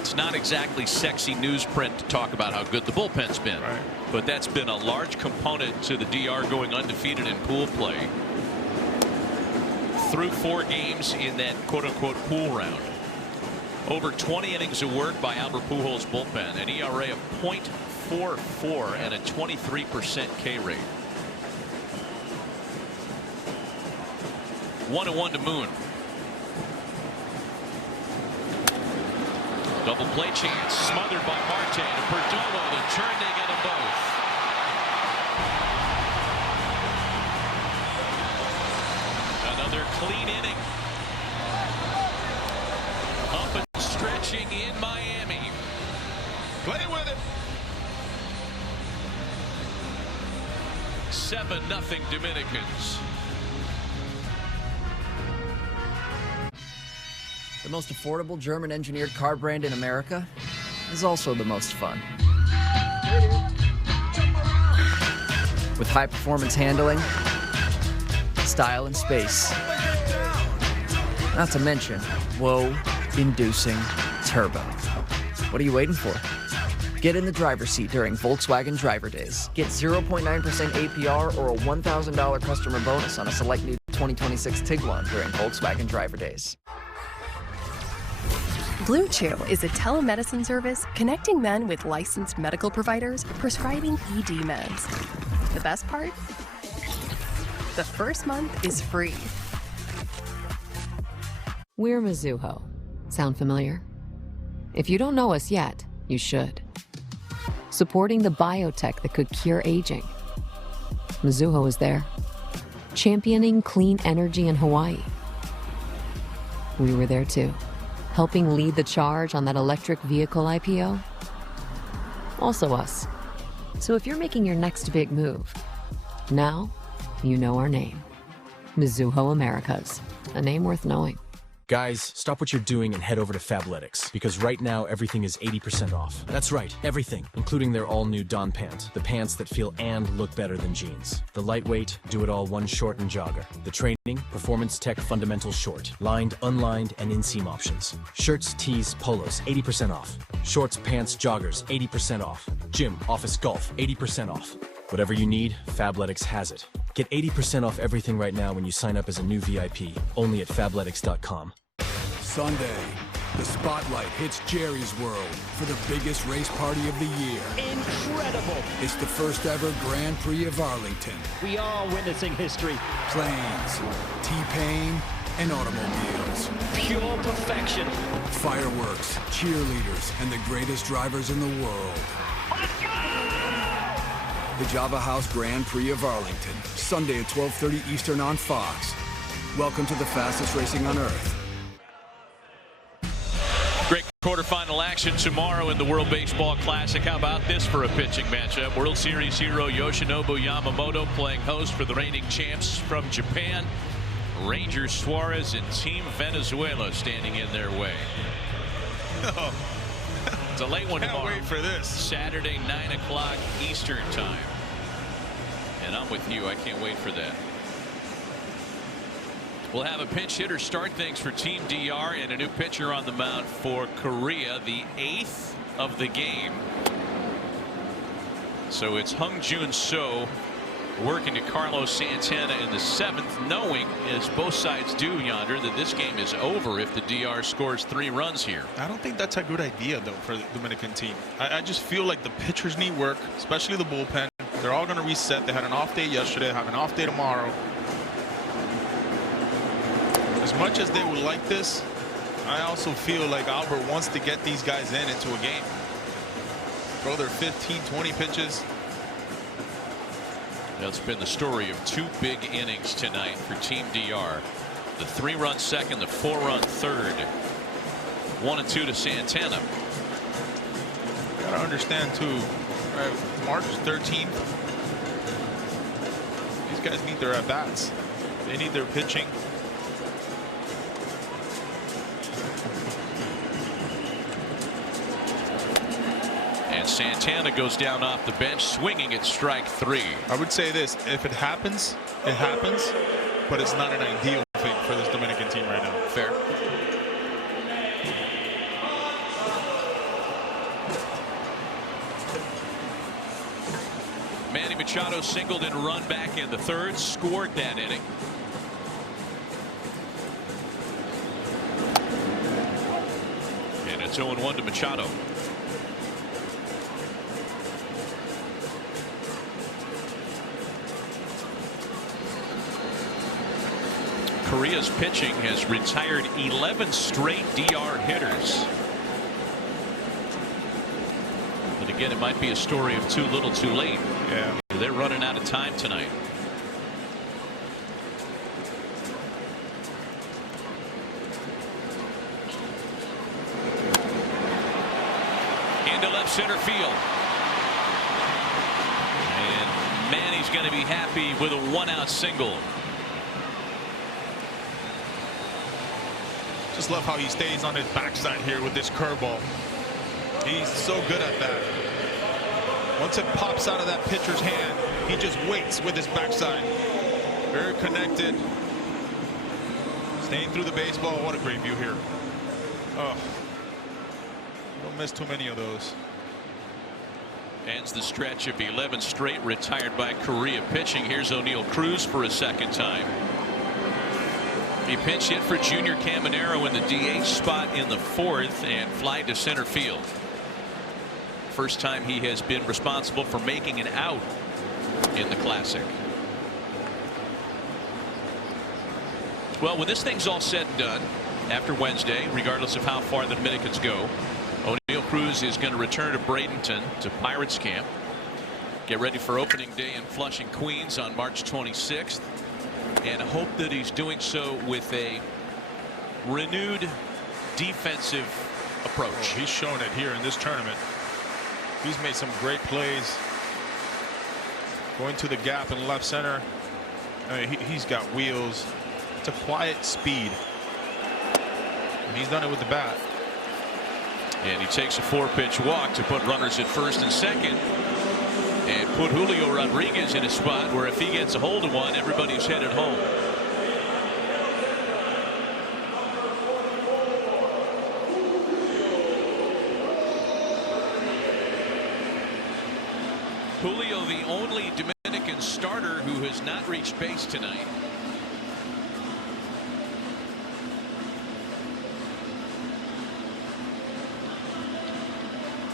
it's not exactly sexy newsprint to talk about how good the bullpen's been. Right. But that's been a large component to the DR going undefeated in pool play through 4 games in that quote-unquote pool round. Over 20 innings of work by Albert Pujols' bullpen, an ERA of .44 and a 23% K rate. 1-1 to Moon. Double play chance, smothered by Marte to Perdomo. The turn, they get them both. Another clean inning. Up and stretching in Miami. Play with it. 7-0 Dominicans. The most affordable German-engineered car brand in America is also the most fun. With high-performance handling, style, and space. Not to mention, whoa-inducing turbo. What are you waiting for? Get in the driver's seat during Volkswagen Driver Days. Get 0.9% APR or a $1,000 customer bonus on a select new 2026 Tiguan during Volkswagen Driver Days. Blue Chew is a telemedicine service connecting men with licensed medical providers prescribing ED meds. The best part? The first month is free. We're Mizuho. Sound familiar? If you don't know us yet, you should. Supporting the biotech that could cure aging. Mizuho is there. Championing clean energy in Hawaii. We were there too. Helping lead the charge on that electric vehicle IPO? Also us. So if you're making your next big move, now you know our name. Mizuho Americas. A name worth knowing. Guys, stop what you're doing and head over to Fabletics, because right now everything is 80% off. That's right, everything, including their all-new Don pant, the pants that feel and look better than jeans. The lightweight, do-it-all one short and jogger. The training, performance tech fundamental short, lined, unlined, and inseam options. Shirts, tees, polos, 80% off. Shorts, pants, joggers, 80% off. Gym, office, golf, 80% off. Whatever you need, Fabletics has it. Get 80% off everything right now when you sign up as a new VIP, only at Fabletics.com. Sunday, the spotlight hits Jerry's World for the biggest race party of the year. Incredible! It's the first ever Grand Prix of Arlington. We are witnessing history. Planes, T-Pain, and automobiles. Pure perfection. Fireworks, cheerleaders, and the greatest drivers in the world. The Java House Grand Prix of Arlington, Sunday at 12:30 Eastern on Fox. Welcome to the fastest racing on Earth. Great quarterfinal action tomorrow in the World Baseball Classic. How about this for a pitching matchup? World Series hero Yoshinobu Yamamoto playing host for the reigning champs from Japan. Ranger Suarez and Team Venezuela standing in their way. Oh. It's a late one tomorrow. Can't wait for this. Saturday, 9 o'clock Eastern time. And I'm with you. I can't wait for that. We'll have a pinch hitter start things for Team DR and a new pitcher on the mound for Korea, the 8th of the game. So it's Hung Jun So working to Carlos Santana in the 7th, knowing, as both sides do yonder, that this game is over if the DR scores 3 runs here. I don't think that's a good idea, though, for the Dominican team. I just feel like the pitchers need work, especially the bullpen. They're all going to reset. They had an off day yesterday, have an off day tomorrow. As much as they would like this, I also feel like Albert wants to get these guys into a game. Throw their 15, 20 pitches. That's been the story of 2 big innings tonight for Team DR. The 3-run second, the 4-run third. 1 and 2 to Santana. Gotta understand too, March 13th, these guys need their at-bats. They need their pitching. And Santana goes down off the bench, swinging at strike 3. I would say this: if it happens, it happens, but it's not an ideal thing for this Dominican team right now. Fair. Manny Machado singled and run back in the 3rd, scored that inning. And it's 0-1 to Machado. Korea's pitching has retired 11 straight DR hitters. But again, it might be a story of too little too late. Yeah. They're running out of time tonight. Into left center field. And Manny's going to be happy with a 1-out single. Just love how he stays on his backside here with this curveball. He's so good at that. Once it pops out of that pitcher's hand, he just waits with his backside. Very connected. Staying through the baseball. What a great view here. Oh, don't miss too many of those. Ends the stretch of 11 straight retired by Korea pitching. Here's O'Neal Cruz for a 2nd time. He pinch hit for Junior Caminero in the DH spot in the 4th and fly to center field. First time he has been responsible for making an out in the Classic. Well, when this thing's all said and done after Wednesday, regardless of how far the Dominicans go, O'Neal Cruz is going to return to Bradenton to Pirates camp. Get ready for opening day in Flushing, Queens on March 26th. And hope that he's doing so with a renewed defensive approach. Oh, he's shown it here in this tournament. He's made some great plays. Going to the gap in left center. I mean, he's got wheels. It's a quiet speed. And he's done it with the bat. And he takes a 4-pitch walk to put runners at 1st and 2nd. And put Julio Rodriguez in a spot where if he gets a hold of one, everybody's headed home. Julio, the only Dominican starter who has not reached base tonight.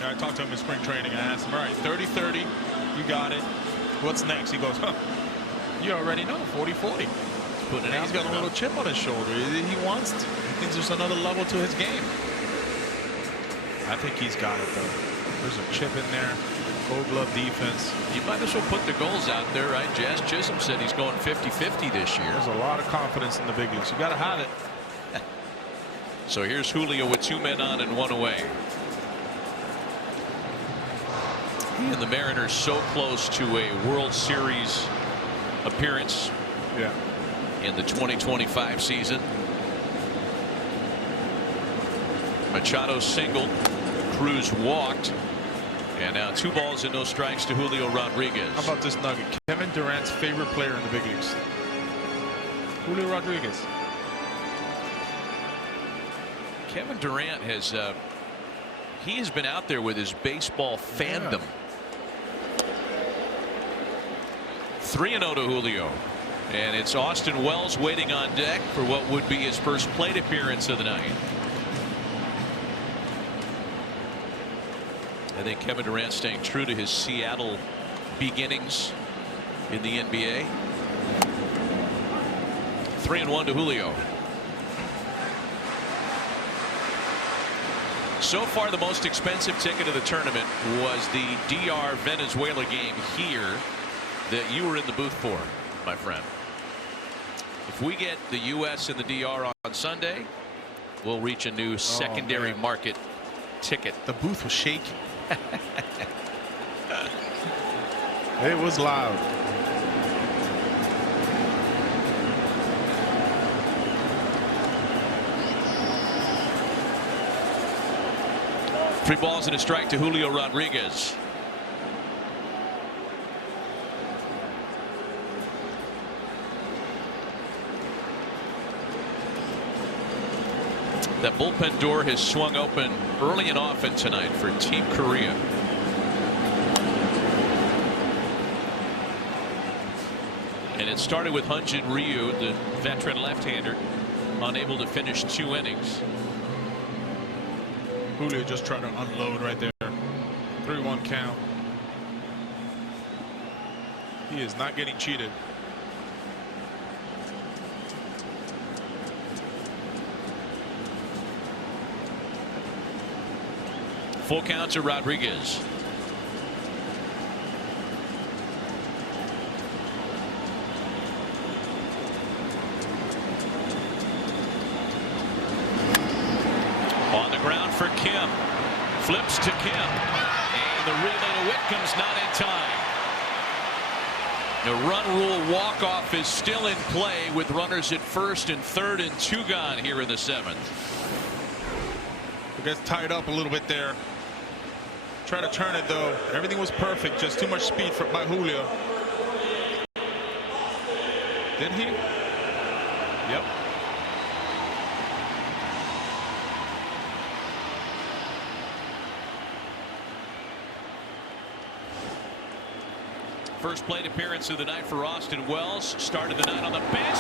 I talked to him in spring training. I asked him, all right, 30-30, you got it. What's next? He goes, huh, you already know, 40-40. He's got a little chip on his shoulder. He wants to. He thinks there's another level to his game. I think he's got it, though. There's a chip in there. Gold glove defense. You might as well put the goals out there, right? Jazz Chisholm said he's going 50-50 this year. There's a lot of confidence in the big leagues. You got to have it. So here's Julio with 2 men on and 1 away. And the Mariners so close to a World Series appearance in the 2025 season. Machado singled. Cruz walked. And now 2 balls and no strikes to Julio Rodriguez. How about this nugget? Kevin Durant's favorite player in the big leagues. Julio Rodriguez. Kevin Durant has he has been out there with his baseball fandom. 3-0 to Julio. And it's Austin Wells waiting on deck for what would be his first plate appearance of the night. I think Kevin Durant staying true to his Seattle beginnings in the NBA. 3-1 to Julio. So far, the most expensive ticket of the tournament was the DR Venezuela game here that you were in the booth for, my friend. If we get the U.S. and the DR on Sunday, we'll reach a new secondary market ticket. The booth was shaky. It was loud. Three balls and a strike to Julio Rodriguez. That bullpen door has swung open early and often tonight for Team Korea. And it started with Hyun-Jin Ryu, the veteran left-hander, unable to finish 2 innings. Julio just trying to unload right there. 3-1 count. He is not getting cheated. Full count to Rodriguez. On the ground for Kim. Flips to Kim. And the relay to Whitcomb's not in time. The run rule walk-off is still in play with runners at first and third and 2 gone here in the 7th. It gets tied up a little bit there. Try to turn it though. Everything was perfect. Just too much speed by Julio. Did he? Yep. First plate appearance of the night for Austin Wells. Started the night on the bench.